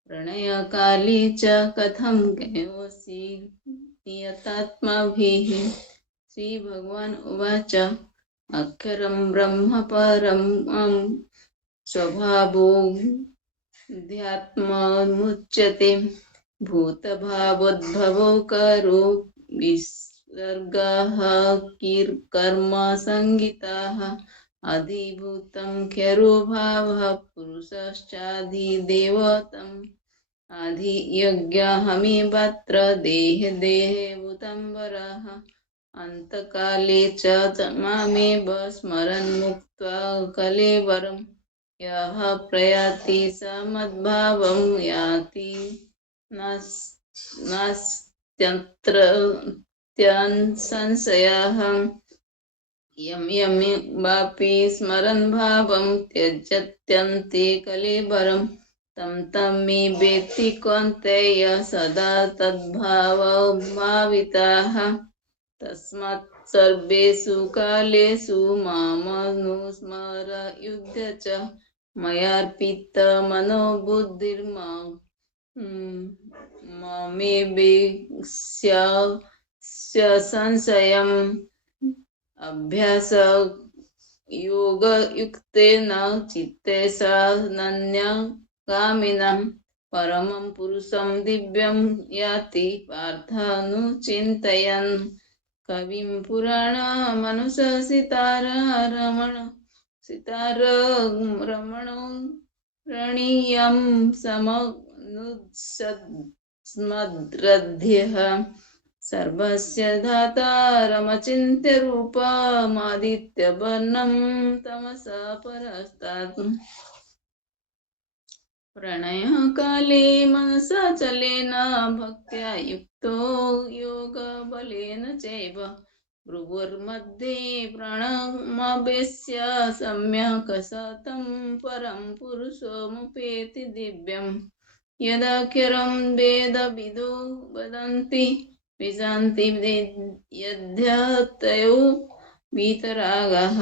प्रणयकाले च कथं ज्ञेयोऽसि नियतात्माभिः। श्रीभगवान् उवाच अक्षरं ब्रह्म परमं स्वभावोऽध्यात्ममुच्यते भूतभावोद्भवो करो विसर्गः कर्म संगीताः अधिभूतं ख्यरोभावः पुरुषश्चाधिदेवतम् अधियज्ञहमिवत्र देहे भूतम्बरः अन्तकाले च मामेव स्मरन् मुक्त्वा कलेवरं यः प्रयाति स मद्भावं याति नास्त्यत्र संशयः यं वापि स्मरन् भावं त्यजत्यन्ते कलेवरम् तं मे वेत्ति कौन्तेय सदा तद्भावभाविताः तस्मात् सर्वेषु कालेषु मामनुस्मर युध्य च मयार्पितमनो बुद्धिर्मे संशयम् अभ्यास योगयुक्तेन चित्तेन नन्या कामिनं परमं पुरुषं दिव्यं याति पार्थानुचिन्तयन् कविं पुराणमनुशासितारमणो रणीयं समनुस्मद्रध्यः सर्वस्य धातारमचिन्त्य रूपमादित्यवर्णं तमसा परस्तात् प्रणयकाले मनसा चलेन भक्त्या युक्तो योगबलेन चैव भ्रुवुर्मध्ये प्राणमवेश्य सम्यक् सतं परं पुरुषमुपेति दिव्यम् यदाक्षरं वेदविदो वदन्ति विशन्ति यद्यतयो वीतरागः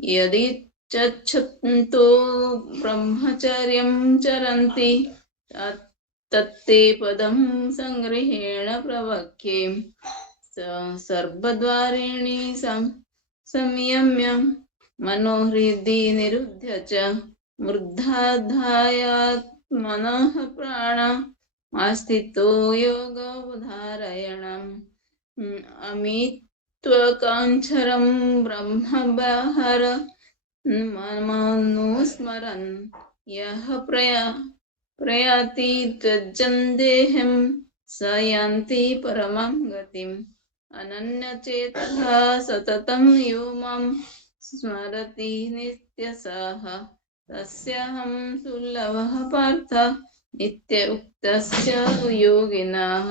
यदि चच्छन्तो ब्रह्मचर्यं चरन्ति तत्ते पदं संग्रहेण प्रवक्ष्ये सर्वद्वारेणि संयम्य मनोहृदि निरुध्य च मूर्धाधायात् मनः प्राण आस्थितो योगधारयणम् अमित्वकाञ्चरं ब्रह्मबहर मनुस्मरन् यः प्रयाति त्वज्जन्देहं स यान्ति परमं गतिम् अनन्यचेतः सततं यो मां स्मरति नित्यसः तस्याहं सुलभः पार्थ नित्य उक्तस्य योगिनः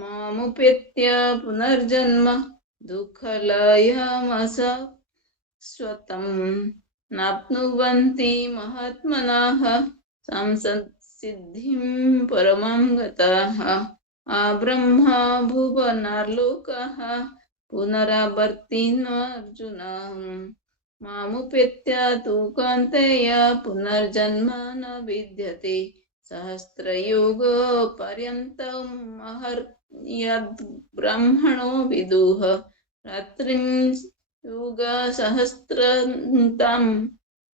मामुपेत्य पुनर्जन्म दुःखलयमसस्वतं नाप्नुवन्ति महात्मनः संसत्सिद्धिं परमं गताः आब्रह्म भुवनार्लोकः पुनरावर्तिनोऽर्जुन मामुपेत्य तु कौन्तेय पुनर्जन्म न विद्यते सहस्रयुगपर्यन्तम् यद् ब्रह्मणो विदुः रात्रिं युगसहस्रं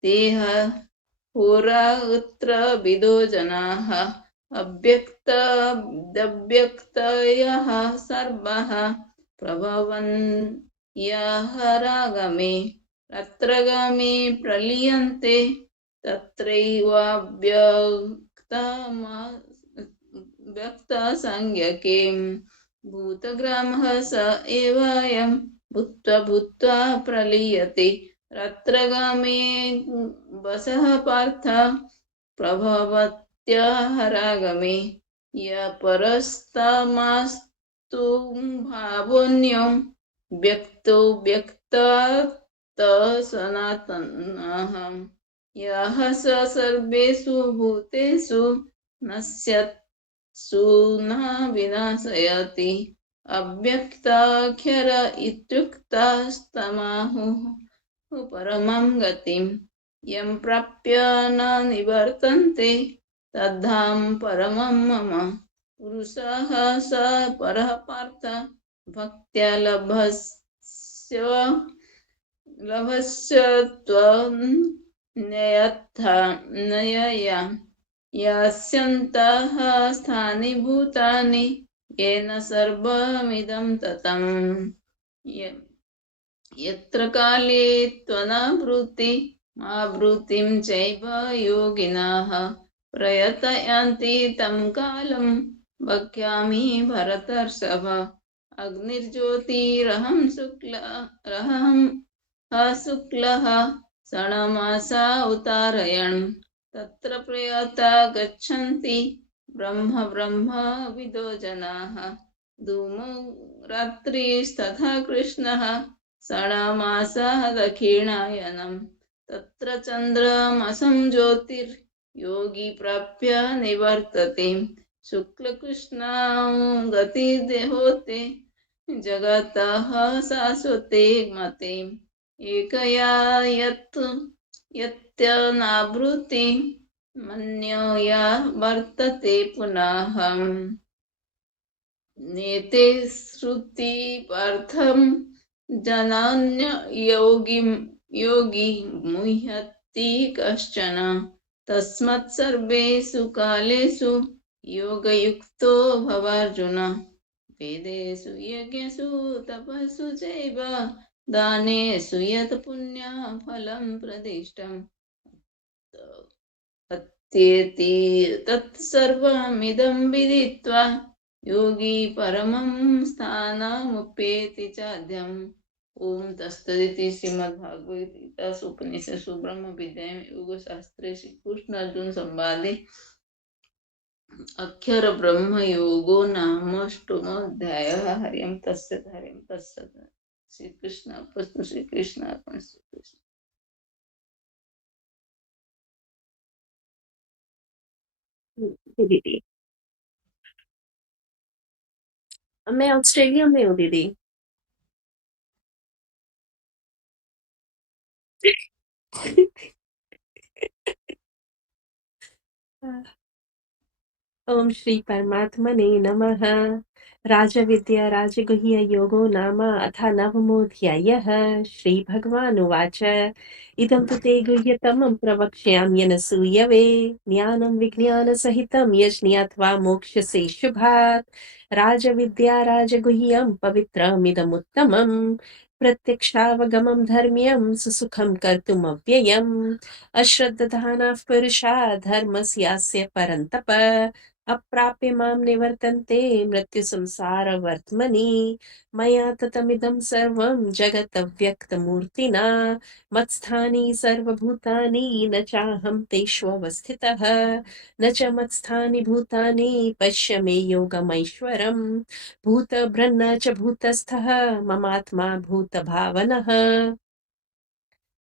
तेह होरात्र विदो जनाः अव्यक्तयः सर्वः प्रभवन् यः रागमे तत्रगामे प्रलीयन्ते तत्रैवाव्यक्तसंज्ञके भूतग्रामः स एवायं भूत्वा भूत्वा प्रलीयते तत्रगामे वसः पार्थ प्रभवत्यहरागमे य परस्तमास्तु भावोऽन्यो व्यक्तो व्यक्तात् सनातनः यः स सर्वेषु भूतेषु नश्यत्सु न विनाशयति अव्यक्ताक्षर इत्युक्तस्तमाहुः परमं गतिं यं प्राप्य न निवर्तन्ते तद्धाम परमं मम पुरुषः स परः पार्थ भक्त्या लभस्य त्वं नयया यास्यन्तः स्थानि भूतानि येन सर्वमिदं ततं यत्र काले त्वनावृत्ति आवृत्तिं चैव योगिनः प्रयतयन्ति तं कालं वक्ष्यामि भरतर्षभ अग्निर्ज्योतिरहं शुक्लः षण्मासा उतारयन् तत्र प्रयता गच्छन्ति ब्रह्म विदो जनाः धूमो रात्रिस्तथा कृष्णः षण्मासः दक्षिणायनं तत्र चन्द्रमसं ज्योतिर्योगी प्राप्य निवर्तते शुक्लकृष्णां गतिर्देहोते जगतः शाश्वते मते एकया यत्यनावृत्ति मन्यया वर्तते पुनः नेते श्रुति पार्थं जनान्य योगी मुह्यति कश्चन तस्मात् सर्वेषु कालेषु योगयुक्तो भवार्जुन वेदेषु यज्ञेषु तपस्सु चैव दानेषु यत् पुण्यफलं प्रदिष्टम् अत्येति तत्सर्वमिदं विदित्वा योगी परमं स्थानमुपेति चाद्यम् ओम तत्सदिति श्रीमद्भागवत उपनिषत्सु ब्रह्म विद्यायां योगशास्त्रे श्रीकृष्ण अर्जुन संवादे अक्षर ब्रह्म योगो नामोऽष्टमोऽध्यायः। हरिं तत्सत् श्री कृष्ण अर्पणमस्तु श्री कृष्ण अर्पणमस्तु। दीदी मैं ऑस्ट्रेलिया में हूँ दीदी। ओम श्री परमात्मने नमः। राजविद्या राजगुह्ययोगो नाम अथ नवमोऽध्यायः। श्रीभगवानुवाच इदं तु ते गुह्यतमं प्रवक्ष्याम्यनसूयवे ज्ञानं विज्ञानसहितं यज्ञात्वा मोक्ष्यसे शुभात्। राजविद्या राजगुह्यं पवित्रमिदमुत्तमम् प्रत्यक्षावगमं धर्म्यं सुसुखं कर्तुमव्ययम्। अश्रद्धधानाः पुरुषा धर्मस्यास्य परन्तप अप्राप्य मां निवर्तन्ते मृत्युसंसारवर्त्मनि। मया ततमिदं सर्वं जगदव्यक्तमूर्तिना मत्स्थानि सर्वभूतानि न चाहं तेष्वस्थितः न च मत्स्थानि भूतानि पश्य मे योगमैश्वरम्। भूतभृन्न च भूतस्थः ममात्मा भूतभावनः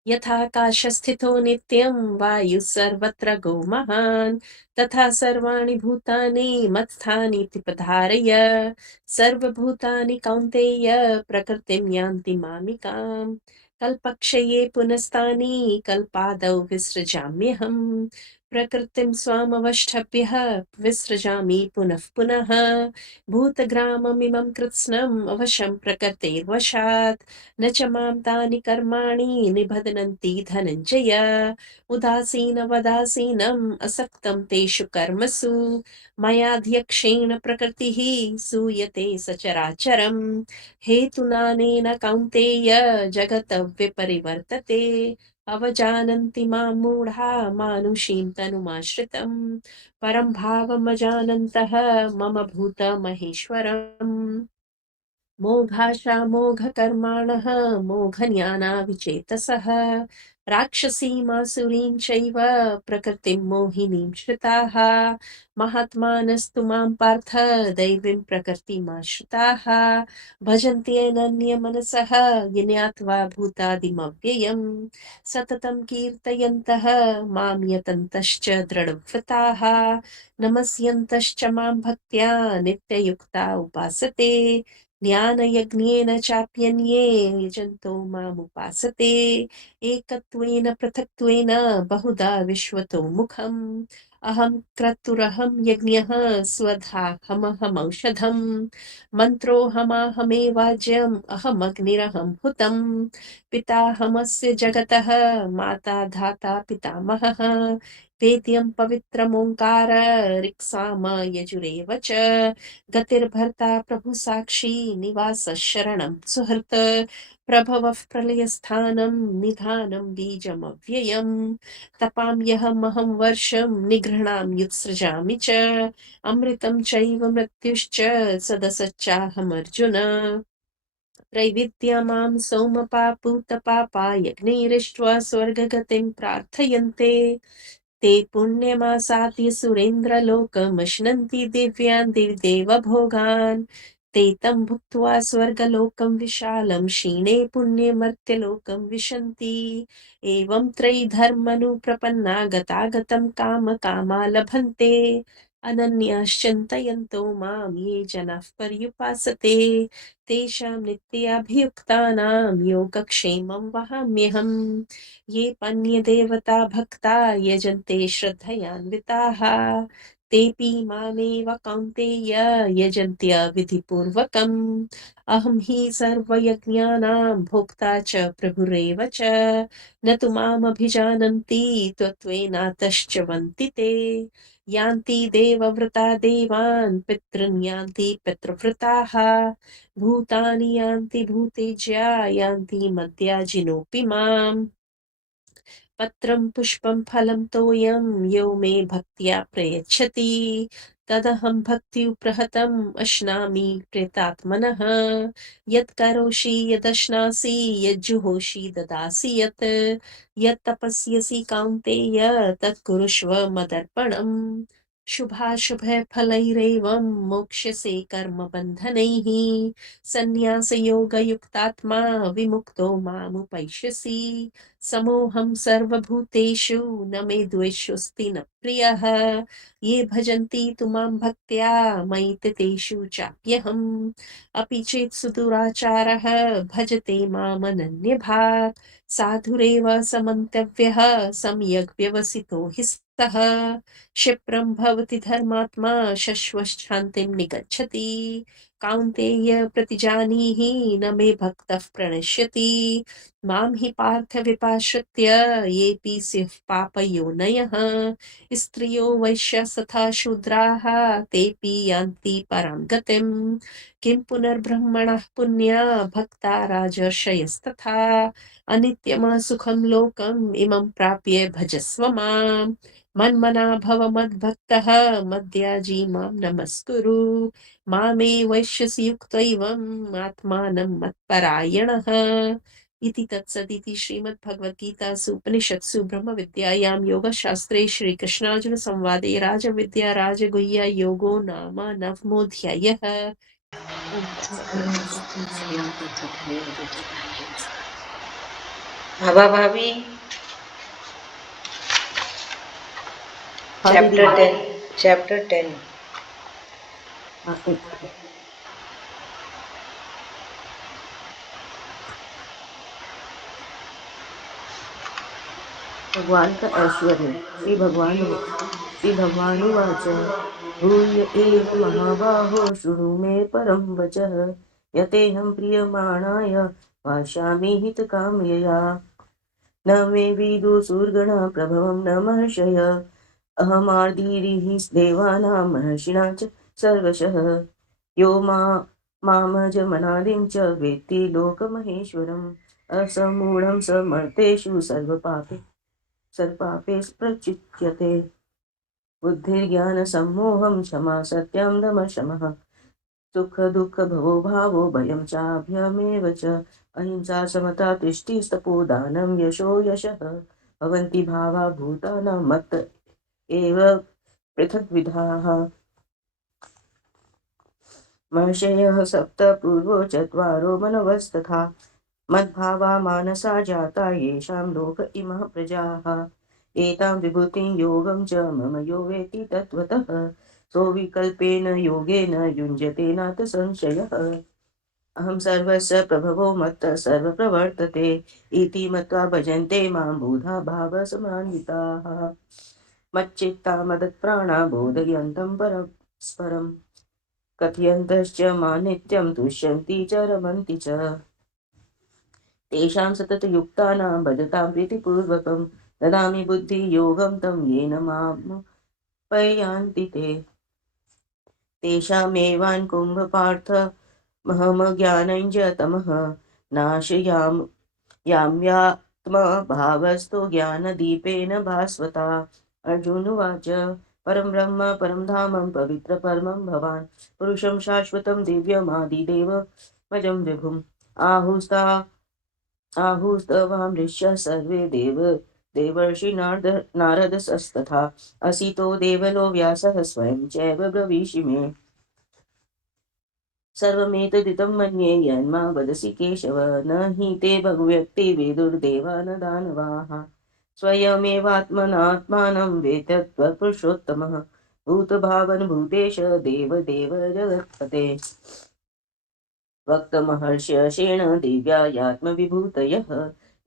यथाकाशस्थितो नित्यं वायुः सर्वत्र गौमहान् तथा सर्वाणि भूतानि मत्स्थानीति पधारय। सर्वभूतानि कौन्तेय प्रकृतिं यान्ति मामिकाम् कल्पक्षये पुनस्तानि कल्पादौ विसृजाम्यहम्। प्रकृतिं स्वामवष्टभ्यः विसृजामि पुनः पुनः। भूतग्राममिमं कृत्स्नम् अवशं प्रकृतेर्वशात् न च मां तानि कर्माणि निबध्नन्ति धनञ्जय। उदासीनवदासीनम् असक्तं तेषु कर्मसु मयाध्यक्षेण प्रकृतिः सूयते सचराचरम्। हेतुनानेन कौन्तेय जगतः विपरिवर्तते अवजानन्ति मां मूढा मानुषीं तनुमाश्रितम् परं भावमजानन्तः मम भूतमहेश्वरम्। मोघाशा मोघकर्माणः मोघज्ञानाविचेतसः राक्षसीमासुरीं चैव प्रकृतिं मोहिनीं श्रिताः महात्मानस्तु मां पार्थ दैवीं प्रकृतिमाश्रिताः भजन्त्यनन्यमनसः ज्ञात्वा भूतादिमव्ययम् सततं कीर्तयन्तः मां यतन्तश्च दृढव्रताः नमस्यन्तश्च मां भक्त्या नित्ययुक्ता उपासते ज्ञानयज्ञेन चाप्यन्ये यजन्तो मामुपासते एकत्वेन पृथक्त्वेन बहुधा विश्वतो मुखम् अहं क्रतुरहं यज्ञः स्वधाहमहमौषधम् मन्त्रोऽहमाहमेवाज्यम् अहमग्निरहं हुतम् पिताहमस्य जगतः माता धाता पितामहः वेद्यं पवित्रमोङ्कार ऋक्साम यजुरेव च गतिर्भर्ता प्रभु साक्षी निवासः शरणं सुहृत् प्रभवः प्रलयस्थानं निधानं बीजमव्ययम् तपाम्यहमहं वर्षं निगृह्णामि युत्सृजामि च अमृतं चैव मृत्युश्च सदसच्चाहमर्जुन त्रैविद्या मां सोमपा पूतपापा यज्ञैरिष्ट्वा स्वर्गगतिं प्रार्थयन्ते ते पुण्यमासाद्य सुरेन्द्रलोकमश्नन्ति दिव्यान् देवभोगान् ते तं भुक्त्वा स्वर्गलोकं विशालं क्षीणे पुण्ये मर्त्यलोकं विशन्ति एवं त्रैधर्मनुप्रपन्ना गतागतं कामकामा लभन्ते अनन्याश्चिन्तयन्तो मां ये जनाः पर्युपासते तेषां नित्याभियुक्तानां योगक्षेमं वहाम्यहम् ये पन्यदेवता भक्ता यजन्ते श्रद्धयान्विताः तेऽपि मामेव कौन्तेय यजन्त्य विधिपूर्वकम् अहं हि सर्वयज्ञानां भोक्ता च प्रभुरेव च न तु मामभिजानन्ति त्वत्त्वेनातश्च वन्ति ते यान्ति देवव्रता देवान् पितॄन् यान्ति पितृव्रताः भूतानि यान्ति भूतेज्या यान्ति मद्याजिनोऽपि माम् पत्रं पुष्पं फलं तोयं यो मे भक्त्या प्रयच्छति तदहं भक्त्युप्रहतम् अश्नामि प्रेतात्मनः यत् करोषि यदश्नासि यज्जुहोषि ददासि यत् यत् तपस्यसि कौन्तेय तत् कुरुष्व मदर्पणम् शुभाशुभफलैरेवं मोक्ष्यसे कर्मबन्धनैः सन्न्यासयोगयुक्तात्मा विमुक्तो मामुपैष्यसि समोऽहं सर्वभूतेषु न मे द्वेष्योऽस्ति न प्रियः ये भजन्ति तु मां भक्त्या मयि ते तेषु चाप्यहम् अपि चेत् सुदुराचारः भजते मामनन्यभाक् साधुरेव समन्तव्यः सम्यग् व्यवसितो हि सः क्षिप्रं भवति धर्मात्मा शश्वच्छान्तिं निगच्छति कौन्तेय प्रतिजानीहि न मे भक्तः प्रणश्यति मां हि पार्थ विपाश्रित्य येऽपि स्युः पापयोनयः स्त्रियो वैश्यास्तथा तथा शूद्राः तेऽपि यान्ति परां गतिम् किं पुनर्ब्रह्मणः पुण्या भक्ता राजर्षयस्तथा अनित्यमसुखं लोकम् इमं प्राप्य भजस्व माम् मन्मना भव मद्भक्तः मद्याजी मां नमस्कुरु मामे वैश्यसि युक्तैवम् आत्मानं मत्परायणः इति तत्सदिति श्रीमद्भगवद्गीतासु उपनिषत्सु ब्रह्मविद्यायां योगशास्त्रे श्रीकृष्णार्जुनसंवादे राजविद्या राजगुह्य योगो नाम नवमोऽध्यायः। ॐ तत्सत्। हरिओम तत्सत हरिओम तत्सत। भाभा भाभी हाँ दीदी। चैप्टर 10 हाँ, भगवान का ऐश्वर्य। श्री भगवानुवाच भूय एव महाबाहो शृणु मे परं वचः यतेऽहं प्रीयमाणाय भाषामि हितकाम्यया न मे विदुषुर्गणः प्रभवं न महर्षय अहमार्दिरिः देवानां महर्षिणां च सर्वशः यो मामजमनादिं च वेत्ति लोकमहेश्वरम् असमूढं समर्थेषु सर्वपापे प्रच्युत्यते बुद्धिर्ज्ञानसम्मोहं क्षमा सत्यं दमः शमः सुख दुःख भवो भावो भयं चाभ्यमेव च अहिंसा समता तुष्टिस्तपोदानं यशो यशः भवन्ति भावा भूतानां मत्त एव पृथग्विधाः महर्षयः सप्त पूर्वो चत्वारो मनवस्तथा मद्भावा मानसा जाता येषां लोक इमः प्रजाः एतां विभूतिं योगं च मम यो वेत्ति तत्त्वतः सोऽविकल्पेन योगेन युञ्जते नाथ संशयः अहं सर्वस्य प्रभवो मत्तः सर्वप्रवर्तते इति मत्वा भजन्ते मां बुधा भावसमान्विताः मच्चित्ता मदत्प्राणा बोधयन्तं परस्परं कथयन्तश्च मान्नित्यं तुष्यन्ति च रमन्ति च तेषां सततयुक्तानां भजतां प्रीतिपूर्वकं ददामि बुद्धियोगं तं येन मामुपयान्ति ते तेषामेवान् कुम्भपार्थ महमज्ञानं च तमः नाशयाम्यात्मभावस्तु ज्ञानदीपेन भास्वता अर्जुनुवाच परं ब्रह्म परं धामं पवित्रपरमं भवान् पुरुषं शाश्वतं दिव्यमादिदेवमजं विभुम् आहुस्तवामृष्य सर्वे देवर्षि नारदस्तथा असितो देवलो व्यासः स्वयं चैव ब्रवीषि मे सर्वमेतदिदं मन्ये यन्मा वदसि केशव न हि ते भगव्यक्ति विदुर्देवा न दानवाः स्वयमेवात्मनात्मानं वेत्तत्वपुरुषोत्तमः भूतभावन भूतेश देवदेव जगत्पते वक्तमहर्षेण दिव्या यात्मविभूतयः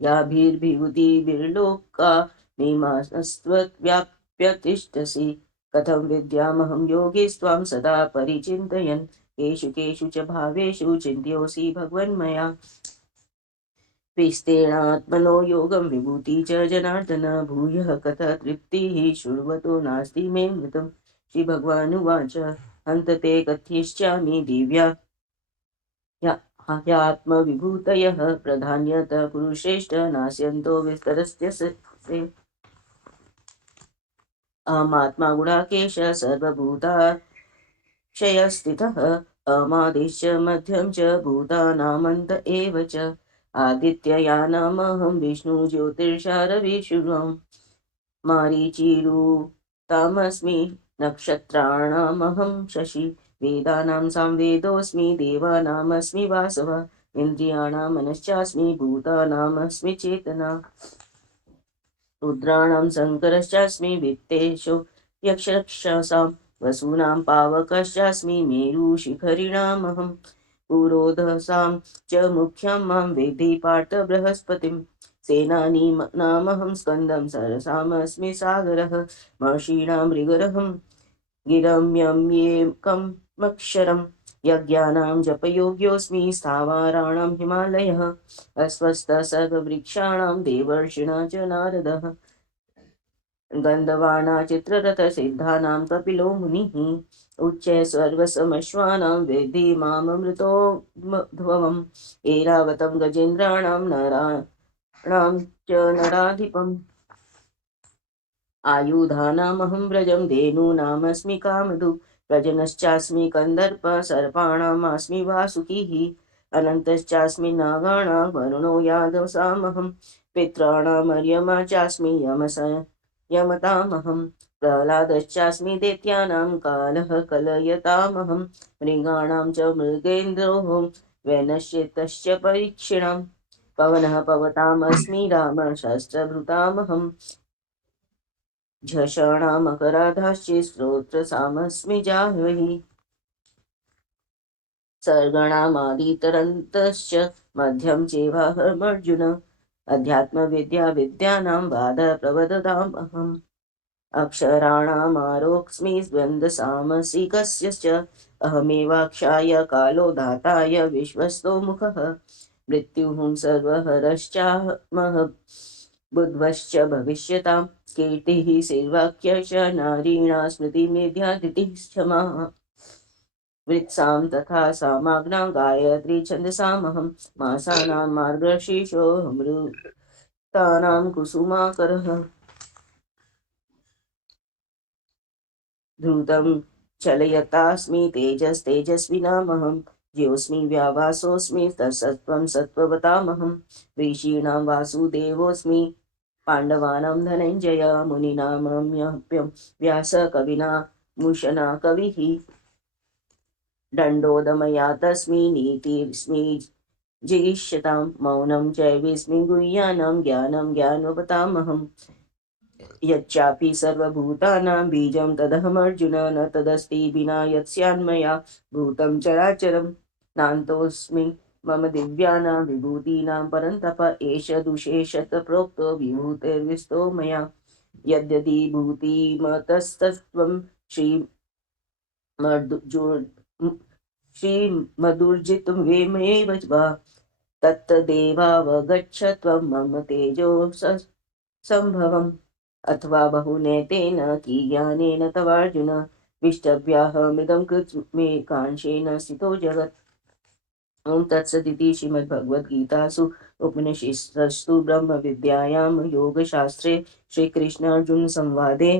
याभिर्विभूतिभिर्लोका मीमांस्त्वव्याप्य तिष्ठसि कथं विद्यामहं योगिस्त्वां सदा परिचिन्तयन् केषु केषु च भावेषु चिन्त्योऽसि भगवन्मया विस्तेणात्मनो योगं विभूति च जनार्दन भूयः कथा तृप्तिः शृण्वतो नास्ति मे मृतं श्रीभगवानुवाच हन्त ते कथयिष्यामि दिव्या ह्यात्मविभूतयः प्रधान्यतः पुरुषेष्ठ नास्यन्तो विस्तरस्यसे अहमात्मा गुणाकेश सर्वभूताशयस्थितः अमादिश्च मध्यं च भूतानामन्त एव च आदित्ययानामहं विष्णु ज्योतिषारविषुणं मारीचिरुतामस्मि नक्षत्राणामहं शशि वेदानां सामवेदोऽस्मि देवानामस्मि वासवः इन्द्रियाणां मनश्चास्मि भूतानामस्मि चेतना रुद्राणां शङ्करश्चास्मि वित्तेषु यक्षरक्षसां वसूनां पावकश्चास्मि मेरुशिखरिणामहं पुरोधसां च मुख्यं मां विद्धि पार्थ बृहस्पतिं सेनानीनामहं स्कन्दं सरसामस्मि सागरः महर्षीणां मृगरहं गिरं यम्येकमक्षरं यज्ञानां जपयोग्योऽस्मि स्थावराणां हिमालयः अस्वस्थः सर्ववृक्षाणां देवर्षिणा च नारदः गन्धवाना चित्ररथसिद्धानां कपिलो मुनिः उच्चैः सर्वसमश्वानां वेद्धि माममृतोद्भवम् ऐरावतं गजेन्द्राणां नराणां च नराधिपम् आयुधानामहं व्रजं धेनूनामस्मि कामधु व्रजनश्चास्मि कन्दर्प सर्पाणामस्मि वासुकिः अनन्तश्चास्मि नागाणां वरुणो यादवसामहं पित्राणामर्यमा चास्मि यमतामहं प्रह्लादश्चास्मि दैत्यानां कालः कलयतामहं मृगाणां च मृगेन्द्रोऽहं वैनश्येतश्च परीक्षिणां पवनः पवतामस्मि रामशस्त्रभृतामहं झषणामकराधाश्च स्तोत्रसामस्मि जाह्नवी सर्गणामादितरन्तश्च मध्यं चेवाहमर्जुन अध्यात्मविद्या विद्यानां वादप्रवदतामहम् अक्षराणामारोक्ष्मि द्वन्द्वसामसिकस्य अहमेवाक्षाय कालो दाताय विश्वस्तो मुखः मृत्युः सर्वहरश्चाहमः बुद्ध्वश्च भविष्यतां कीर्तिः सेवाख्यश्च नारीणा स्मृतिमेध्यादितिः क्षमा वृत्सां तथा सामाग्नां गायत्री छन्दसामहं मासानां मार्गशीर्षोऽमृतानां कुसुमाकरः धृतं चलयतास्मि तेजस्तेजस्विनामहं ज्योऽस्मि व्यावासोऽस्मि तत्सत्त्वं सत्त्ववतामहं ऋषीणां वासुदेवोऽस्मि पाण्डवानां धनञ्जय मुनीनामप्यं व्यासकविना मुशना कविः दण्डोदमया तस्मै नीतिर्स्मि जयिष्यतां मौनं चैवेस्मि गुह्यानां ज्ञानं ज्ञानवतामहम् यच्चापि सर्वभूतानां बीजं तदहमर्जुन न तदस्ति विना यत्स्यान्मया भूतं चराचरं नान्तोऽस्मि मम दिव्यानां विभूतीनां परन्तप एष दुषेशत प्रोक्तो विभूतिर्विस्तो मया यद्यदि भूतिमतस्तत्त्वं श्रीमदुर्जितं वेमेव वा तत्तदेवावगच्छ त्वं मम तेजो संभवम् अथवा बहुनेतेन किज्ञानेन तवार्जुन विष्टव्याहमिदं कृत्स्मे कांशेन स्थितो जगत् ॐ तत्सदिति श्रीमद्भगवद्गीतासु उपनिषत्सु ब्रह्मविद्यायां योगशास्त्रे श्रीकृष्णार्जुनसंवादे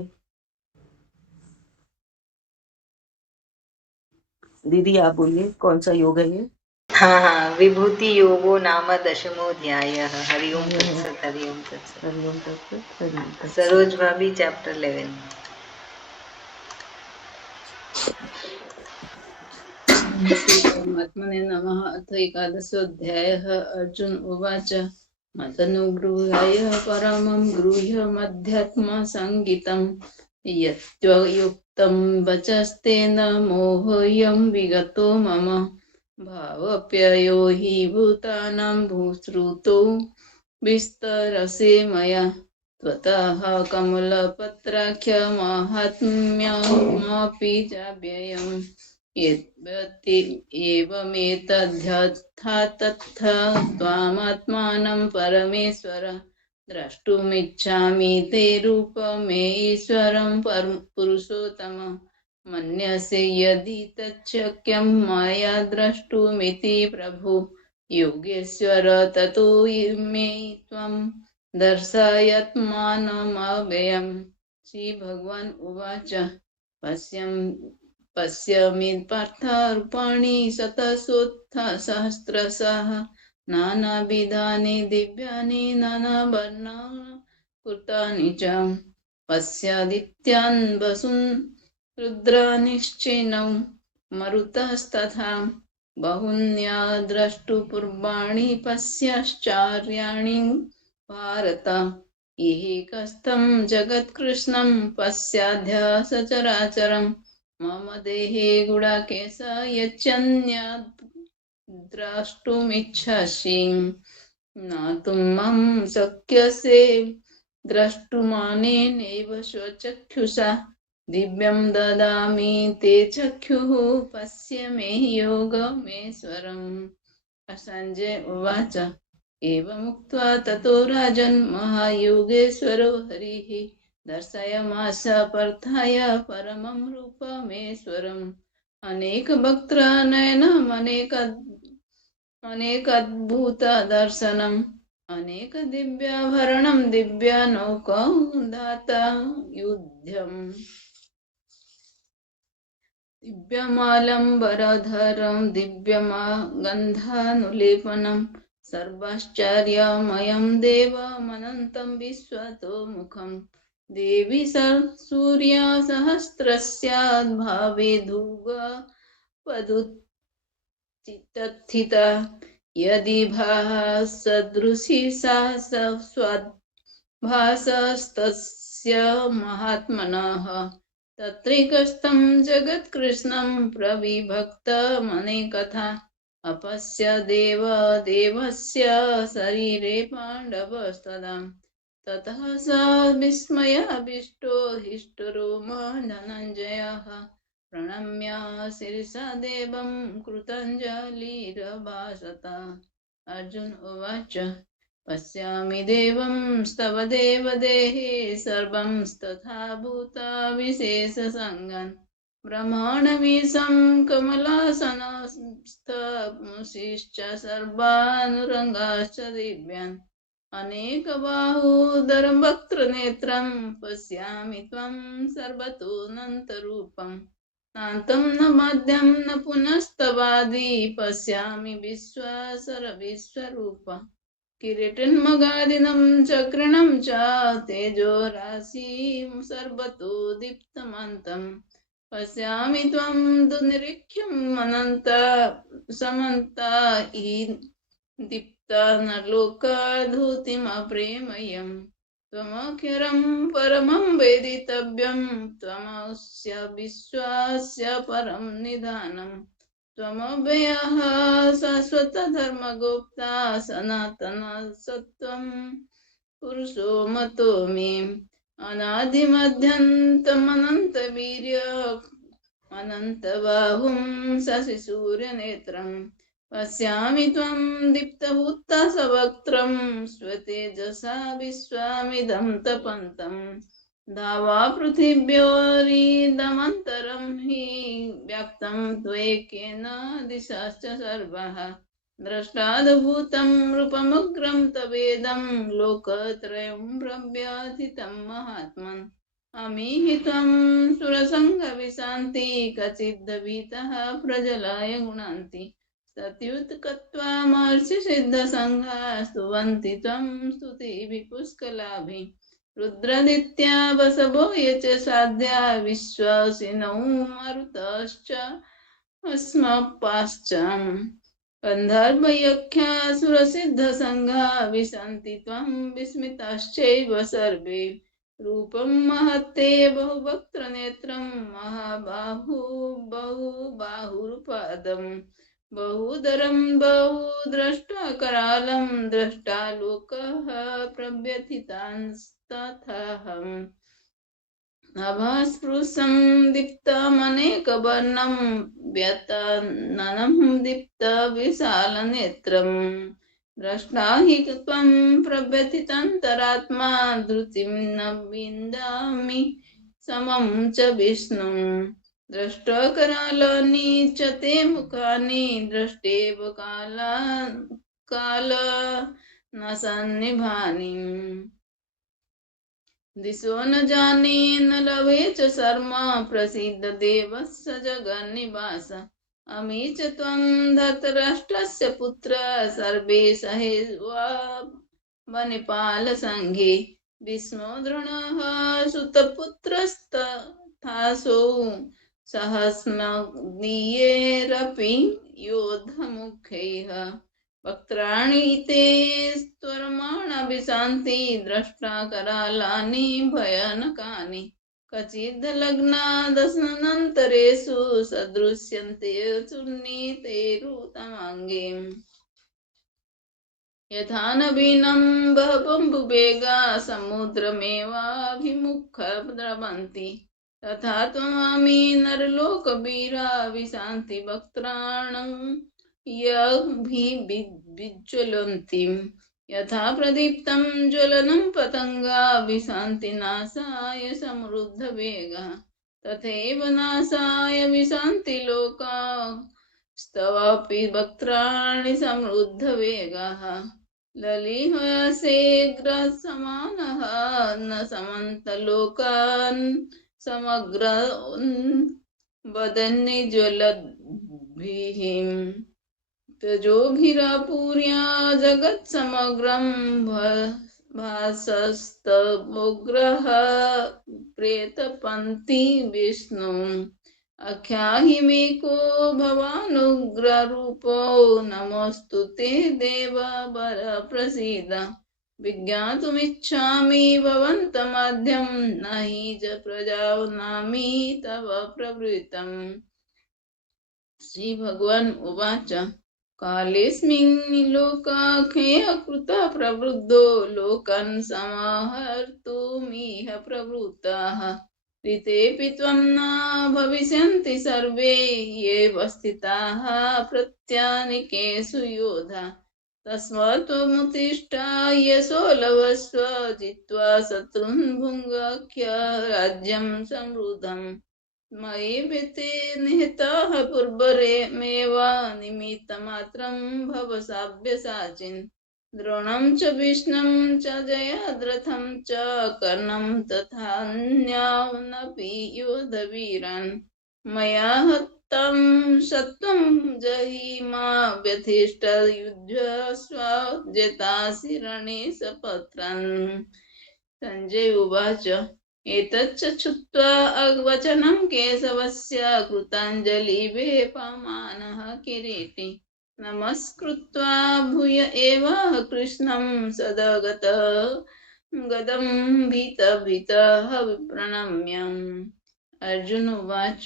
दीदी आप बोलिए कौन सा योग है ये? हाँ, विभूति योगो नाम दशमोऽध्यायः। हरि ओम तत्सत्, हरि ओम तत्सत्। हरिओम तत्सत्, हरिओम तत्सत्। सरोज भाभी चैप्टर 11। श्रीपरमात्मने नमः। अथ एकादशोऽध्यायः। अर्जुन उवाच मतनुगृह्य परमं गृह्यमध्यात्मसंगितं यत्त्वयुक्तं वचस्तेन मोहोऽयं विगतो मम भावप्ययो हि भूतानां भूश्रुतो विस्तरसे मया त्वतः कमलपत्राख्यमाहात्म्यमपि चाव्ययम् एवमेतद्यथा तथा त्वामात्मानं परमेश्वर द्रष्टुमिच्छामि ते रूपमेश्वरं पुरुषोत्तम मन्यसे यदि तच्छक्यं मया द्रष्टुमिति प्रभु योगेश्वर ततो मे त्वं दर्शयात्मानमव्ययम्। श्रीभगवान् उवाच पश्यमि पार्थ रूपाणि शतशोत्थसहस्रशः नानाविधानि दिव्यानि नानावर्णकृतानि च पश्यादित्यान् वसून् रुद्रानिश्चिनौ मरुतस्तथा बहून्यद्रष्टुपूर्वाणि पश्याश्चर्याणि भारत एकस्थं जगत्कृष्णं पश्याद्य सचराचरम् मम देहे गुडाकेश यच्चन्यद् द्रष्टुमिच्छसि न तु मम शक्यसे द्रष्टुमनेनैव स्वचक्षुषा दिव्यं ददामि ते चक्षुः पश्य मे योगमेश्वरम्। संजय उवाच एवमुक्त्वा ततो राजन् महायोगेश्वरो हरिः दर्शयामास पार्थाय परमं रूपमेश्वरम्। अनेकवक्त्रनयनम् अनेकाद्भुतदर्शनम् अनेकदिव्याभरणं दिव्यानौकदातयुध्यम् दिव्यमालम्बरधरं दिव्यगन्धानुलेपनं सर्वाश्चर्यमयं देवमनन्तं विश्वतोमुखं देवी सूर्यसहस्रस्याद्भावे धूपवदुत्थिता यदि भासदृशी सा स्वभासस्तस्य महात्मनः तत्रैकस्थं जगत्कृष्णं प्रविभक्तमनेकथा अपश्य देवस्य शरीरे पाण्डवस्तदा ततः स विस्मयाविष्टो हिष्टरोमा धनञ्जयः प्रणम्य शिरसा देवं कृताञ्जलिरभाषत। अर्जुन उवाच पश्यामि देवं स्तव देवदेहे सर्वं तथा भूताविशेषसङ्गन् ब्रह्माण्डमीशं कमलासनस्थमुषिश्च सर्वानुरङ्गाश्च दिव्यान् अनेकबाहूदरं वक्त्रनेत्रं पश्यामि त्वं सर्वतोऽनन्तरूपम् नान्तं न मध्यं न पुनस्तवादि पश्यामि विश्वरूप किरीटिन्मगादिनं चक्रणं च तेजोराशिं सर्वतो दीप्तमन्तं पश्यामि त्वं दुर्निरीक्ष्यम् अनन्त समन्ता हि दीप्तानलोकाधूतिमप्रेमयम् त्वमक्षरं परमं वेदितव्यं त्वमस्य विश्वस्य परं निधानम् त्वमव्ययः शाश्वतधर्मगुप्ता सनातनसत्त्वं पुरुषो मतो मे अनादिमध्यन्तमनन्तवीर्यम् अनन्तबाहुं शशिसूर्यनेत्रम् पश्यामि त्वं दीप्तहुताशवक्त्रं स्वतेजसा विश्वमिदं तपन्तम् धावा पृथिव्योरिदमन्तरं हि व्याप्तं त्वैकेन दिशाश्च सर्वः द्रष्टाद्भुतं रूपमुग्रं तवेदं लोकत्रयं प्रव्यथितं महात्मन् अमीहि त्वं सुरसङ्गविशान्ति कचिद्भीतः प्रजलाय गुणान्ति सत्युत्कत्वा महर्षिसिद्धसङ्घा स्तुवन्ति त्वं स्तुतिभिः पुष्कलाभिः रुद्रादित्या वसवो ये च साध्या विश्वासिनौ मरुतश्च अस्मपाश्च गन्धर्वयक्षासुरसिद्धसङ्घा विशन्ति त्वं विस्मिताश्चैव सर्वे रूपं महत्ते बहुवक्त्रनेत्रं बहुबाहुरुपादं बहुदरं बहुद्रष्टाकरालं द्रष्टालोकः प्रव्यथितांस्तथाहम् नभःस्पृशं दीप्तमनेकवर्णं व्यतननं दीप्तविशालनेत्रम् द्रष्टा हि त्वं प्रव्यथितान्तरात्मा धृतिं न विन्दामि समं च विष्णुं द्रष्टकरालानि च ते मुखानि द्रष्टेव काल न सन्निभानि दिशो न जाने न लवे च शर्मा प्रसीद देवस्य जगन्निवास अमी च त्वं धृतराष्ट्रस्य पुत्र सर्वे सहेवा वनिपालसङ्घे भीष्मो द्रोणः सुतपुत्रस्तथासौ सहस्मदीयैरपि योद्धमुखैः वक्त्राणि ते त्वरमाणा विशान्ति द्रष्टा करालानि भयानकानि क्वचिद् लग्ना दशनन्तरेषु सदृश्यन्ते चूर्णितैरुतमाङ्गे यथा नवीनं बहवम्बुवेगा समुद्रमेवाभिमुखा द्रवन्ति तथा त्वमामि नरलोकवीरा विशान्ति वक्त्राणं यभिज्वलन्तीं यथा प्रदीप्तं ज्वलनं पतङ्गा विशान्ति नाशाय समृद्धवेगः तथैव नाशाय विशान्ति लोका स्तवापि वक्त्राणि समृद्धवेगाः ललिहसेग्रसमानः न समन्तलोकान् समग्र वदन्निज्वलद्भिः तेजोभिरापूर्या जगत्समग्रं भासस्तमुग्रः प्रेतपन्ति विष्णुम् आख्याहिमेको भवानुग्ररूपो नमोऽस्तु ते देव वर प्रसीद विज्ञातुमिच्छामि भवन्तमाद्यं न हि च प्रजानामि तव प्रवृत्तम् श्रीभगवान् उवाच कालेऽस्मिन् लोकाख्यकृतः प्रवृद्धो लोकान् समाहर्तुमिह प्रवृत्ताः ऋतेऽपि त्वं न भविष्यन्ति सर्वे ये स्थिताः प्रत्यानिकेषु योधा तस्मात् त्वमुत्तिष्ठ यशो लभस्व जित्वा शत्रून् भुङ्क्ष्व राज्यं समृद्धम् मयि भीते निहिताः पूर्वमेव निमित्तमात्रं भव सव्यसाचिन् द्रोणं च भीष्मं च जयद्रथं च कर्णं तथान्यानपि योधवीरान् मया हतं सत्वं जहिमा व्यथिष्ठ युध्यस्व जेतासि रणे सपत्रान् संजय उवाच एतच्च श्रुत्वा वचनं केशवस्य कृताञ्जलिवेपमानः किरीटी नमस्कृत्वा भूय एव कृष्णं सदगत गदं भीतः प्रणम्यम् अर्जुन उवाच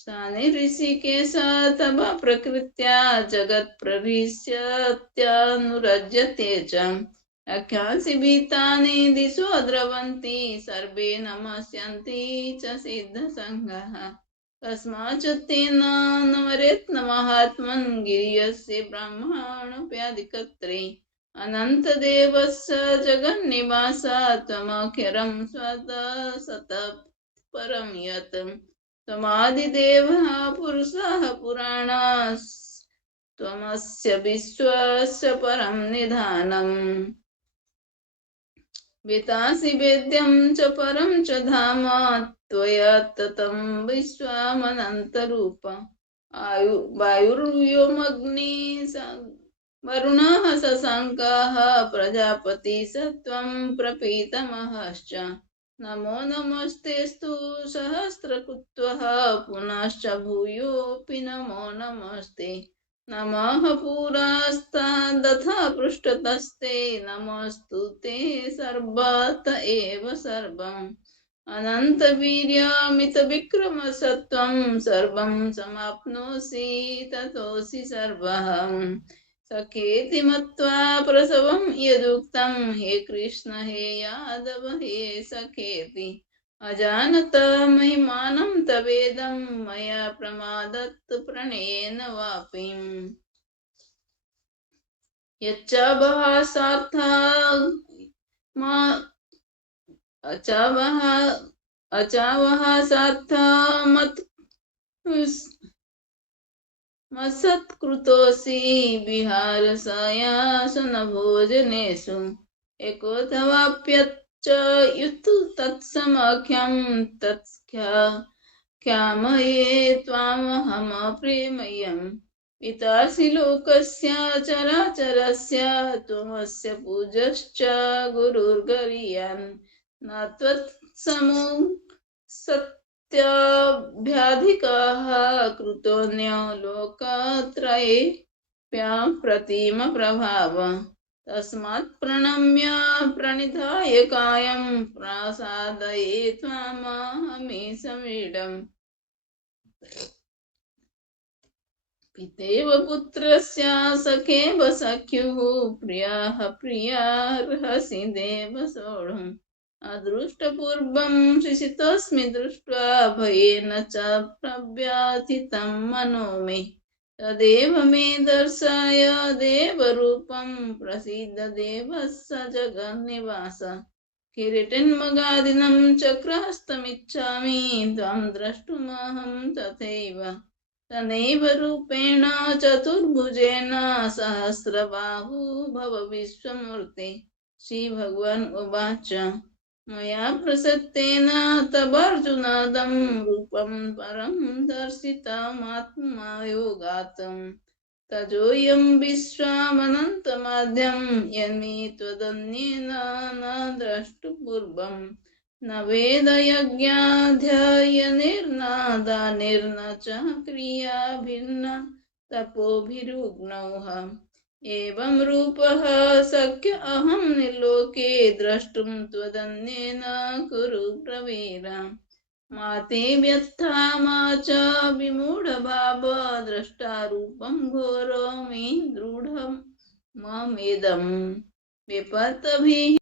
स्थाने ऋषिकेश तव प्रकृत्या जगत्प्रहृष्यत्यानुरज्यते च आख्यासि भीतानि दिशो द्रवन्ति सर्वे नमस्यन्ति च सिद्धसङ्घः कस्माच्च तेन नमरेत् महात्मन् गिर्यस्य ब्रह्माणोऽप्यादिकर्त्रे अनन्तदेवस्य जगन्निवास त्वमक्षरं स्वतः परं यत् त्वमादिदेवः पुरुषः पुराणः त्वमस्य विश्वस्य परं निधानम् वेतासि वेद्यं च परं च धाम त्वया ततं विश्वमनन्तरूप वायुर्व्योमग्निः वरुणः शशाङ्कः प्रजापति सत्वं प्रपीतमहश्च नमो नमस्तेस्तु सहस्रकृत्वः पुनश्च भूयोऽपि नमो नमस्ते नमः पुरस्तादथ पृष्ठतस्ते नमोऽस्तु ते सर्वत एव सर्वम् अनन्तवीर्यमितविक्रमसत्त्वं सर्वं समाप्नोषि ततोऽसि सर्वः सखेति मत्वा प्रसवं यदुक्तं हे कृष्ण हे यादव हे सखेति अजानत महिमानं तवेदं मया प्रमादत् प्रणयेन वापि यच्च बहासार्था अचावः मत्सत्कृतोऽसि विहारशय्यासनभोजनेषु एकोऽथवाप्यच्च युत् तत्समाख्यं तत्ख्यामये त्वामहमप्रेमयम् पितासि लोकस्य चराचरस्य त्वमस्य पूजश्च गुरुर्गरीयान् न त्वत्समो सत्याभ्याधिकः कृतोऽन्यो लोकत्रयेऽप्यप्रतिमप्रभाव तस्मात् प्रणम्य प्रणिधाय कायं प्रसादये त्वामहमीशमीडम् पितेव पुत्रस्य सखेव सख्युः प्रियः प्रियार्हसि देव सोढुम् अदृष्टपूर्वं शिशितोऽस्मि दृष्ट्वा भयेन च प्रव्यथितं मनो मे तदेव मे दर्शय देवरूपं प्रसीद देवः स जगन्निवास किरीटिन्मगादिनं चक्रहस्तमिच्छामि त्वं द्रष्टुमहं तथैव तनैव रूपेण चतुर्भुजेन सहस्रबाहु भव विश्वमूर्ते श्रीभगवान् उवाच मया प्रसत्तेन तवार्जुनादं रूपं परं दर्शितमात्मयोगात् तजोऽयं विश्वमनन्तमाद्यं यन्मे त्वदन्येन न द्रष्टुपूर्वम् न वेदयज्ञाध्ययनैर्न दानैर्न च क्रियाभिर्न तपोभिरुग्नौः एवं रूपः शक्य अहं निर्लोके द्रष्टुं त्वदन्येन कुरु प्रवीर मा ते व्यथा मा च विमूढभाव द्रष्टारूपं घोरो मे दृढं ममेदं विपत्तभिः